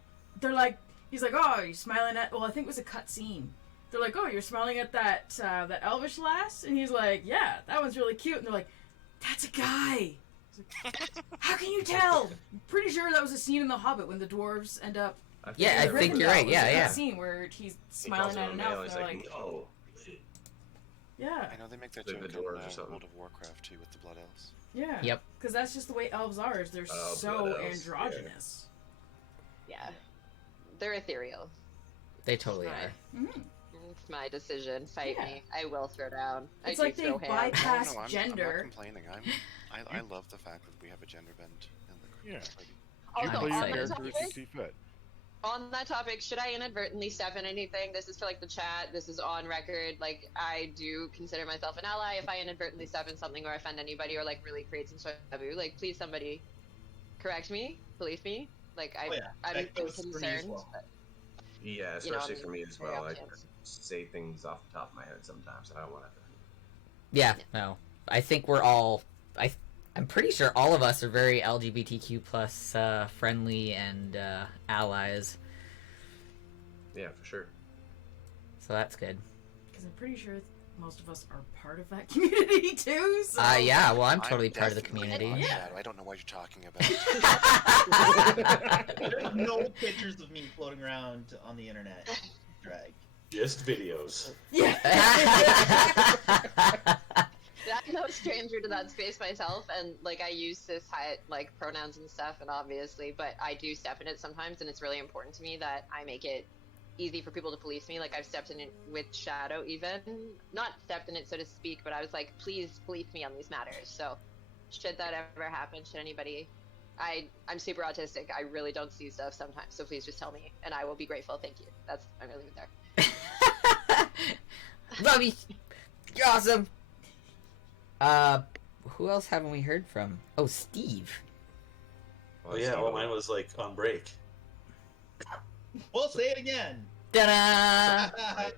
They're like, he's like, oh, you're smiling at. Well, I think it was a cut scene. They're like, oh, you're smiling at that elvish lass, and he's like, yeah, that one's really cute. And they're like, that's a guy. He's like, how can you tell? I'm pretty sure that was a scene in The Hobbit when the dwarves end up. Yeah, I in think you're Rivendell. right. It was Yeah, a yeah. cut scene where he's He calls smiling him at a an male. elf, and He's they're like, like, no. yeah, I know they make that Like joke the in dwarves or something. World of Warcraft too with the Blood Elves. yeah. Yep. Because that's just the way elves are. Is they're Oh, so blood elves, yeah. androgynous. Yeah, they're ethereal. They totally Right. are. Mhm. It's my decision. Fight Yeah. me. I will throw down. It's I like do they throw hands. bypass I'm gender. not complaining. I love the fact that we have a gender bend in the Yeah. party. You Also, play I'm your on that excited. character as you topic, see fit. on that topic, should I inadvertently step in anything? This is for like the chat. This is on record. Like, I do consider myself an ally. If I inadvertently step in something or offend anybody or like really create some sort of taboo, like please somebody correct me, police me. Like Oh, yeah. I'm That so goes for me as concerned. well. But, Yeah, you know, especially I'm for me as very well. I off-chance. say things off the top of my head sometimes, and I don't want to. Yeah, no. I think we're all. I'm pretty sure all of us are very LGBTQ plus friendly and allies. Yeah, for sure. So that's good. Because I'm pretty sure most of us are part of that community too. So. Yeah. Well, I'm totally part of the definitely community. not Yeah. Shadow. I don't know what you're talking about. There's no pictures of me floating around on the internet. Drag. Just videos. Yeah. I'm no stranger to that space myself, and like I use cis like pronouns and stuff, and obviously, but I do step in it sometimes, and it's really important to me that I make it easy for people to police me. Like I've stepped in it with Shadow, even not stepped in it so to speak, but I was like, please police me on these matters. So, should that ever happen, should anybody, I'm super autistic. I really don't see stuff sometimes, so please just tell me, and I will be grateful. Thank you. I'm gonna leave it there. Love you. You're awesome. Who else haven't we heard from? Oh, Steve. Oh yeah, well mine was like on break. Well, say it again. Ta-da!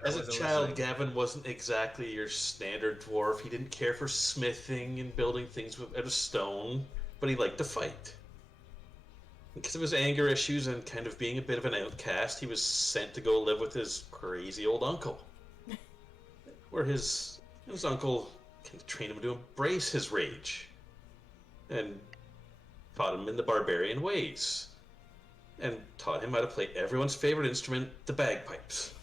As a wasn't child, listening. Gavin wasn't exactly your standard dwarf. He didn't care for smithing and building things out of stone, but he liked to fight. Because of his anger issues and kind of being a bit of an outcast, he was sent to go live with his crazy old uncle. Where his uncle kind of trained him to embrace his rage and taught him in the barbarian ways. And taught him how to play everyone's favorite instrument, the bagpipes.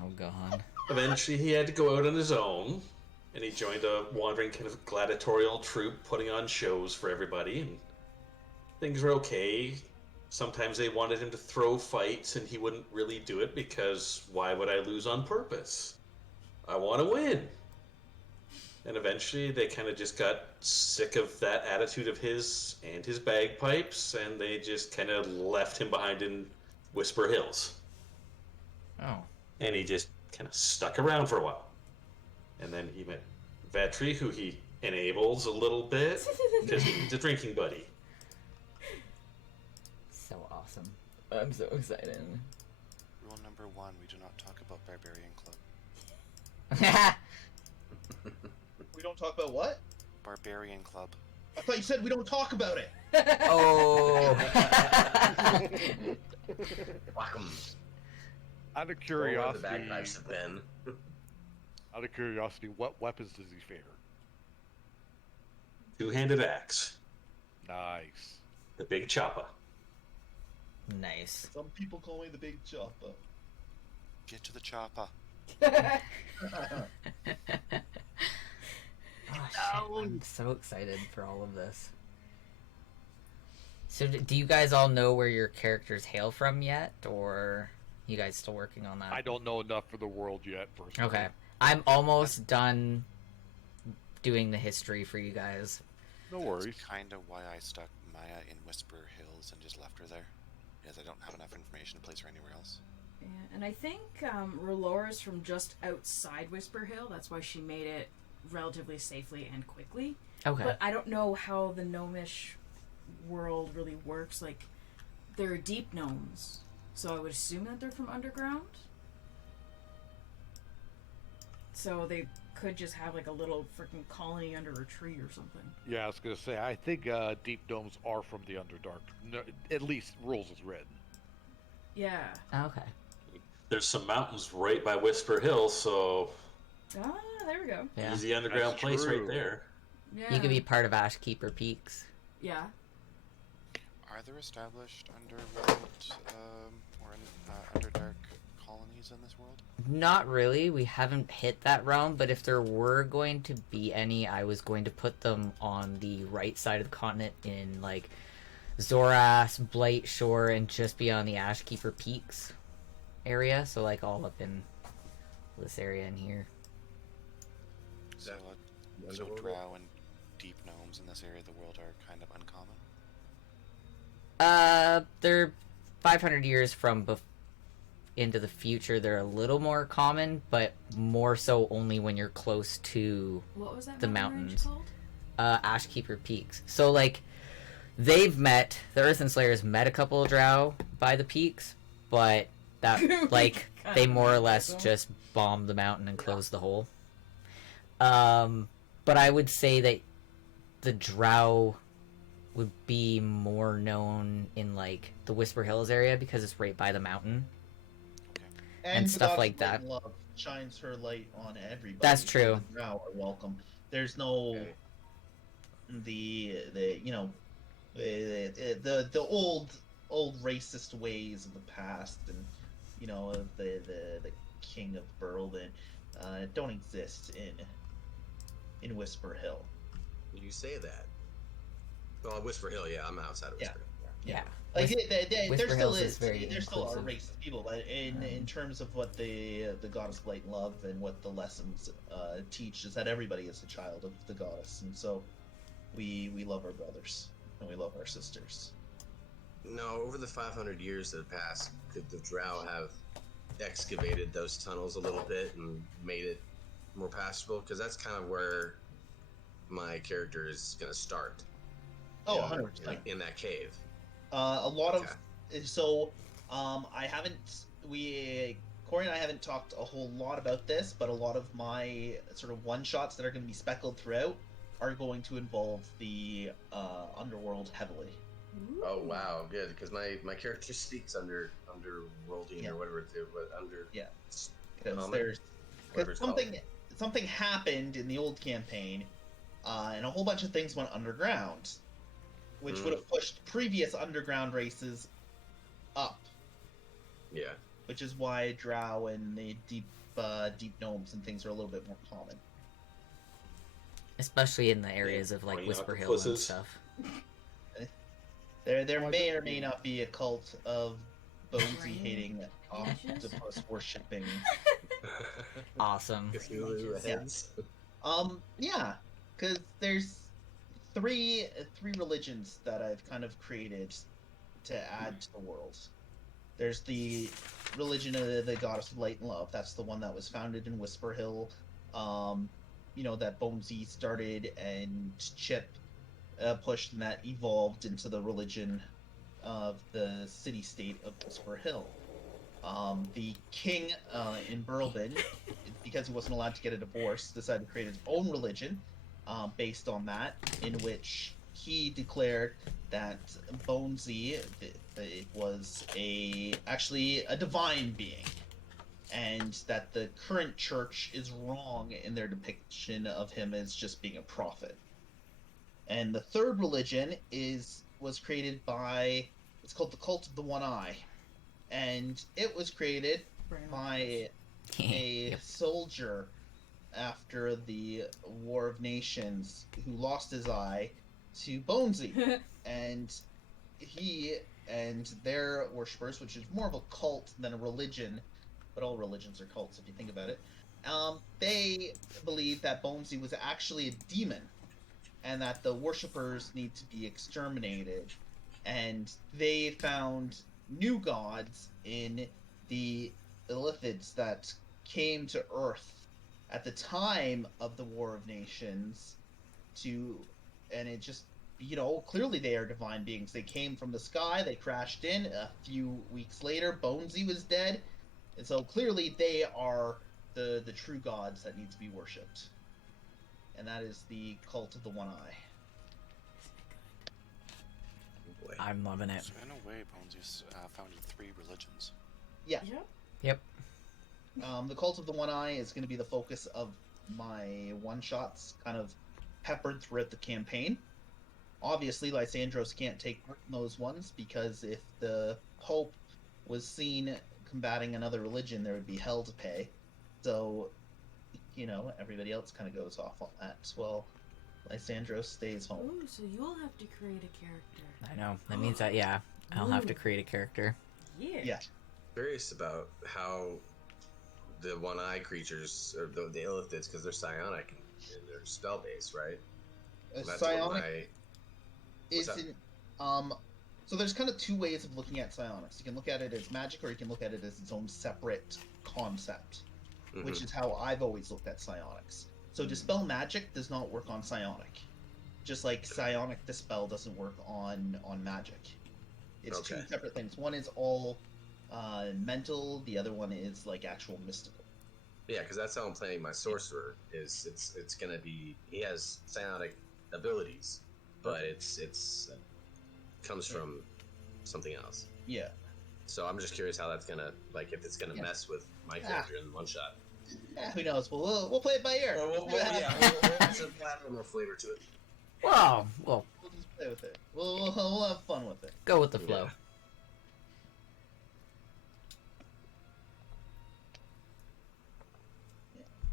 Oh god. Eventually, he had to go out on his own, and he joined a wandering kind of gladiatorial troupe, putting on shows for everybody, and things were okay. Sometimes they wanted him to throw fights, and he wouldn't really do it because why would I lose on purpose? I want to win. And eventually, they kind of just got sick of that attitude of his and his bagpipes, and they just kind of left him behind in Whisper Hills. Oh. And he just kind of stuck around for a while. And then he met Vetri, who he enables a little bit, because he needs a drinking buddy. So awesome. I'm so excited. Rule number 1: we do not talk about Barbarian Club. We don't talk about what? Barbarian Club. I thought you said we don't talk about it. Oh. Whack 'em. Out of Or where the curiosity, bagpipes have been. what weapons does he favor? Two-handed axe. Nice. The big chopper. Nice. Some people call me the Big Chopper. Get to the chopper. Oh, shit. I'm so excited for all of this. So, do you guys all know where your characters hail from yet, or you guys still working on that? I don't know enough for the world yet. Personally. Okay, I'm almost done doing the history for you guys. No worries. That's kind of why I stuck Maya in Whisper Hills and just left her there. Because I don't have enough information to place her anywhere else. Yeah, and I think Relora's from just outside Whisper Hill. That's why she made it relatively safely and quickly. Okay. But I don't know how the gnomish world really works. Like, they're deep gnomes, so I would assume that they're from underground. So they could just have like a little freaking colony under a tree or something. Yeah, I was gonna say, I think deep domes are from the Underdark. No, at least rules is written. Yeah. Okay. There's some mountains right by Whisper Hill, so Ah, there we go. Yeah. easy underground That's place true. right there. Yeah. You could be part of Ashkeeper Peaks. Yeah. Are there established underworld or underdark colonies in this world? Not really. We haven't hit that realm, but if there were going to be any, I was going to put them on the right side of the continent in, like, Zoras, Blight Shore, and just beyond the Ashkeeper Peaks area. So, like, all up in this area in here. So, so drow and deep gnomes in this area of the world are kind of uncommon? They're 500 years from into the future. They're a little more common, but more so only when you're close to What was that the mountain range mountains. called? Ashkeeper Peaks. So, like, the Earth Enslayers met a couple of drow by the peaks, but that, like, they more or less just bombed the mountain and closed the hole. But I would say that the drow would be more known in, like, the Whisper Hills area because it's right by the mountain. And the stuff goddess like of light that. and love shines her light on everybody. That's true. The drow are welcome. There's no the you know the old racist ways of the past, and you know, of the king of Berlin don't exist in Whisper Hill. You say that. Well, Whisper Hill, yeah, I'm outside of Whisper Hill. Yeah. Like Whisper there still Hills is, is very there still are inclusive. racist people, but in terms of what the goddess of light and love and what the lessons teach is that everybody is a child of the goddess, and so we love our brothers and we love our sisters. No, over the 500 years that have passed, could the drow have excavated those tunnels a little bit and made it more passable? Because that's kind of where my character is going to start. Oh, 100%. In that cave. A lot of so I haven't Corey and I haven't talked a whole lot about this, but a lot of my sort of one shots that are going to be speckled throughout are going to involve the underworld heavily. Oh wow, good, because my character speaks underworlding or whatever it's but under because something happened in the old campaign, and a whole bunch of things went underground, which would have pushed previous underground races up. Yeah. Which is why drow and the deep gnomes and things are a little bit more common. Especially in the areas of, like, Whisper Hill and stuff. There may or may not be a cult of Bonesy hating octopus worshipping. Awesome. Yeah, because there's three religions that I've kind of created to add to the world. There's the religion of the goddess of light and love. That's the one that was founded in Whisper Hill. You know, that Bonesy started and Chip pushed, and that evolved into the religion of the city-state of Whisper Hill. The king in Berlin, because he wasn't allowed to get a divorce, decided to create his own religion based on that, in which he declared that Bonesy was actually a divine being, and that the current church is wrong in their depiction of him as just being a prophet. And the third religion was created by, it's called the Cult of the One Eye, and it was created by a soldier after the War of Nations who lost his eye to Bonesy, and he and their worshippers, which is more of a cult than a religion, but all religions are cults if you think about it, they believe that Bonesy was actually a demon, and that the worshippers need to be exterminated, and they found new gods in the Illithids that came to Earth at the time of the War of Nations, and it just, clearly they are divine beings. They came from the sky, they crashed in. A few weeks later, Bonesy was dead, and so clearly they are the true gods that need to be worshipped. And that is the cult of the One Eye. Boy. I'm loving it. So in a way, Bonesy's founded 3 religions. Yeah. Yep. The cult of the One Eye is going to be the focus of my one-shots, kind of peppered throughout the campaign. Obviously, Lysandros can't take part in those ones, because if the Pope was seen combating another religion, there would be hell to pay. So, everybody else kind of goes off on that. Well, Lysandros stays home. Oh, so you'll have to create a character. I know. That means that, yeah, I'll have to create a character. Yeah. Curious about how the one-eye creatures, or the illithids, because they're psionic and they're spell-based, right? That's what Psionic isn't. So there's kind of 2 ways of looking at psionics. You can look at it as magic, or you can look at it as its own separate concept, which is how I've always looked at psionics. So dispel magic does not work on psionic, just like psionic dispel doesn't work on magic. It's 2 separate things. One is all mental. The other one is like actual mystical. Yeah, because that's how I'm playing my sorcerer. It's gonna be, he has psionic abilities, but it's comes from something else. Yeah. So I'm just curious how that's gonna, like, if it's gonna mess with my character in one shot. Yeah, who knows? We'll play it by ear. We'll add some more flavor to it. Well, we'll just play with it. We'll have fun with it. Go with the flow. Yeah.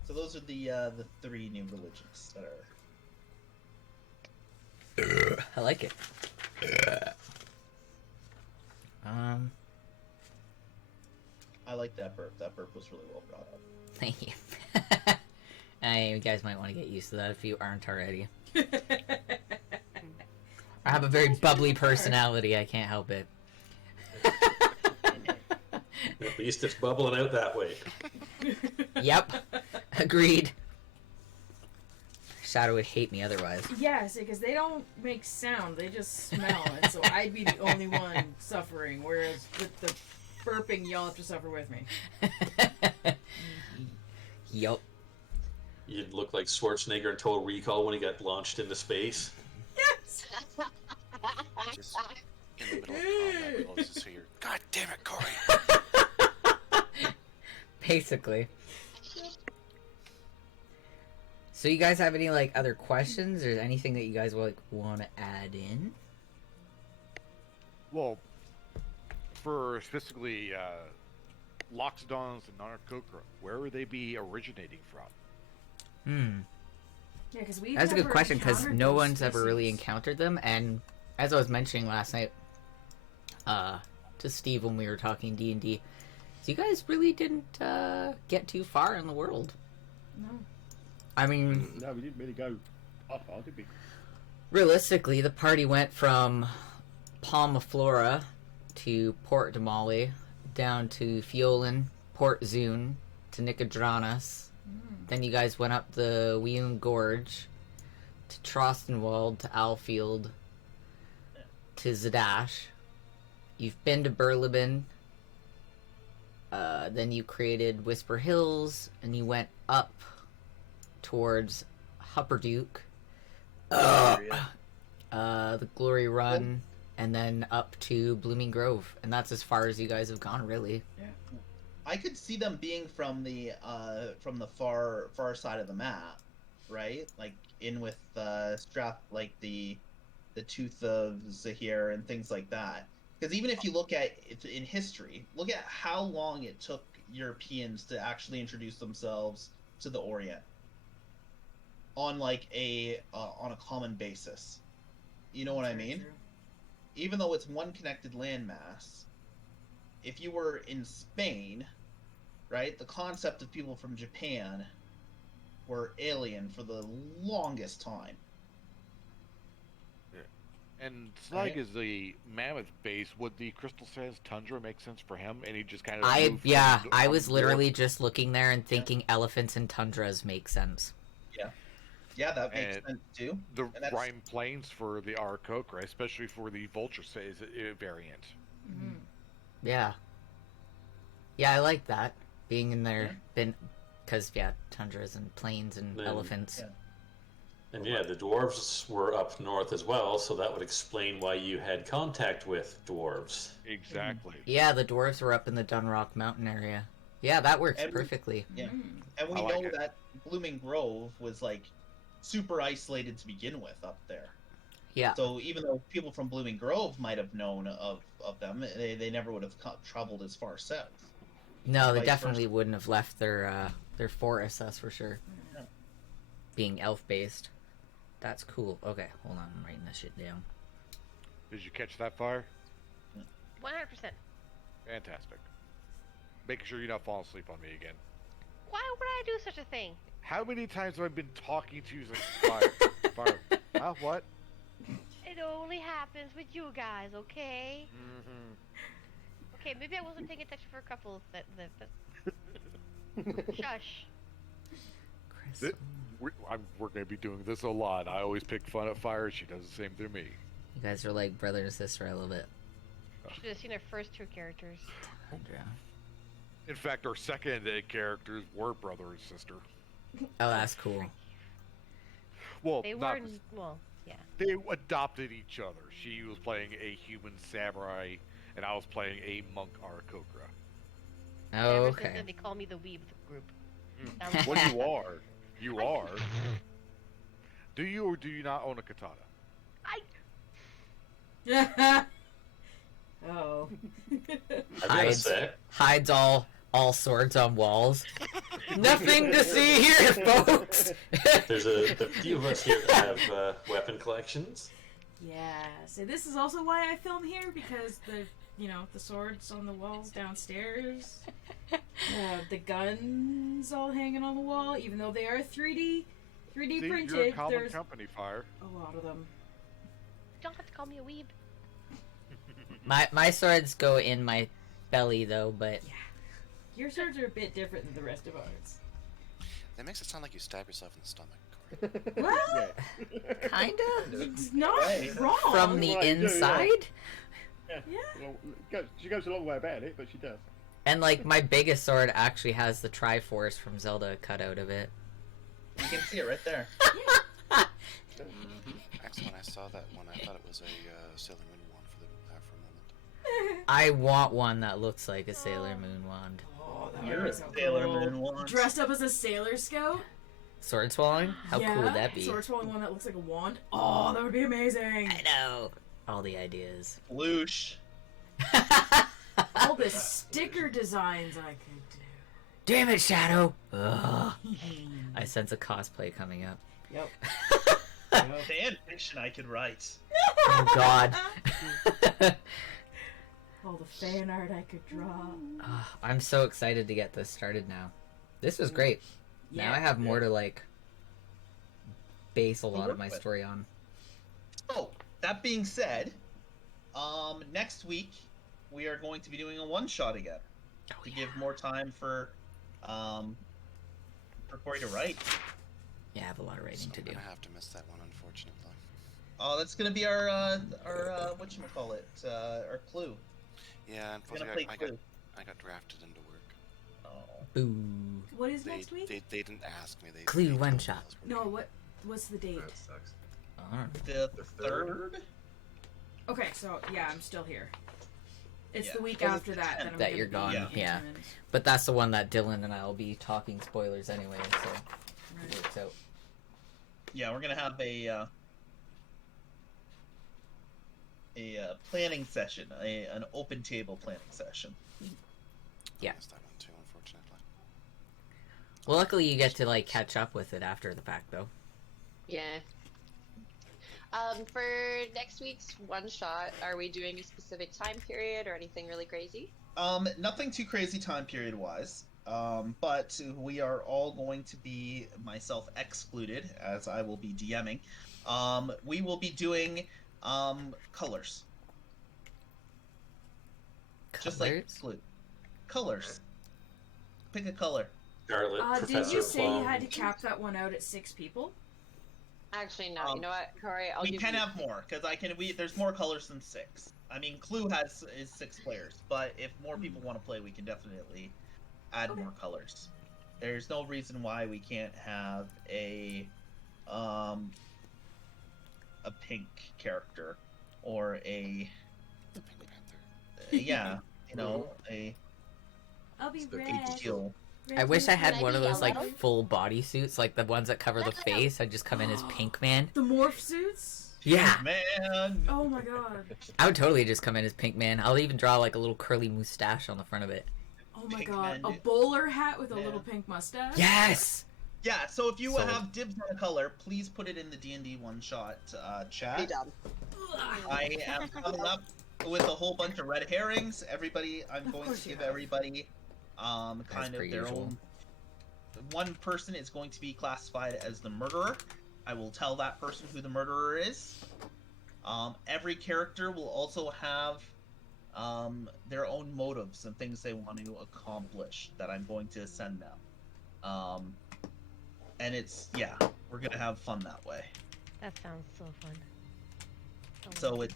So those are the 3 new religions that are. I like it. I like that burp. That burp was really well brought up. Thank you. You guys might want to get used to that if you aren't already. I have a very bubbly personality. I can't help it. At least it's bubbling out that way. Yep. Agreed. Shadow would hate me otherwise. Yes, because they don't make sound, they just smell, and so I'd be the only one suffering, whereas with the burping, y'all have to suffer with me. Yup. You'd look like Schwarzenegger in Total Recall when he got launched into space. Yes! Just in the middle of combat, we'll just hear, God damn it, Corey! Basically. So you guys have any other questions or anything that you guys want to add in? Well, for specifically Loxodons and Narcotra, where would they be originating from? Yeah, because we. That's a good question, because no one's ever really encountered them, and as I was mentioning last night, to Steve when we were talking D&D, so you guys really didn't get too far in the world. No. I mean... No, we didn't really go up far, did we? Realistically, the party went from Palmaflora to Port Damali, down to Fiolin, Port Zune, to Nicodranas. Then you guys went up the Weun Gorge, to Trostenwald, to Alfield, to Zadash. You've been to Berleben. Then you created Whisper Hills, and you went up towards Hupperduke, the Glory Run, and then up to Blooming Grove, and that's as far as you guys have gone, really. Yeah. I could see them being from the far side of the map, right? Like in with Strath, like the Tooth of Zahir and things like that. Because even if you look at it in history, look at how long it took Europeans to actually introduce themselves to the Orient on on a common basis. You know what I mean? True. Even though it's one connected landmass, if you were in Spain, right, the concept of people from Japan were alien for the longest time. And Slag Right. is the mammoth base. Would the Crystal Sands Tundra make sense for him? And he just kind of moved from I on was the literally north? just looking there and thinking elephants and tundras make sense. Yeah, that makes And sense too. the And that's Rhine Plains for the Aarakocra, especially for the Vulture Says variant. Mhm. Yeah. Yeah, I like that. Being in there, because, tundras and plains and Then- elephants. Yeah. And yeah, the dwarves were up north as well, so that would explain why you had contact with dwarves. Exactly. Yeah, the dwarves were up in the Dunrock Mountain area. Yeah, that works And- perfectly. Yeah. Mm. And we I like know it. that Blooming Grove was like super isolated to begin with up there. Yeah. So even though people from Blooming Grove might have known of them, they never would have traveled as far south. No, they vice definitely wouldn't have left their forests, that's for sure. Yeah. Being elf-based. That's cool. Okay, hold on, I'm writing this shit down. Did you catch that fire? 100%. Fantastic. Making sure you're not falling asleep on me again. Why would I do such a thing? How many times have I been talking to you like, fire, fire? Huh? What? It only happens with you guys, okay? Mm-hmm. Okay, maybe I wasn't paying attention for a couple that Shush. Chris. We're going to be doing this a lot. I always pick fun at Fire. She does the same to me. You guys are like brother and sister, I love it. Should have seen our first two characters. In fact, our second characters were brother and sister. Oh, that's cool. Well, They not were, well, yeah. they adopted each other. She was playing a human samurai, and I was playing a monk Aarakocra. Oh, Ever since okay. then, they call me the weeb group. Well, you are. You are. Do you or do you not own a katana? Oh. I gotta Hides. say, Hides all swords on walls. Nothing to see here, folks! there's a few of us here that have weapon collections. Yeah. So this is also why I film here, because the swords on the walls downstairs, the guns all hanging on the wall, even though they are 3D See, printed. you're a common There's company, Fire. a lot of them. You don't have to call me a weeb. My swords go in my belly, though, but... Your swords are a bit different than the rest of ours. That makes it sound like you stab yourself in the stomach. Well, Kinda? it's not Right. wrong. From the Right, you do, yeah. inside? Yeah. She goes a long way about it, but she does. And, like, my biggest sword actually has the Triforce from Zelda cut out of it. You can see it right there. Actually, when I saw that one, I thought it was a Sailor Moon one for a moment. I want one that looks like a Sailor Moon wand. Oh, that You're would a be so Sailor cool. Moon wand. Dressed up as a Sailor Scout? Sword swallowing? How yeah. cool would that be? Sword swallowing one that looks like a wand? Oh, that would be amazing. I know. All the ideas. Floosh. All the sticker designs I could do. Damn it, Shadow! Ugh. I sense a cosplay coming up. Yep. Fan fiction I could write. Oh god. All the fan art I could draw. I'm so excited to get this started now. This was great. Now I have more to, like, base a lot of my story on. Oh, that being said, next week we are going to be doing a one-shot again to give more time for Corey to write. Yeah, I have a lot of writing So to I'm do. gonna have to miss that one, unfortunately. Oh, that's gonna be our whatchamacallit, our clue. Yeah, We're gonna unfortunately, play I clue. got drafted into work. Oh. Boo. What is They, next week? they didn't ask me. They Clue they one told me shot. I was working. No, what's the date? That sucks. The third. Okay, so yeah, I'm still here. It's Yeah. the week Well, it's after the that 10th that I'm that gonna you're be gone, yeah. determined. But that's the one that Dylan and I will be talking spoilers anyway, so it Right. works out. Yeah, we're gonna have a planning session, an open table planning session. Yeah. I missed that one too, unfortunately. Well, luckily you get to, like, catch up with it after the fact, though. Yeah. For next week's one shot, are we doing a specific time period or anything really crazy? Nothing too crazy time period wise. But we are all going to be, myself excluded, as I will be DMing. We will be doing Colors. Just like Clue. Colors. Pick a color. Scarlet, Did Professor you say you Plum. had to cap that one out at 6 people? Actually, no. You know what, Corey? I'll We give can you... have more because there's more colors than 6. I mean, Clue is 6 players, but if more people want to play, we can definitely add more colors. There's no reason why we can't have a pink character or a yeah, you know, I'll be Spooky red. teal. I wish I had Can one be of those like yellow? full body suits, like the ones that cover the face. I'd just come in as Pink Man. The morph suits? Yeah, Man. Oh my god. I would totally just come in as Pink Man. I'll even draw like a little curly mustache on the front of it. Oh my Pink god. man. A bowler hat with a Yeah. little pink mustache? Yes. Yeah, so if you Sold. have dibs on a color, please put it in the D&D one-shot chat. Be done. I am coming up with a whole bunch of red herrings. Everybody, I'm Of going course to you give have. everybody kind per of their usual. own. One person is going to be classified as the murderer. I will tell that person who the murderer is. Every character will also have their own motives and things they want to accomplish that I'm going to send them. And we're gonna have fun that way. That sounds so fun. Oh So my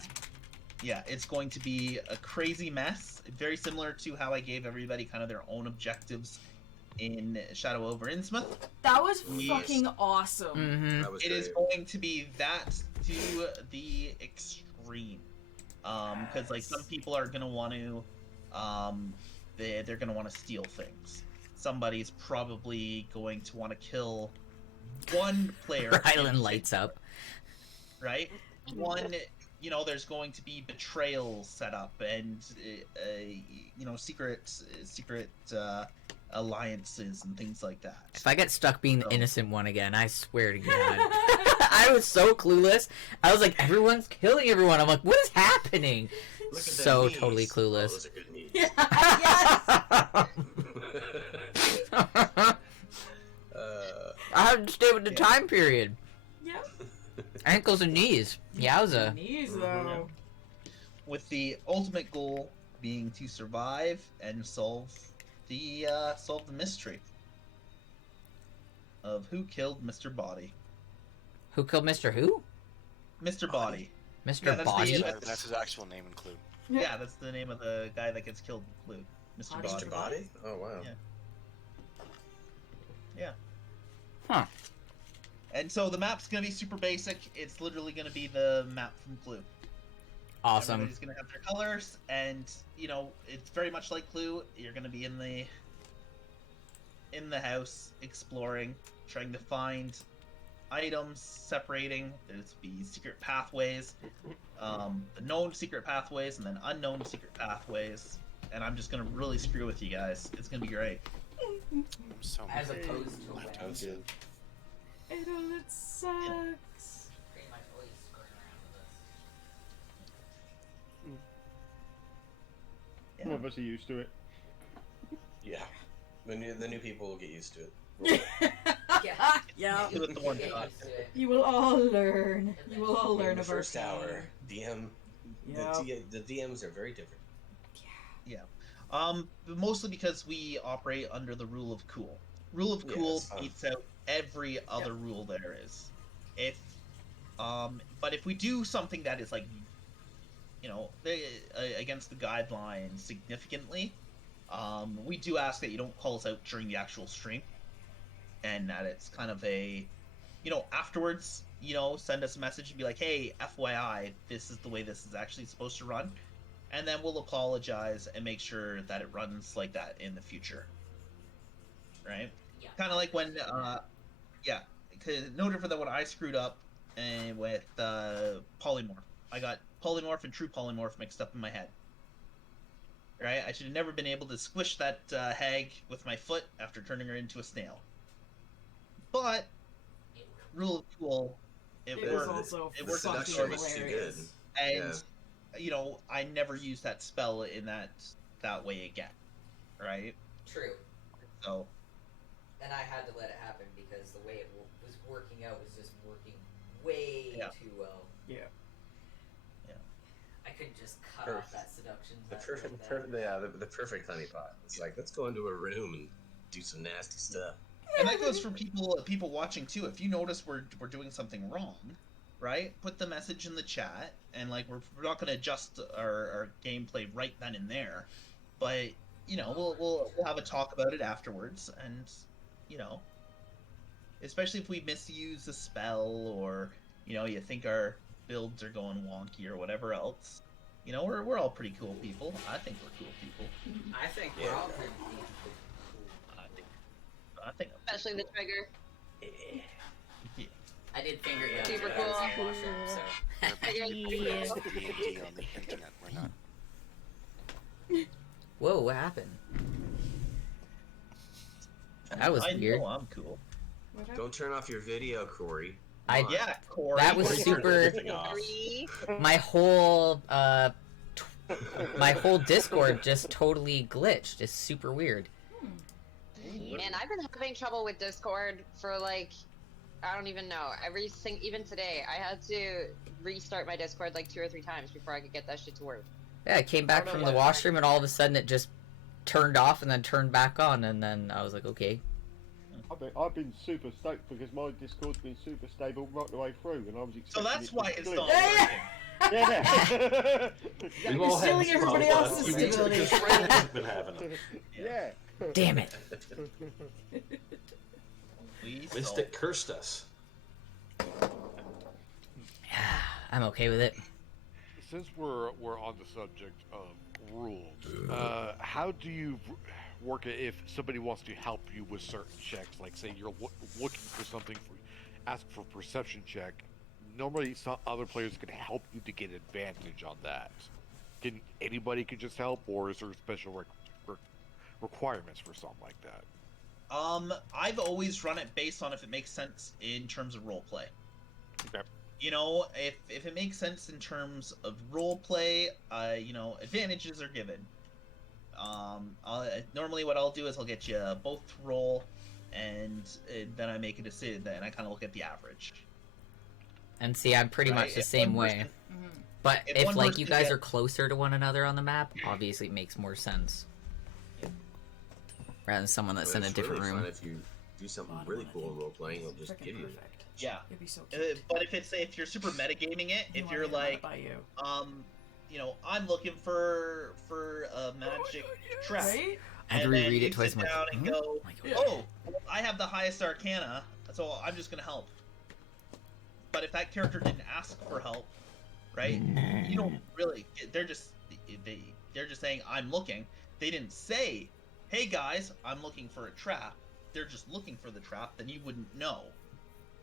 it's going to be a crazy mess, very similar to how I gave everybody kind of their own objectives in Shadow over Innsmouth. That was Yes. fucking awesome. Mm-hmm. That was It is great. going to be that to the extreme, because like some people are gonna want to, they're gonna want to steal things. Somebody's probably going to want to kill one player. Ryland lights up. Right? One, there's going to be betrayal set up and, secret alliances and things like that. If I get stuck being the So- innocent one again, I swear to God. I was so clueless. I was like, everyone's killing everyone. I'm like, what is happening? Look at them So knees. totally Oh, clueless. those are good knees. yes! I have to stay with the time period. Yep. Ankles and knees. Yowza. Knees, though. With the ultimate goal being to survive and solve the mystery of who killed Mr. Body. Who killed Mr. Who? Mr. Body. Mr. Yeah, that's Body? the- That's his actual name and clue. Yeah, that's the name of the guy that gets killed in Clue. Mr. Body. Body. Mr. Body? Oh, wow. Yeah. Yeah. Huh. And so the map's gonna be super basic. It's literally gonna be the map from Clue. Awesome. Everybody's gonna have their colors, and it's very much like Clue. You're gonna be in the house, exploring, trying to find items, separating. There's be secret pathways, the known secret pathways, and then unknown secret pathways. And I'm just gonna really screw with you guys. It's gonna be great. So As opposed to lactose. Good. It sucks. Some of us are used to it. Yeah. The new people will get used to it. Yeah. Do it the one shot. You will all learn. You will all In learn the of our first hour, pain. DM. Yep. The DMs are very different. Mostly because we operate under the rule of cool. Rule of Yeah, cool that's fine. beats out every other rule there is. But if we do something that is like, against the guidelines significantly, we do ask that you don't call us out during the actual stream, and that it's kind of a, afterwards, send us a message and be like, hey, FYI, this is the way this is actually supposed to run. And then we'll apologize and make sure that it runs like that in the future. Right? Yeah. Kind of like when, because no different than when I screwed up with polymorph. I got polymorph and true polymorph mixed up in my head. Right? I should have never been able to squish that hag with my foot after turning her into a snail. But, rule of cool, it It was worked. also It The worked fucking seduction was too good. hilarious. And I never used that spell in that way again, right? True. So And I had to let it happen because the way it was working out was just working way Yeah. too well. Yeah. could just cut Perfect. off that seduction. The perfect honeypot. It's like, let's go into a room and do some nasty stuff. And that goes for people watching too. If you notice we're doing something wrong, right? Put the message in the chat, and like we're not going to adjust our gameplay right then and there, but you know we'll have a talk about it afterwards, and you know, especially if we misuse a spell or you know you think our builds are going wonky or whatever else. You know, we're all pretty cool people. I think we're cool people. I think we're all pretty cool. I think Especially the trigger. Yeah. I did finger guns Super when I was in cool. the washroom, so. It's D&D on the internet. We're not. Whoa, what happened? That was I weird. know I'm cool. Don't turn off your video, Corey. Yeah, Corey. That was Corey, super. turn everything off. My whole Discord just totally glitched. It's super weird. Man, I've been having trouble with Discord for like, I don't even know. Even today, I had to restart my Discord like 2 or 3 times before I could get that shit to work. Yeah, I came back from the washroom and all of a sudden it just turned off and then turned back on, and then I was like, okay. I've been super stoked because my Discord's been super stable right the way through, and I was expecting So that's it to why it's glitch. not Yeah. We've all had stealing everybody problems else's last few weeks stability. because Ryland has been having them. Yeah. Damn it. Mystic cursed us. I'm okay with it. Since we're on the subject of rules, how do you work it if somebody wants to help you with certain checks? Like, say you're looking for something, ask for perception check. Normally, some other players can help you to get advantage on that. Can anybody just help, or is there special requirements for something like that? I've always run it based on if it makes sense in terms of role play. Okay. You know, if it makes sense in terms of role play, you know, advantages are given. Normally what I'll do is I'll get you both to roll, and then I make a decision. Then I kind of look at the average. And see, I'm pretty much the same way. But if like you guys are closer to one another on the map, obviously it makes more sense. Rather than someone that's in a different really room. Fun if you do something really cool in role playing, it'll just give you. Yeah. It'd be so cute. But if you're super metagaming it, if you're like, you know, I'm looking for a magic trap. Right? I had to And then reread you it twice. sit I'm down like, and huh? go, Oh my God. oh, well, I have the highest arcana, so I'm just gonna help. But if that character didn't ask for help, right? You don't really. They're just saying I'm looking. They didn't say, hey guys, I'm looking for a trap. They're just looking for the trap. Then you wouldn't know.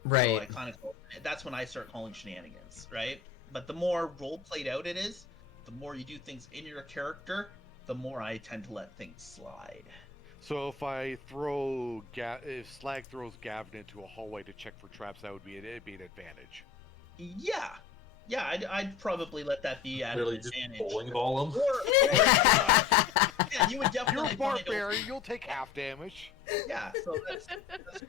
Right. So I kind of that's when I start calling shenanigans, right? But the more role played out it is, the more you do things in your character, the more I tend to let things slide. So if if Slag throws Gavin into a hallway to check for traps, it'd be an advantage. Yeah, I'd probably let that be at Really an just advantage. bowling ball them? Yeah, you would definitely. You're a barbarian. You'll take half damage. Yeah, so that's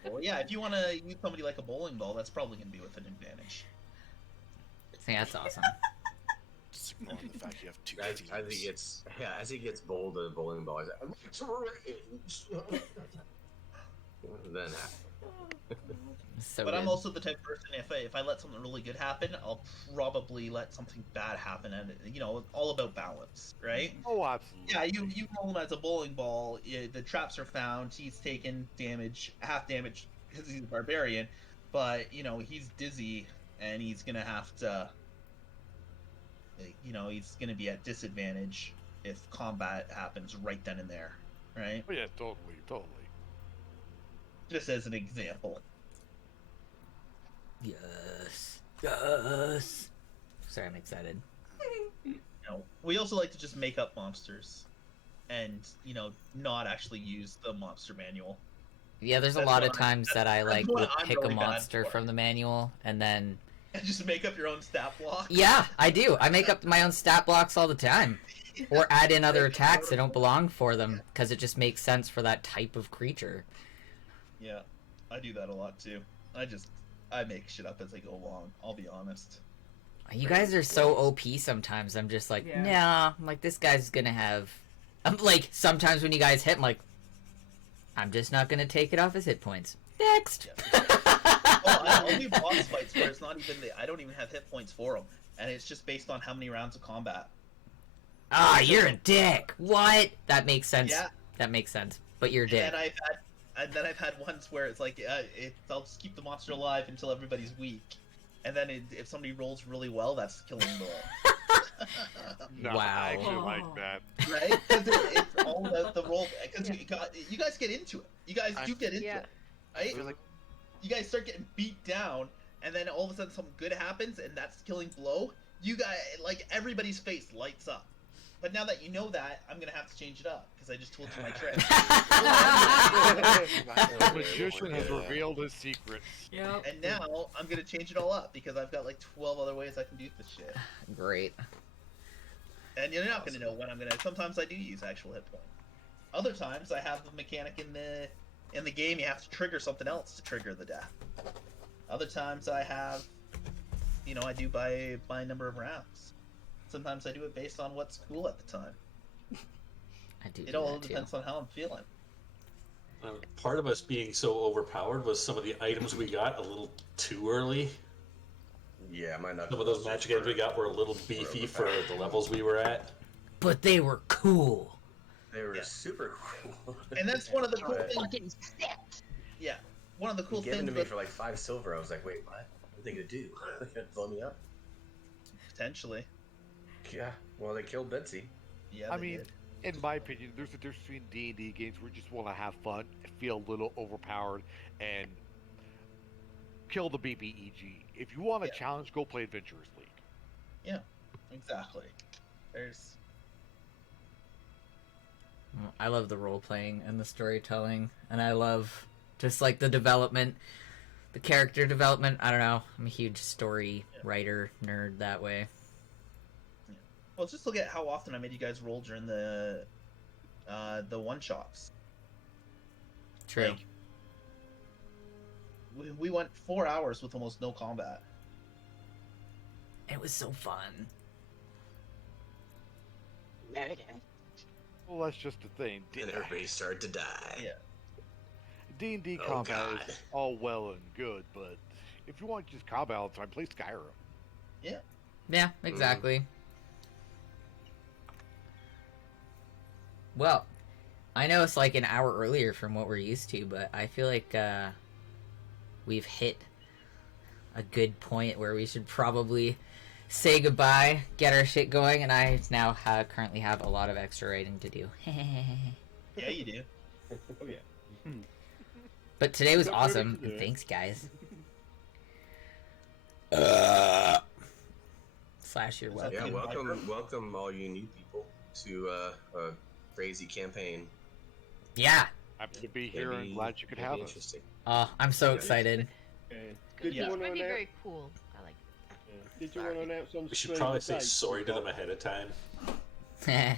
cool. Yeah, if you want to use somebody like a bowling ball, that's probably going to be with an advantage. See, that's awesome. Just ignoring the fact you have 2 teams. As he gets bowled in a bowling ball, he's like, then So But good. I'm also the type of person, if I let something really good happen, I'll probably let something bad happen, and you know, all about balance, right? Oh, absolutely. Yeah, you roll him as a bowling ball. The traps are found. He's taken damage, half damage, because he's a barbarian. But you know, he's dizzy, and he's gonna have to. You know, he's gonna be at disadvantage if combat happens right then and there, right? Oh, yeah, totally. Just as an example. Yes. Sorry, I'm excited. You know, we also like to just make up monsters, and you know, not actually use the monster manual. Yeah, there's a That's lot what of times that I that's like what would I'm pick really a bad monster for. from the manual and then. And just make up your own stat block. Yeah, I do. I make up my own stat blocks all the time. Or add in other attacks that don't belong for them, because it just makes sense for that type of creature. Yeah, I do that a lot too. I make shit up as I go along. I'll be honest. You guys are so OP sometimes. I'm just like, Yeah. nah. I'm like, this guy's gonna have. I'm like, sometimes when you guys hit, I'm like, I'm just not gonna take it off his hit points. Next. I'll do boss fights where it's not even I don't even have hit points for them, and it's just based on how many rounds of combat. Ah, you're a dick. What? That makes sense. Yeah. That makes sense. But you're a dick. And then I've had ones where it's like, I'll just keep the monster alive until everybody's weak, and then if somebody rolls really well, that's killing the. No, Wow. I actually like that. Right? Because it's all about the role. Because you guys get into it. You guys do get into it, right? feel like- You guys start getting beat down, and then all of a sudden something good happens, and that's killing blow. You guys, like, everybody's face lights up. But now that you know that, I'm gonna have to change it up because I just told you my trick. The magician has revealed his secrets. Yep. And now I'm gonna change it all up because I've got like 12 other ways I can do this shit. Great. And you're not gonna know when I'm gonna. Sometimes I do use actual hit point. Other times I have the mechanic in the game. You have to trigger something else to trigger the death. Other times I have, I do by number of rounds. Sometimes I do it based on what's cool at the time. I do. It all depends on how I'm feeling. Part of us being so overpowered was some of the items we got a little too early. Yeah, my knuckles. Some of those magic items we got were a little beefy for the levels we were at. But they were cool. They were super cool. And that's one of the cool Right. things. Yeah, one of the cool You gave things. them to me for like 5 silver. I was like, wait, what? What are they gonna do? Are they gonna blow me up? Potentially. Yeah. Well, they killed Betsy. Yeah. I they mean, did. in my opinion, there's a difference between D&D games where you just want to have fun, feel a little overpowered, and kill the BBEG. If you want a challenge, go play Adventurers League. Yeah, exactly. There's. I love the role playing and the storytelling, and I love just like the development, the character development. I don't know. I'm a huge story writer nerd that way. Well, just look at how often I made you guys roll during the one shots. True. Like, we went 4 hours with almost no combat. It was so fun. Well, that's just the thing. And everybody started to die. Yeah. D&D Oh, combat God. is all well and good, but if you want just combat all the time, play Skyrim. Yeah. Yeah, exactly. Well, I know it's like an hour earlier from what we're used to, but I feel like we've hit a good point where we should probably say goodbye, get our shit going, and I now currently have a lot of extra writing to do. Yeah, you do. Oh yeah. But today was Got plenty awesome. to do. Thanks, guys. Slash, you're welcome. Yeah, welcome all you new people to a crazy campaign. Yeah. Happy to be here Maybe- and glad you could maybe have us. interesting. I'm so excited. Did Yeah. you want to Might be announce? very cool. I like Did you want to announce on We should stream probably the say date? sorry to them ahead of time. Yeah.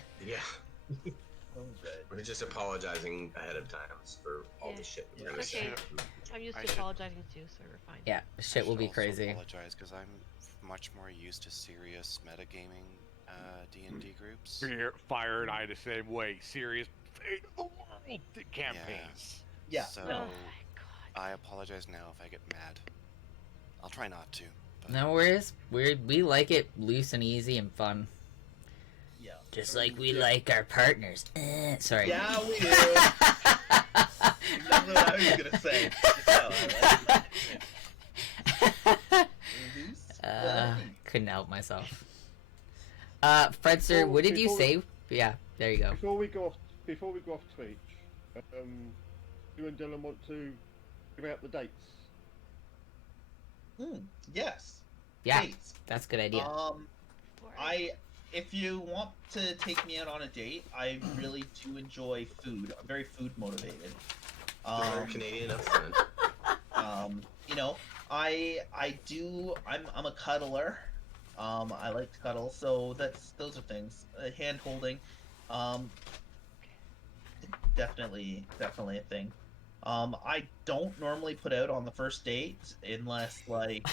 Oh, good. We're just apologizing ahead of time for all the shit we're gonna It's say. okay. I'm used I to should- apologizing too, so we're fine. Yeah, shit will be crazy. I apologize because I'm much more used to serious metagaming D&D groups. Fire and I the same way. Serious fate of the world campaigns. Yeah. So Oh my god. I apologize now if I get mad. I'll try not to. But No worries. We like it loose and easy and fun. Yeah. Just like we like our partners. Sorry. Yeah, we do. Exactly what I was gonna say. Just how I like it. Couldn't help myself. Fredster, what did you Before- say? Yeah, there you go. Before we go off Twitch, you and Dylan want to give out the dates. Yes. Yeah, Dates. that's a good idea. If you want to take me out on a date, I really do enjoy food. I'm very food motivated. You're Canadian, that's fine. I'm a cuddler. I like to cuddle, so those are things. Hand holding, definitely a thing. I don't normally put out on the first date unless like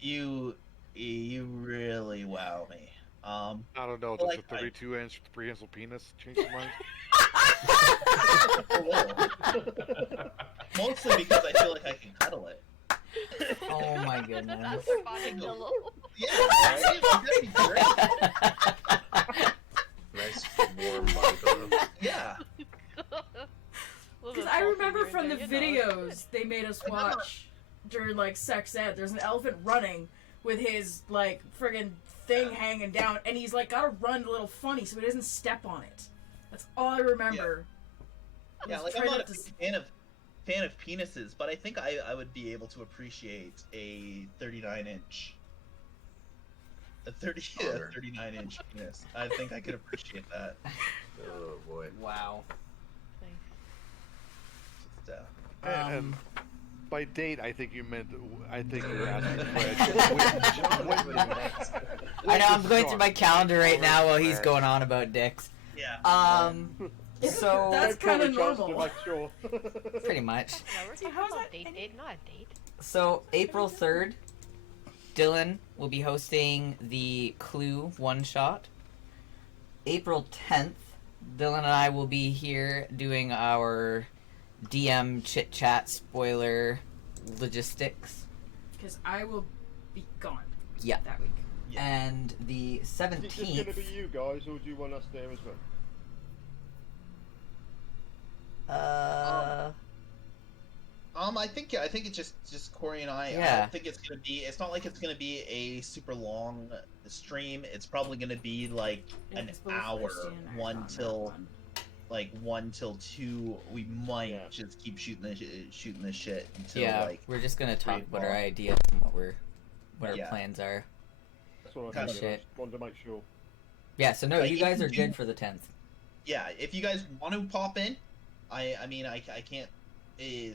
you You really wow me. I don't know. I Does like a 32-inch prehensile penis change your mind? a little. Mostly because I feel like I can cuddle it. Oh my goodness. Body pillow. Yeah, right? That'd be great. Nice warm body pillow. Yeah. Because I remember from the videos they made us watch during like sex ed, there's an elephant running with his like friggin' thing hanging down, and he's like gotta run a little funny so he doesn't step on it. That's all I remember. Yeah, like I'm not a fan of penises, but I think I would be able to appreciate a 39-inch. A 39-inch penis. I think I could appreciate that. Oh boy. Wow. Just, And by date, I think you meant. I think you were asking. I know, I'm going through my calendar right now while he's going on about dicks. Yeah. So That's kind of normal. Sure. pretty much. No, we're talking how's about that date, not a date. So April 3rd, Dylan will be hosting the Clue one-shot. April 10th, Dylan and I will be here doing our DM chit-chat spoiler logistics. Because I will be gone Yeah. that week. Yeah. And the Is it just going to 17th... be you guys, or do you want us there as well? I think it's just Corey and I. I Yeah. don't think it's gonna be. It's not like it's gonna be a super long stream. It's probably gonna be like Yeah, an 'cause both hour, Christy and I are one on that till one. like 1 till 2. We might Yeah. just keep shooting the shit until Yeah, like we're just gonna talk about our ball. ideas and what our Yeah. plans are. That's what I Kind thought. of I shit. just wanted to make sure. Yeah, so no, Like, you if guys you are do- good for the 10th. yeah. If you guys want to pop in, I mean I can't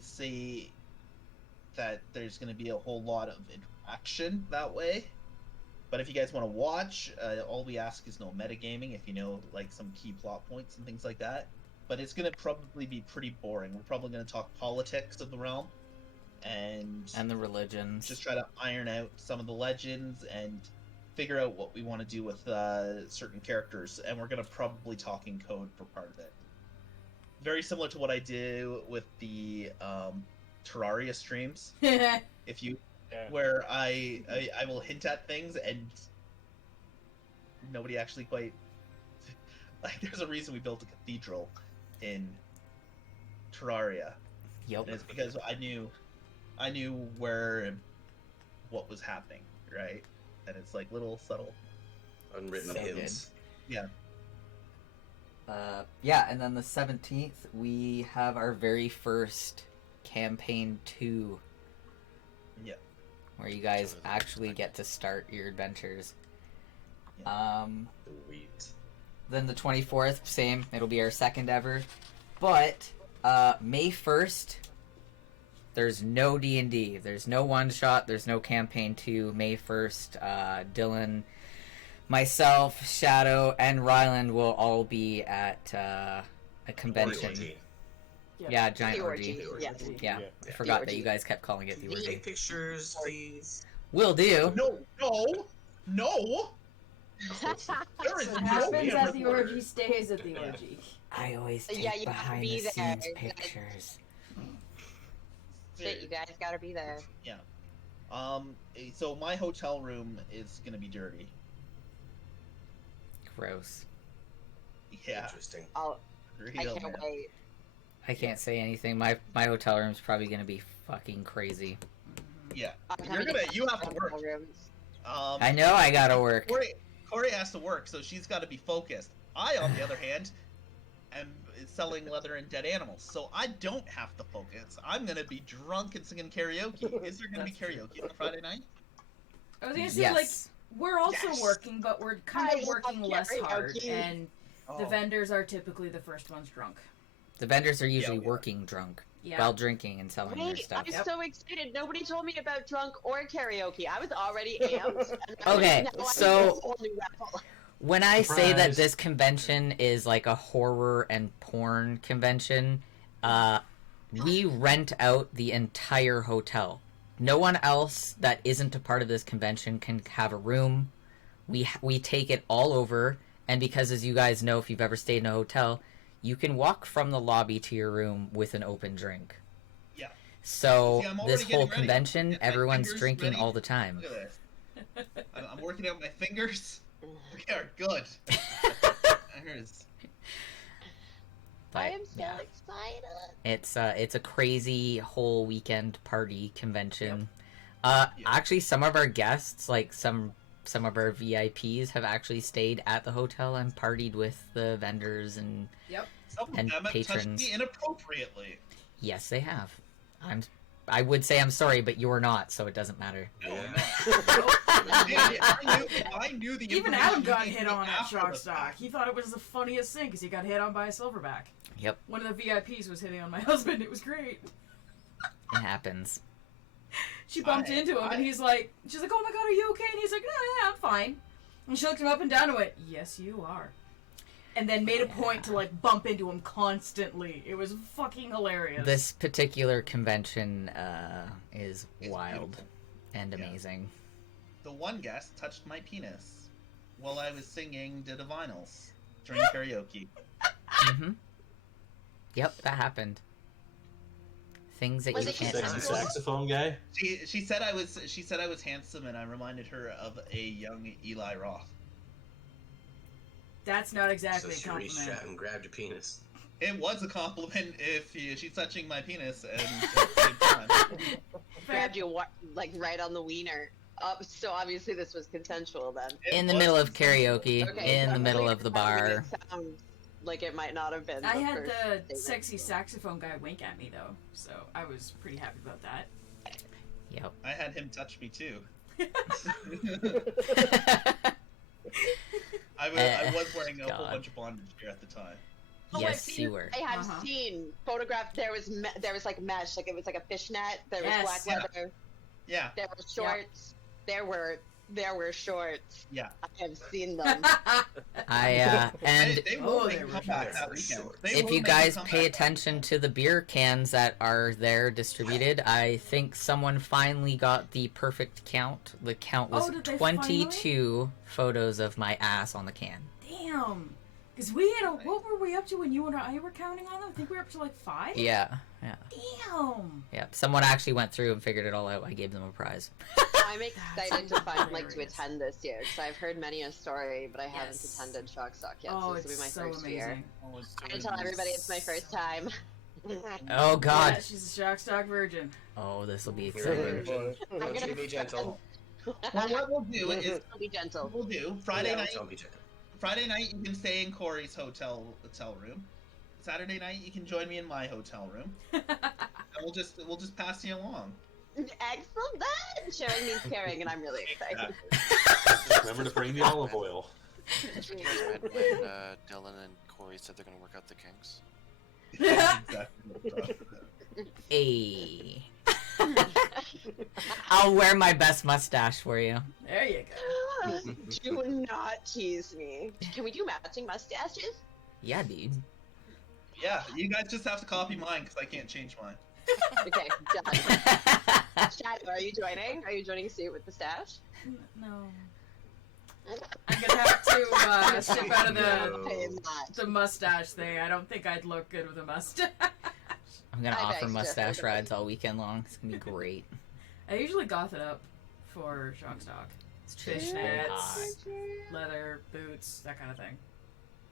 say that there's going to be a whole lot of interaction that way. But if you guys want to watch, all we ask is no metagaming. If you know like some key plot points and things like that. But it's going to probably be pretty boring. We're probably going to talk politics of the realm, and And the religions. just try to iron out some of the legends and figure out what we want to do with certain characters. And we're going to probably talk in code for part of it. Very similar to what I do with the Terraria streams. If you, Yeah. where I will hint at things and nobody actually quite like. There's a reason we built a cathedral in Terraria. Yep. And it's because I knew what was happening, right? And it's like little subtle. Unwritten So good. hints. Yeah. Yeah, and then the 17th, we have our very first campaign 2. Yeah. Where you guys So- actually get to start your adventures. Yeah. Sweet. Then the 24th, same. It'll be our second ever. But May 1st, there's no D&D. There's no one-shot. There's no campaign 2. May 1st, Dylan, myself, Shadow, and Ryland will all be at a convention. Orgy. Yeah, giant The orgy. orgy, yes. Yeah, Yeah. I forgot that orgy. you guys kept calling it the Can you orgy. take pictures, please? Will do. No. There is What no happens camera at the order. orgy stays at the orgy. I always take Yeah, you have to behind be the there. scenes pictures. Shit, you guys gotta be there. So my hotel room is gonna be dirty. Gross. Yeah. Interesting. I Real, can't man. wait. I can't say anything. My hotel room's probably gonna be fucking crazy. Yeah. I'm You having have to work. hotel rooms. I know I gotta work. Corey has to work, so she's got to be focused. I, on the other hand, am selling leather and dead animals, so I don't have to focus. I'm gonna be drunk and singing karaoke. Is there gonna be That's true. karaoke on a Friday night? I was gonna say, Yes. like, we're also Yes. working, but we're kind I of working love less hard, karaoke. and the Oh. vendors are typically the first ones drunk. The vendors are usually we are. working drunk Yeah. while drinking and selling their Wait, stuff. I'm so excited. Nobody told me about drunk or karaoke. I was already amped. and Okay, now I so- need a whole new level. When I say that Surprise. this convention is like a horror and porn convention, we rent out the entire hotel. no one else that isn't a part of this convention can have a room. We take it all over, and because, as you guys know, if you've ever stayed in a hotel, you can walk from the lobby to your room with an open drink. Yeah. So See, I'm already this getting whole ready. convention, Get my everyone's fingers drinking ready. all the time. Look at this. I'm working out my fingers. They are good. There's- But, I am so yeah. excited. It's a crazy whole weekend party convention. Yep. Actually, some of our guests, like some of our VIPs, have actually stayed at the hotel and partied with the vendors and Yep. Some of And them have touched patrons. me inappropriately. yes, they have. I would say I'm sorry, but you're not, so it doesn't matter. No, Yeah. I knew the Even information Adam you got gave hit me on at after the Shockstock. fact. He thought it was the funniest thing because he got hit on by a silverback. Yep, One of the VIPs was hitting on my husband. It was great. it happens. She bumped into him, and she's like, "Oh my god, are you okay?" And he's like, "No, yeah, I'm fine." And she looked him up and down and went, "Yes, you are." And then made a point to like bump into him constantly. It was fucking hilarious. This particular convention is It's wild beautiful. and Yeah. amazing. The one guest touched my penis while I was singing the Divinals during karaoke. Mm-hmm. Yep, that happened. Things that Was you it can't Sexy sensible? unsee. saxophone guy. She said I was handsome, and I reminded her of a young Eli Roth. That's not So exactly a she reached compliment. out and grabbed your penis. It was a compliment if she's touching my penis and at the same time. Grabbed you like right on the wiener. So obviously this was consensual then. It In the was middle of consensual. karaoke, Okay, in the middle of the having bar. it sound like it might not have been. I the had first the statement. sexy saxophone guy wink at me though, so I was pretty happy about that. Yep. I had him touch me too. I was wearing a whole God. bunch of bondage gear at the time. Oh, I've Yes, seen- you were. I have Uh-huh. seen photograph. There was like mesh, like it was like a fishnet. There was Yes. black leather. Yeah, There were shorts. There were shorts. yeah. I have seen them. And They Oh, will they make were comebacks that for weekend. sure. They if will you make a guys comeback. pay attention to the beer cans that are there distributed, I think someone finally got the perfect count. The count was Oh, did they 22 photos of my ass on the can. Damn. Because we had what were we up to when you and I were counting on them? I think we were up to like 5? Yeah. Damn. Someone actually went through and figured it all out. I gave them a prize. I'm excited to hilarious. attend this year because I've heard many a story, but I haven't Yes. attended Shockstock yet. Oh, so this it's will be my so first amazing. year. I'm gonna tell everybody it's my first time. Oh God. Yeah, she's a shockstock virgin. Oh, this will be You're a exciting. virgin. I'm Don't gonna you be gentle. Well, what we'll do is I'll be gentle. we'll do Friday Yeah, night. don't be gentle. Friday night you can stay in Corey's hotel room. Saturday night you can join me in my hotel room. And we'll just pass you along. Excellent. Sharing means caring, and I'm really excited. Remember to bring the olive oil. That's what you guys meant when Dylan and Corey said they're gonna work out the kinks. Exactly. Hey. I'll wear my best mustache for you. There you go. Do not tease me. Can we do matching mustaches? Yeah, dude. Yeah, you guys just have to copy mine because I can't change mine. Okay, done. Shadow, are you joining? Are you joining suit with the stash? No. I'm gonna have to step out of No. I am not. the mustache thing. I don't think I'd look good with a mustache. I'm gonna I offer beg to mustache differ. rides all weekend long. It's gonna be great. I usually goth it up for Shockstock. Fishnets, hot. leather, boots, that kind of thing.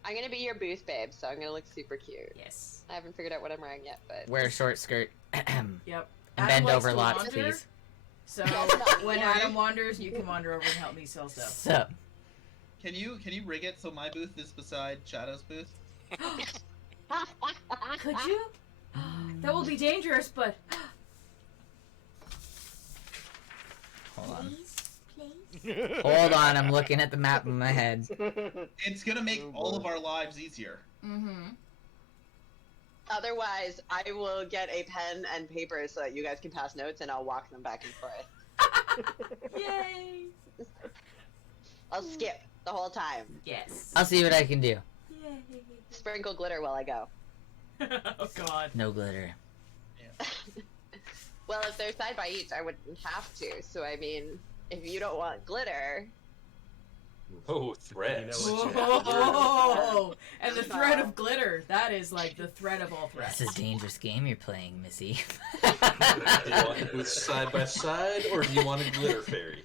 I'm gonna be your booth babe, so I'm gonna look super cute. Yes. I haven't figured out what I'm wearing yet, but Wear a short skirt. And Yep. bend likes over to lots, wander, please. So Yes, not when me. Adam wanders, you can wander over and help me sell stuff. So, Can you rig it so my booth is beside Shadow's booth? Could you? That will be dangerous, but hold on. Please. Hold on, I'm looking at the map in my head. It's gonna make Oh, all boy. of our lives easier. mm-hmm. otherwise, I will get a pen and paper so that you guys can pass notes, and I'll walk them back and forth. Yay! I'll skip the whole time. Yes. I'll see what I can do. Yay! Sprinkle glitter while I go. Oh God. No glitter. Well, if they're side by each, I wouldn't have to. So I mean, if you don't want glitter, Oh, threats. You know what you Whoa! And the threat of glitter. That is like the threat of all threats. That's a dangerous game you're playing, Missy. Do you want to do side by side, or do you want a glitter fairy?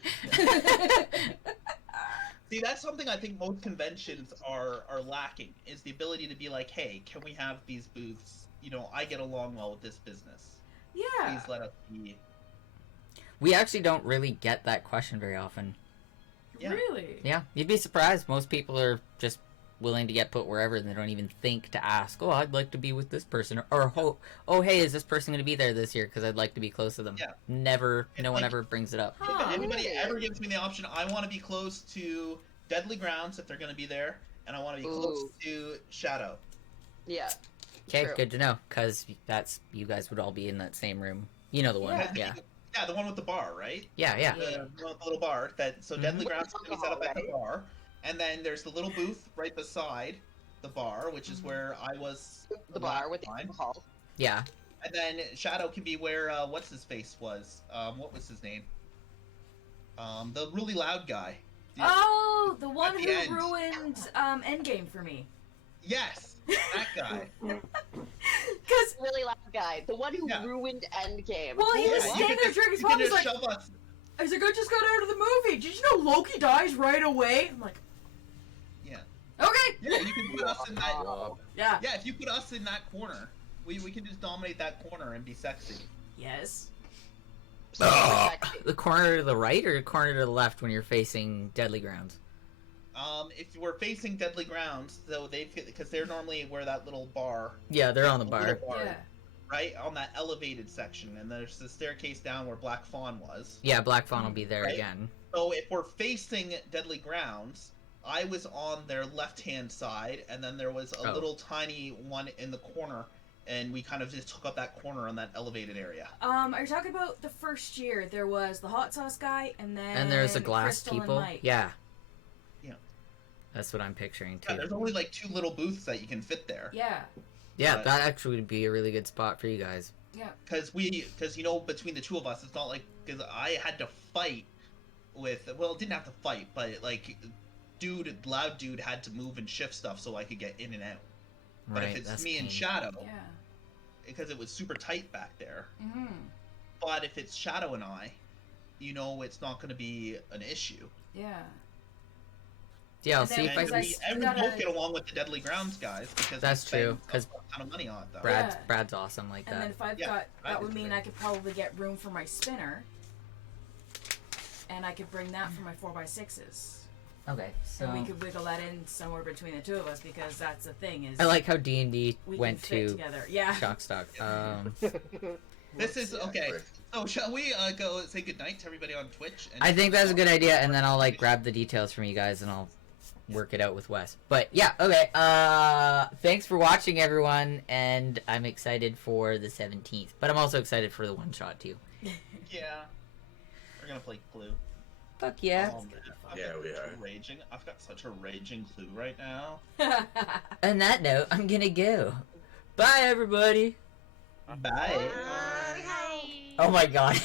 See, that's something I think most conventions are lacking, is the ability to be like, hey, can we have these booths? You know, I get along well with this business. Yeah. Please let us be. We actually don't really get that question very often. Yeah. Really? Yeah, you'd be surprised. Most people are just willing to get put wherever, and they don't even think to ask, oh, I'd like to be with this person, or oh, hey, is this person going to be there this year, because I'd like to be close to them. Yeah. Never, It's no one like- ever brings it up. Huh. If anybody ever gives me the option, I want to be close to Deadly Grounds if they're going to be there, and I want to be close Ooh. to Shadow. yeah. Okay, True. good to know, because that's, you guys would all be in that same room. You know the one, Yeah. yeah. The one with the bar, right? Yeah, yeah. Yeah. The one with the little bar. So Deadly With Grounds is going to be set up at the alcohol, bar, and then there's the little booth right beside the bar, which is where I was The bar with the last time. alcohol. Yeah. And then Shadow can be where what's his face was. What was his name? The really loud guy. Oh, the one At the who end. ruined Endgame for me. Yes, that guy. Because, Really loud guy. The one who Yeah. ruined Endgame. well, he was Yeah, standing there drinking his pop. He's like, shove us. he's like, I just got out of the movie. Did you know Loki dies right away? I'm like, Yeah. okay. Yeah, you can put us in that. Yeah. Yeah, if you put us in that corner, we can just dominate that corner and be sexy. Yes. The corner to the right or the corner to the left when you're facing Deadly Grounds? If you were facing Deadly Grounds, though, because they're normally where that little bar, Yeah, they're on the little bar. Yeah. right on that elevated section, and there's the staircase down where Black Fawn was. Yeah, Black Fawn will be there Right. again. So if we're facing Deadly Grounds, I was on their left-hand side, and then there was a Oh. little tiny one in the corner, and we kind of just took up that corner on that elevated area. Are you talking about the first year? There was the hot sauce guy, and then And there's the glass Crystal and people. Mike. Yeah. Yeah. That's what I'm picturing Yeah, too. there's only like 2 little booths that you can fit there. Yeah. Yeah, But- that actually would be a really good spot for you guys. Yeah. Because you know, between the two of us, it's not like, because I had to fight with, well, didn't have to fight, but like, loud dude had to move and shift stuff so I could get in and out. But Right. if it's that's me and pain. Shadow, Yeah. because it was super tight back there. Mm-hmm. But if it's Shadow and I, you know, it's not going to be an issue. Yeah. Yeah, I'll And see then- if I And can. Because we gotta- both get along with the Deadly Grounds guys because That's we spend true, 'cause a ton of money on it. Though. Brad's Yeah. Brad's awesome like And then that. if I've Yeah, got, that that would is mean great. I could probably get room for my spinner. And I could bring that for my 4x6s. Okay, so And we could wiggle that in somewhere between the two of us because that's the thing is I like how D&D we went can fit to together. Yeah. Shockstock. This is okay. Quick. So shall we go say goodnight to everybody on Twitch? And I think that's a good idea, and then I'll like grab the details from you guys and I'll work it out with Wes. But yeah, okay. Thanks for watching, everyone, and I'm excited for the 17th. But I'm also excited for the one shot too. Yeah. We're gonna play Clue. Fuck yeah! Oh, man. I've Yeah, got we such are. a Raging. I've got such a raging Clue right now. On that note, I'm gonna go. Bye, everybody. Bye. Oh my god.